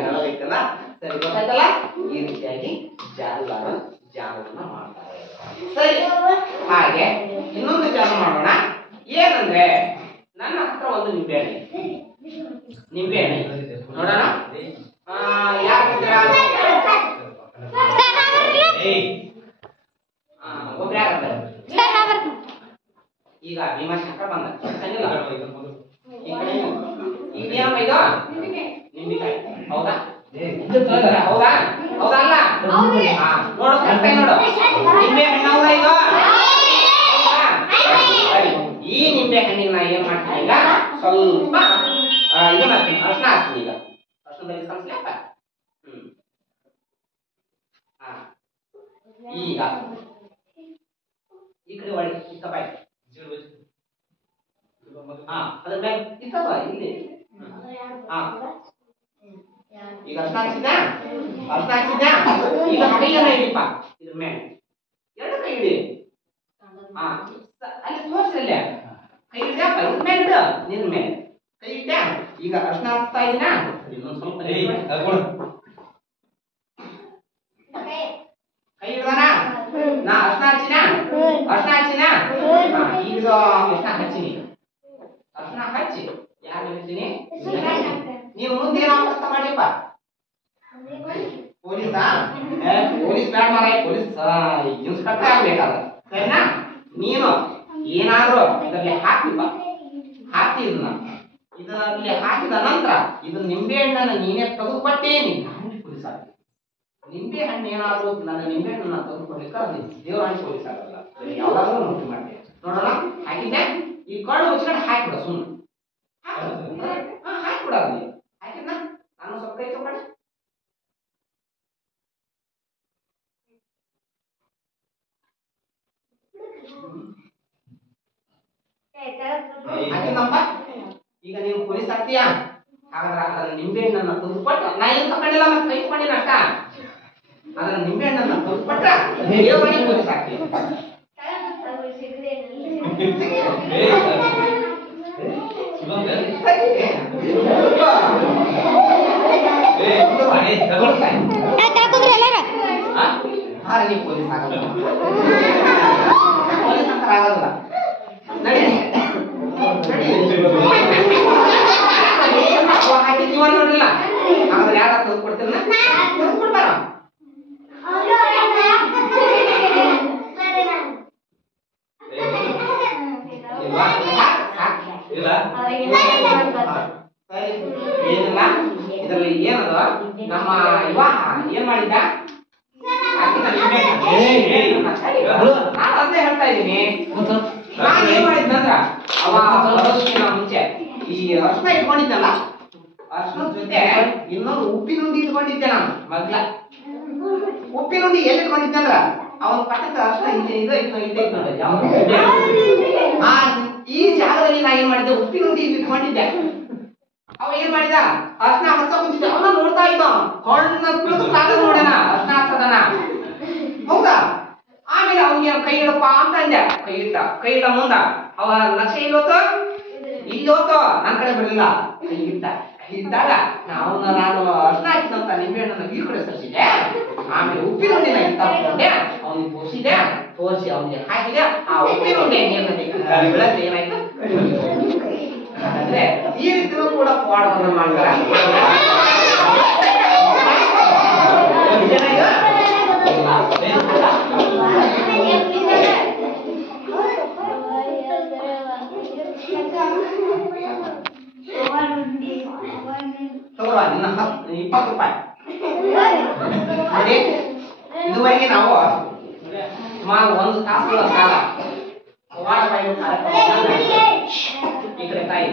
ಹೇಳಬೇಕಲ್ಲ. ಸರಿ, ಗೊತ್ತಾಯ್ತಲ್ಲ? ಈ ರೀತಿಯಾಗಿ ಜಾಗವನ್ನ ಮಾಡ್ತಾರೆ. ಸರಿ, ಹಾಗೆ ಇನ್ನೊಂದು ಜಾಗ ಮಾಡೋಣ. ಏನಂದ್ರೆ ನನ್ನ ಹತ್ರ ಒಂದು ನಿಂಬೆಹಣ್ಣು ನೋಡೋಣ. ಯಾರು ಒಬ್ರು ಯಾರು ಈಗ ಭೀಮಾಶಂಕರ ಬಂದ ಇದೇನಪ್ಪ ಇದು? ನಿಂಬೆಕಾಯಿ. ಹೌದಾ? ಹೌದಾ? ಹೌದಲ್ಲ? ನೋಡು, ಕರೆಕ್ಟಾಗಿ ನೋಡು. ನಿಂಬೆ ಹಣ್ಣು ಹೌದಾ ಇದು? ಈ ನಿಂಬೆ ಹಣ್ಣಿಗೆ ನಾ ಏನ್ ಮಾಡ್ತೀನಿ ಈಗ ಸ್ವಲ್ಪ ಇದು ಮಾಡ್ತೀನಿ, ಅರ್ಶನ ಹಾಕ್ತೀನಿ. ಈಗ ಅರ್ಶನದಲ್ಲಿ ಕಲಿಸ್ಲಪ್ಪ. ಈಗ ಈ ಕಡೆ ಒಳಗೆ ಇತ್ತಪ್ಪ, ಅದ್ರ ಮೇಲೆ ಇತ್ತಪ್ಪ ಇಲ್ಲಿ. ಈಗ ಅರ್ಶನ ಹಾಕ್ಸಿದ್ಯಾ? ಈಗ ಕೈಯನ್ನ ಇಡಿಪ್ಪ. ಇದ್ರ ಮೇಲೆ ಎರಡು ಕೈ ಇಡಿ. ಅಲ್ಲಿ ತೋರ್ಸಲ್ಲ, ಕೈ ಇಡ್ಯಪ್ಪ. ಇದ್ರ ಮೇಲೆ ಇಡು, ನಿನ್ನ ಮೇಲೆ ಕೈ ಇಟ್ಟ್ಯಾ? ಈಗ ಅರ್ಶನ ಹಾಕ್ತಾ ಇದೀನ. ಇನ್ನೊಂದ್ ಸ್ವಲ್ಪ ಕೈ ಹಿಡ್ದಾನ. ನಾ ಅರ್ಶನ ಹಚ್ಚಿನ. ಈಗ ಅರ್ಶನ ಹಚ್ಚಿ ಯಾರು ಹೇಳ್ತೀನಿ? ನೀವು ಮುಂದೆ ಏನಾಗ್ತ ಮಾಡಿಯಪ್ಪ? ಪೊಲೀಸಾ? ಪೊಲೀಸ್ ಬ್ಯಾಡ ಮಾರ, ಪೊಲೀಸ್ ಇನ್ಸ್ಪೆಕ್ಟರ್ ಆಗ್ಬೇಕಾದ. ಸರಿನಾ? ನೀನು ಏನಾದ್ರೂ ಇದರಲ್ಲಿ ಹಾಕಿ ಇದರಲ್ಲಿ ಹಾಕಿದ ನಂತರ ಇದು ನಿಂಬೆ ಹಣ್ಣನ್ನು ನೀನೇ ತೆಗೆದುಕೊಟ್ಟೇ ಪೊಲೀಸ್ ಆಗ. ನಿಂಬೆ ಹಣ್ಣು ಏನಾದ್ರು ನನ್ನ ನಿಂಬೆ ಹಣ್ಣನ್ನ ತೆಗೆದುಕೊಡ್ಲಿಕ್ಕೆ ಅದು ದೇವ್ರ ಹಣ್ಣು ಪೊಲೀಸ್ ಆಗಲ್ಲ. ಯಾವ್ದಾದ್ರು ನೋಡ್ರಿ ಮಾಡ್ತೀವಿ. ನೋಡೋಣ. ಹಾಕಿದ್ದೆ. ಈ ಕಣ್ಣು ಮುಚ್ಕೊಂಡು ಹಾಕಿಬಿಡ. ಸುಮ್ಮನೆ ಹಾಕಿಬಿಡ. ಅಲ್ಲಿ ಹಾಕಿದ್ನ ನಾನು ಸ್ವಲ್ಪ ಕೈ ತಗೊಂಡೆ. ಹಾಕಿದ್ನಪ್ಪ. ಈಗ ನೀವು ಪೊಲೀಸ್ ಆಗ್ತೀಯಾ? ಹಾಗಾದ್ರೆ ಅದನ್ನ ನಿಂಬೆ ಹಣ್ಣನ್ನ ತೆಗೆದುಕೊಟ್ಟು ನಾ ಏನು ತಗೊಂಡಿಲ್ಲ, ಮತ್ತೆ ಕೈ ತಗೊಂಡಿನ ಅಷ್ಟ. ಅದನ್ನ ನಿಂಬೆ ಹಣ್ಣನ್ನ ತೆಗೆದುಕೊಟ್ರೆ ದೇವರೇ ಪೊಲೀಸ್ ಆಗ್ತೀಯ. ನೀವು ಪೊಲೀಸ್ ಆಗಲ್ಲ, ಪೊಲೀಸ್ ಅಂತ ಆಗಲ್ಲ. ನಡಿ ನೀವ ನೋಡ್ಲಿಲ್ಲ. ಹಾಗಾದ್ರೆ ಯಾರ ತೆಗೆದುಕೊಡ್ತೀರ? ತೆಗೆದುಕೊಡ್ತಾರ. ಏನಿಲ್ಲ, ಇದರಲ್ಲಿ ಏನದ ನಮ್ಮ ಇವ ಏನ್ ಮಾಡಿದ್ದ? ನಾನು ಅದೇ ಹೇಳ್ತಾ ಇದ್ದೀನಿ. ನಾನು ಏನ್ ಮಾಡಿದ್ನಂದ್ರ ಅವ ಮುಂಚೆ ಈ ಅರ್ಶನ ಇಟ್ಕೊಂಡಿದ್ದಲ್ಲ, ಅರ್ಶನದ ಜೊತೆ ಇನ್ನೊಂದು ಉಪ್ಪಿನುಂಡಿ ಇಟ್ಕೊಂಡಿದ್ದೆ ನಾನು. ಮೊದ್ಲ ಉಪ್ಪಿನುಂಡಿ ಎಲ್ಲಿ ಇಟ್ಕೊಂಡಿದ್ದೆ ಅಂದ್ರ ಅವನ ಪಕ್ಕದ ಅರ್ಶನ ಇದೆ ಈ ಜಾಗದಲ್ಲಿ ನಾ ಏನ್ ಮಾಡಿದ್ದೆ? ಉಪ್ಪಿನುಂಡಿ ಇಟ್ಕೊಂಡಿದ್ದೆ. ಅವ ಏನ್ ಮಾಡಿದ? ಅರ್ಶನ ಹಚ್ಚ ಕುಂತಿದ್ದೆ. ಅವನ ನೋಡ್ತಾ ಇದ್ದ. ನೋಡೋಣ ಅರ್ಶನ ಹಚ್ಚದನ. ಹೌದಾ? ಆಮೇಲೆ ಅವ್ನಿಗೆ ಕೈ ಇಡಪ್ಪ ಅಂತ ಅಂದೆ. ಕೈ ಇಡ ಮುಂದ ಅವ ಲಕ್ಷ ಇಲ್ಲೋತು ನನ್ನ ಕಡೆ ಬಿಡಲಿಲ್ಲ. ಕೈ ಇದ್ದಾಗ ನಾನು ಅರ್ಶನ ಹಾಕಿದಂತ ನಿಂಬೆ ಹಣ್ಣನ್ನ ಈ ಕಡೆ ಸರಿಸಿದೆ. ಆಮೇಲೆ ಉಪ್ಪಿನುಂಡಿನ ತಗೊಂಡೆ ಅವನಿಗೆ ತೋರಿಸಿ ಅವನಿಗೆ ಹಾಕಿದೆ. ಆ ಉಪ್ಪಿನುಂಡೆ ಬೆಳಗ್ಗೆ ಏನಾಯ್ತು? ಹಾಗಾದ್ರೆ ಈ ರೀತಿಯೂ ಕೂಡ ಪವಾಡವನ್ನು ಮಾಡ್ತಾರೆ. ತಗೋರ ನಿನ್ನ 20 ರೂಪಾಯಿ. ನೋಡಿ, ಇದುವರೆಗೆ ನಾವು ಸುಮಾರು 1 ತಾಸುಗಳ ಕಾಲ ಪವಾಡ ಬಯಲು ಕಾರ್ಯಕ್ರಮವನ್ನು ಈ ಕಡೆ ತಾಯಿ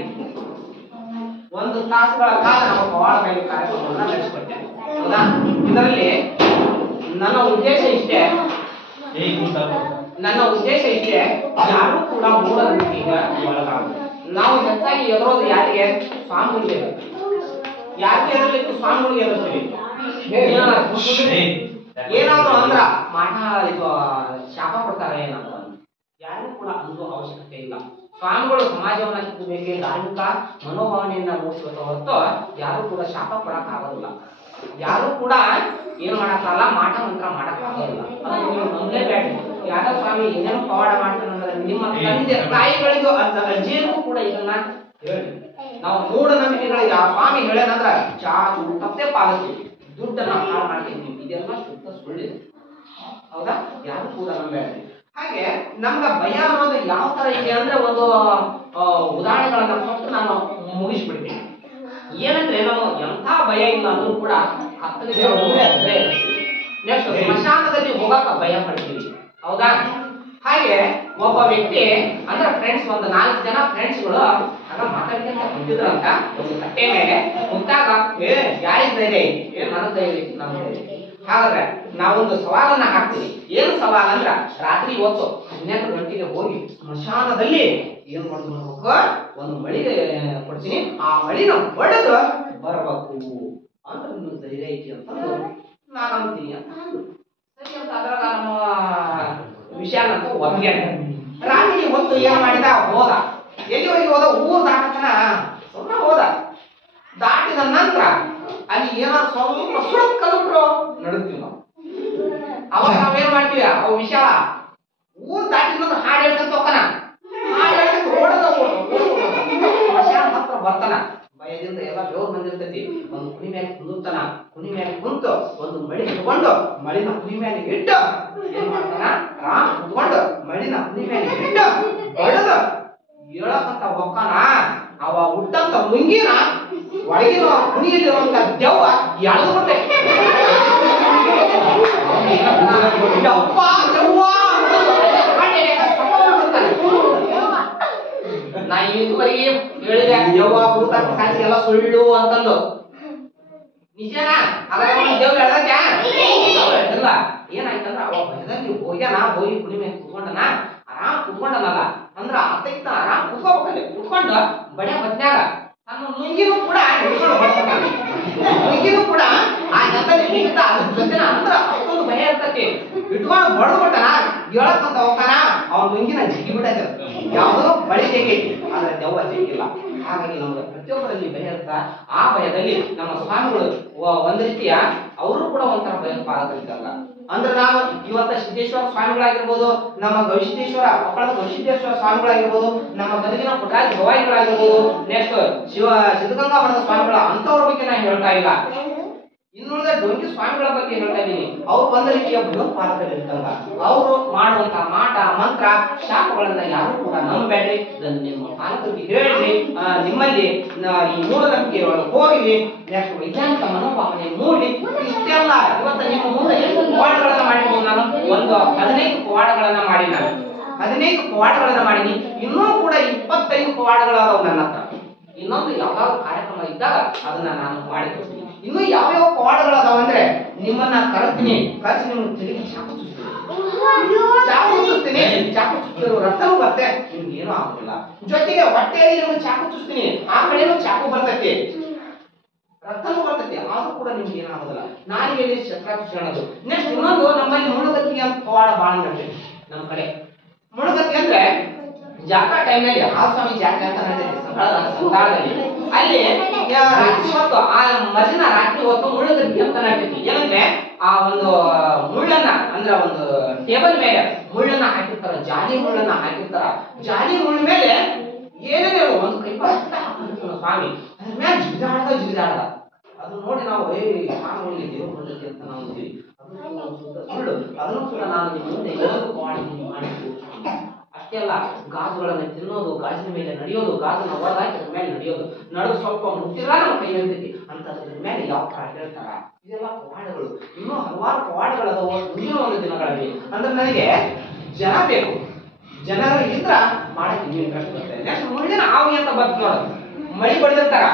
1 ತಾಸುಗಳ ಕಾಲ ನಾವು ಪವಾಡ ಬಯಲು ಕಾರ್ಯಕ್ರಮವನ್ನು ನಡೆಸಿಕೊಟ್ಟೆ. ಹೌದಾ? ಇದರಲ್ಲಿ ನನ್ನ ಉದ್ದೇಶ ಇಷ್ಟೇ. ನನ್ನ ಉದ್ದೇಶ ಇಷ್ಟೇ, ಯಾರು ಕೂಡ ಮೂಢನಂಬಿಕೆಗೆ ಒಳಗಾಗಬೇಕು. ನಾವು ಹೆಚ್ಚಾಗಿ ಎದುರೋದು ಯಾರಿಗೆ? ಸ್ವಾಮಿಗಳಿಗೆ. ಯಾರಿಗೆ ಎದುರಲಿಕ್ಕೆ? ಸ್ವಾಮಿಗಳಿಗೆ ಎದುರ್ತೀವಿ. ಏನಾದ್ರು ಅಂದ್ರ ಮಾಟ ಇದು ಶಾಪ ಕೊಡ್ತಾರೆ ಏನಂತ ಯಾರಿಗೂ ಕೂಡ ಅನ್ನೋ ಅವಶ್ಯಕತೆ ಇಲ್ಲ. ಸ್ವಾಮಿಗಳು ಸಮಾಜವನ್ನ ಕಿತ್ತಬೇಕೆ, ಧಾರ್ಮಿಕ ಮನೋಭಾವನೆಯನ್ನ ಮೂಡಿಸಬೇಕು ಹೊರತು ಯಾರು ಕೂಡ ಶಾಪ ಕೊಡಕ್ ಆಗೋದಿಲ್ಲ. ಯಾರು ಕೂಡ ಏನು ಮಾಡಕ್ಕಾಗಲ್ಲ, ಮಾಟ ಮಂತ್ರ ಮಾಡಕ್ ಆಗೋದಿಲ್ಲ. ಅದನ್ನು ನೀವು ನಂಬಲೇಬೇಡಿ. ಯಾರೋ ಸ್ವಾಮಿ ಏನೇನೋ ಪವಾಡ ಮಾಡ್ತಾನೆ ಅಂದ್ರೆ ನಿಮ್ಮ ತಂದೆ ತಾಯಿಗಳಿಗೂ ಅಜ್ಜಿಯರಿಗೂ ಕೂಡ ಇದನ್ನ ಹೇಳಿ. ನಾವು ಮೂಢನಂಬಿಕೆಗಳು ಯಾವ ಸ್ವಾಮಿ ಹೇಳ್ಯಾನಂದ್ರ ತಪ್ಪೇ ಪಾಲಿಸ್ತೀವಿ, ದುಡ್ಡನ್ನ ಹಾಳು ಮಾಡ್ತೀವಿ. ಇದೆಲ್ಲ ಶುದ್ಧ ಸುಳ್ಳಿದೆ, ಹೌದಾ? ಯಾರು ಕೂಡ ನಂಬೇಡಿ. ಹಾಗೆ ನಮ್ಗ ಭಯ ಅನ್ನೋದು ಯಾವ ತರ ಇದೆ ಅಂದ್ರೆ ಒಂದು ಉದಾಹರಣೆಗಳನ್ನ ಕೊಟ್ಟು ನಾನು ಮುಗಿಸ್ಬಿಡ್ತೀನಿ. ಏನಂದ್ರೆ ನಾವು ಎಂಥ ಭಯ ಇಲ್ಲ ಅಂದ್ರೂ ಕೂಡ ನೆಕ್ಸ್ಟ್ ಸ್ಮಶಾನದಲ್ಲಿ ಹೋಗಕ ಭಯ ಪಡ್ತೀವಿ, ಹೌದಾ? ಹಾಗೆ ಒಬ್ಬ ವ್ಯಕ್ತಿ ಅಂದ್ರೆ ಫ್ರೆಂಡ್ಸ್, ಒಂದು 4 ಜನ ಫ್ರೆಂಡ್ಸ್ಗಳು ಆಗ ಮಾತಾಡ್ಕೊಂತ ಕುಂತಿದ್ರಂತ ಒಂದು ಕಟ್ಟೆ ಮೇಲೆ. ಕುಂತಾಗ ಯಾರಿಗ ಧೈರ್ಯ ಐತಿ? ನನ್ನ ಧೈರ್ಯ ಐತಿ, ನಮ್ಮ ಧೈರ್ಯ. ಹಾಗಾದ್ರೆ ನಾವೊಂದು ಸವಾಲನ್ನ ಹಾಕ್ತೀವಿ. ಏನು ಸವಾಲ್ ಅಂದ್ರ ರಾತ್ರಿ ಹೊತ್ತು 12 ಗಂಟೆಗೆ ಹೋಗಿ ಸ್ಮಶಾನದಲ್ಲಿ ಏನ್ ಮಾಡ್ಬೇಕು? ಒಂದು ಮಳಿ ಕೊಡ್ತೀನಿ, ಆ ಮಳಿನ ಹೊಡೆದು ಬರಬೇಕು ಅಂದ್ರೆ ನಿಮ್ಗೆ ಧೈರ್ಯ ಐತಿ ಅಂತ ನಾನು ಅಂತೀನಿ ಅಂತ. ಸರಿ ಅಂತ ಅದ್ರಾಗ ನಮ್ಮ ವಿಷಯನಂತ ಒಮ್ಗೆ ರಾತ್ರಿ ಹೊತ್ತು ಏನ್ ಮಾಡಿದ? ಹೋದ. ಎಲ್ಲಿವರೆಗೆ ಹೋದ? ಊರ್ ದಾಟತನ ಸುಮ್ಮನೆ ಹೋದ. ದಾಟಿದ ನಂತರ ಅಲ್ಲಿ ಏನಾದ್ರು ಸ್ವಲ್ಪ ಸುಳಕ್ ಕಲ್ಬಿಟ್ರು ನಡುತ್ತೀವಿ ನಾವು. ಅವಾಗ ನಾವೇನ್ ಮಾಡ್ತೀವಿ? ಅವ್ ವಿಷಯ ಊರ್ ದಾಟಿದ ನಂತರ ಹಾಡು ಹೇಳ್ಕೊಂತ ಹೋಗ್ತಾನ. ಹಾಡು ಹೇಳ್ಕೊಂತ ಓಡದ ಸ್ಮಶಾನ ಹತ್ರ ಬರ್ತಾನ. ಭಯದಿಂದ ಎಲ್ಲ ಬೆವ್ರು ಬಂದಿರ್ತೈತಿ. ಒಂದು ಕುಣಿ ಮೇಲೆ ಕುಂದುತ್ತಾನ. ಕುಣಿ ಮೇಲೆ ಕುಂತು ಒಂದು ಮಳಿ ತಗೊಂಡು ಮಳಿನ ಕುಣಿ ಮೇಲೆ ಇಟ್ಟು ಏನ್ ಮಾಡ್ತಾನ? ರಾಮ್ ಕುತ್ಕೊಂಡು ಮಳಿನ ಕುಣಿ ಮೇಲೆ ಇಟ್ಟು ಬಡದ ಹೇಳಕಂತ ಹೊಕ್ಕಾನ. ಅವ ಹುಟ್ಟಂತ ಮುಂಗಿನ ಒಳಗಿನ ಕುಣಿಯಲ್ಲಿರುವಂತ ದೆವ್ವ ಎಳೆದು ಬಿಡ್ತೈತಿ. ನಾ ಇದುವರೆಗೆ ಹೇಳಿದೆ ದೆವ್ವ ಭೂತ ಸಾಕ್ಷಿ ಎಲ್ಲ ಸುಳ್ಳು ಅಂತಂದು. ನಿಜನಾ? ಅದ್ರ ದೇವ್ರು ಹೇಳ್ದಾ? ಇಲ್ಲ. ಏನಾಯ್ತಂದ್ರ ಅವ ಭಯದಲ್ಲಿ ಹೋಗ್ಯಾನ. ಹೋಗಿ ಕುಣಿ ಮೇಲೆ ಕುತ್ಕೊಂಡನ. ಆರಾಮ್ ಕುತ್ಕೊಂಡನಲ್ಲ ಅಂದ್ರ ಅತ್ತೈತ ಆರಾಮ್ ಕುತ್ಕೋಬೇಕಲ್ಲಿ. ಕುತ್ಕೊಂಡು ಬಡ್ಯ ಬದ್ನ್ಯಾಗ ತನ್ನ ಮುಂಗಿನೂ ಕೂಡ ಮುಂಗಿನೂ ಕೂಡ ಆ ನೆಲದಲ್ಲಿ ಅದ್ರ ಜೊತೆನ ಅಂದ್ರ ಅಷ್ಟೊಂದು ಭಯ ಇರ್ತೈತಿ. ಇಟ್ಕೊಂಡು ಬಡ್ದು ಬಿಟ್ಟನ. ಹೇಳಕ್ಕಂತ ಹೋಗ್ತಾನ. ಅವನ ಮುಂಗಿನ ಜಿಗಿ ಬಿಟ್ಟೈತೆ. ಯಾವುದೋ ಬಳಿ ತೆಗೈತಿ, ಆದ್ರೆ ದೆವ್ವ ಜಗ್ಗಿಲ್ಲ. ಹಾಗಾಗಿ ನಮ್ಗೆ ಪ್ರತಿಯೊಬ್ಬರಲ್ಲಿ ಭಯ ಇರ್ತ. ಆ ಭಯದಲ್ಲಿ ನಮ್ಮ ಸ್ವಾಮಿಗಳು ಒಂದ್ ರೀತಿಯ ಅವರು ಕೂಡ ಒಂಥರ ಭಯ ಪಾಲಕರಿದ್ದಾರಲ್ಲ. ಅಂದ್ರೆ ನಾನು ಇವತ್ತ ಸಿದ್ದೇಶ್ವರ ಸ್ವಾಮಿಗಳಾಗಿರ್ಬೋದು, ನಮ್ಮ ಗವಿಸಿದ್ದೇಶ್ವರ ಕೊಪ್ಪಳದ ಗವಿಸಿದ್ದೇಶ್ವರ ಸ್ವಾಮಿಗಳಾಗಿರ್ಬೋದು, ನಮ್ಮ ಗದಗಿನ ಪುಟ್ಟರಾಜ ಗವಾಯಿಗಳಾಗಿರ್ಬೋದು, ನೆಕ್ಸ್ಟ್ ಸಿದ್ಧಗಂಗಾ ಮಠದ ಸ್ವಾಮಿಗಳ ಅಂತವ್ರ ಬಗ್ಗೆ ನಾನು ಹೇಳ್ತಾ ಇಲ್ಲ. ಇನ್ನುಳಿದ ಡೊಂಕಿ ಸ್ವಾಮಿಗಳ ಬಗ್ಗೆ ಹೇಳ್ತಾ ಇದ್ದೀನಿ. ಅವ್ರು ಒಂದು ರೀತಿಯ ಭಯೋತ್ಪಾದಕರಿರ್ತಾರ. ಅವರು ಮಾಡುವಂತಹ ಮಾಟ ಮಂತ್ರ ಶಾಪಗಳನ್ನ ಯಾರು ಕೂಡ ನಂಬಬೇಡಿ. ಇದನ್ನು ನಿಮ್ಮ ಪಾಲಕರಿಗೆ ಹೇಳ್ರಿ. ನಿಮ್ಮಲ್ಲಿ ಈ ಮೂಢನಂಬಿಕೆ ಹೋಗಿ ನೆಕ್ಸ್ಟ್ ವೈಜ್ಞಾನಿಕ ಮನೋಭಾವನೆ ಮೂಡಿ ಇಷ್ಟೆಲ್ಲ ಇವತ್ತು ನಿಮ್ಮ ಮುಂದೆ ಎಷ್ಟು ಪವಾಡಗಳನ್ನ ಮಾಡಿರ್ಬೋದು. ನಾನು ಒಂದು 15 ಪವಾಡಗಳನ್ನ ಮಾಡಿ, ನಾನು 15 ಪವಾಡಗಳನ್ನ ಮಾಡೀನಿ. ಇನ್ನೂ ಕೂಡ 25 ಪವಾಡಗಳಾದವು ನನ್ನ ಹತ್ರ. ಇನ್ನೊಂದು ಯಾವ್ದಾದ್ರು ಕಾರ್ಯಕ್ರಮ ಇದ್ದಾಗ ಅದನ್ನ ನಾನು ಮಾಡಿ ತೋರಿಸ್ತೀನಿ. ಇನ್ನು ಯಾವ್ಯಾವ ಪವಾಡಗಳದಾವ ಅಂದ್ರೆ ನಿಮ್ಮನ್ನ ಕರೆಸ್ತೀನಿ, ಕರೆಸಿ ನಿಮ್ಗೆ ತಿರುಗಿ ಚಾಕು ಚುಚ್ತೀನಿ. ಚಾಕು ಚುಚ್ಚಿದ್ರು ರಕ್ತನೂ ಬರುತ್ತೆ, ನಿಮ್ಗೆ ಏನೂ ಆಗೋದಿಲ್ಲ. ಜೊತೆಗೆ ಹೊಟ್ಟೆಯಲ್ಲಿ ನಿಮ್ಗೆ ಚಾಕು ಚುಚ್ತೀನಿ, ಆ ಕಡೆನೂ ಚಾಕು ಬರ್ತೈತಿ, ರಕ್ತನೂ ಬರ್ತೈತಿ, ಆದ್ರೂ ಕೂಡ ನಿಮ್ಗೆ ಏನಾಗೋದಿಲ್ಲ. ನಾಲಿಗೆಯಲ್ಲಿ ಶಸ್ತ್ರ ಚುಚ್ಚೋಣದು. ನೆಕ್ಸ್ಟ್ ಇನ್ನೊಂದು ನಮ್ಮಲ್ಲಿ ಮುಳುಗತ್ತಿಗೆ ಅಂತ ಪವಾಡ ಬಾಳ ನಡ್ತೈತಿ ನಮ್ಮ ಕಡೆ. ಮುಳುಗತ್ತಿ ಅಂದ್ರೆ ಜಾತ್ರಾ ಟೈಮ್ನಲ್ಲಿ ಹಾಸ್ವಾಮಿ ಜಾತ್ರೆ ಅಂತ ನಡೆದೈತಿ ಸಂಘಾಳದಲ್ಲಿ. ಅಲ್ಲಿ ರಾತ್ರಿ ಹೊತ್ತು ಆ ಮರಿನ ರಾತ್ರಿ ಹೊತ್ತು ಮುಳ್ಳುಗತ್ತಿ ಅಂತ ನಡ್ತೈತಿ. ಏನಂದ್ರೆ ಆ ಒಂದು ಮುಳ್ಳನ್ನ ಅಂದ್ರೆ ಒಂದು ಟೇಬಲ್ ಮೇಲೆ ಮುಳ್ಳನ್ನ ಹಾಕಿರ್ತಾರ, ಜಾಲಿ ಮುಳ್ಳನ್ನ ಹಾಕಿರ್ತಾರ. ಜಾಲಿ ಮುಳ್ಳ ಮೇಲೆ ಏನೇನೇ ಒಂದು ಕೈ ಸ್ವಾಮಿ ಅದ್ರ ಮೇಲೆ ಜಿಗಿದಾಡ್ದ. ಅದು ನೋಡಿ ನಾವು ಸ್ವಾಮಿ ದೇವ್ರ ಮುಳ್ಳಕ್ಕೆ ಅಂತ ನಾವು ಅಂತೀವಿ. ಸುಳ್ಳು. ಅದನ್ನು ಕೂಡ ನಾನು ನಿಮ್ಮ ಮುಂದೆ ಮಾಡಿ ಅಷ್ಟೆಲ್ಲ ಗಾಜುಗಳನ್ನ ತಿನ್ನೋದು, ಗಾಜಿನ ಮೇಲೆ ನಡೆಯೋದು, ಗಾಜನ್ನ ಹೊರದಾಕಿ ಅದ್ರ ಮೇಲೆ ನಡೆಯೋದು, ನಡೆದು ಸ್ವಲ್ಪ ಮುಟ್ಟಿಲ್ಲ ನಮ್ಮ ಕೈ ಹೇಳ್ತೈತಿ ಅಂತದ್ರ ಮೇಲೆ ಯಾವ ತರ ಹೇಳ್ತಾರ. ಇದೆಲ್ಲ ಪವಾಡಗಳು. ಇನ್ನೂ ಹಲವಾರು ಪವಾಡಗಳದಾವ ಮುಂದಿನ ಒಂದು ದಿನಗಳಲ್ಲಿ. ಅಂದ್ರೆ ನನಗೆ ಜನ ಬೇಕು. ಜನಗಳಿಂದ ಮಾಡಕ್ಕೆ ನೀವು ಇಂಟ್ರೆಸ್ಟ್ ಬರ್ತದೆ. ನೆಕ್ಸ್ಟ್ ಮುಂದಿನ ಆವಿ ಅಂತ ಬರ್ತ ನೋಡು. ಮಳಿ ಬಡಿದಿರ್ತಾರ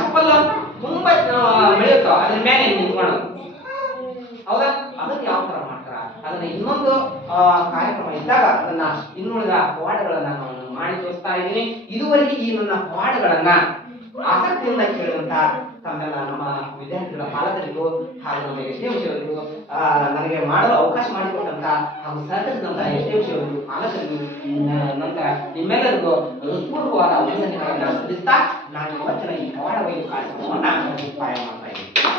ಚಪ್ಪಲ್ ತುಂಬಾ ಮಳಿ ಇರ್ತಾವ, ಅದ್ರ ಮೇಲೆ ನಿಂತ್ಕೊಳ್ಳೋದು. ಹೌದಾ? ಅದಕ್ಕೆ ಯಾವ ತರ ಮಾಡ್ತಾರ ಅದನ್ನ ಇನ್ನೊಂದು ಕಾರ್ಯಕ್ರಮ ಇದ್ದಾಗ ಅದನ್ನ ಇನ್ನುಳಿದ ಪವಾಡಗಳನ್ನ ನಾನು ಮಾಡಿ ತೋರಿಸ್ತಾ ಇದ್ದೀನಿ. ಇದುವರೆಗೆ ಈ ನನ್ನ ಪವಾಡಗಳನ್ನ ಆಸಕ್ತಿಯಿಂದ ಕೇಳಿದಂತ ತಮ್ಮೆಲ್ಲ ನಮ್ಮ ವಿದ್ಯಾರ್ಥಿಗಳ ಪಾಲಕರಿಗೂ ಹಾಗೂ ನಮ್ಮ ಎಸ್ಡಿಎಂಸಿಯವರಿಗೂ ನನಗೆ ಮಾಡಲು ಅವಕಾಶ ಮಾಡಿಕೊಟ್ಟಂತ ಹಾಗೂ ಸಹಕರಿಸಿದಂತ ಎಸ್ಡಿಎಂಸಿಯವರಿಗೂ ಪಾಲಕರಿಗೂ ನಂತರ ನಿಮ್ಮೆಲ್ಲರಿಗೂ ಹೃತ್ಪೂರ್ವಕವಾದ ಅಭಿನಂದನೆಗಳನ್ನ ಸಲ್ಲಿಸ್ತಾ ನಾನು ಇವತ್ತಿನ ಈ ಪವಾಡ ವೈದ್ಯ ಕಾರ್ಯಕ್ರಮವನ್ನ ಮುಕ್ತಾಯ ಮಾಡ್ತಾ ಇದ್ದೀನಿ.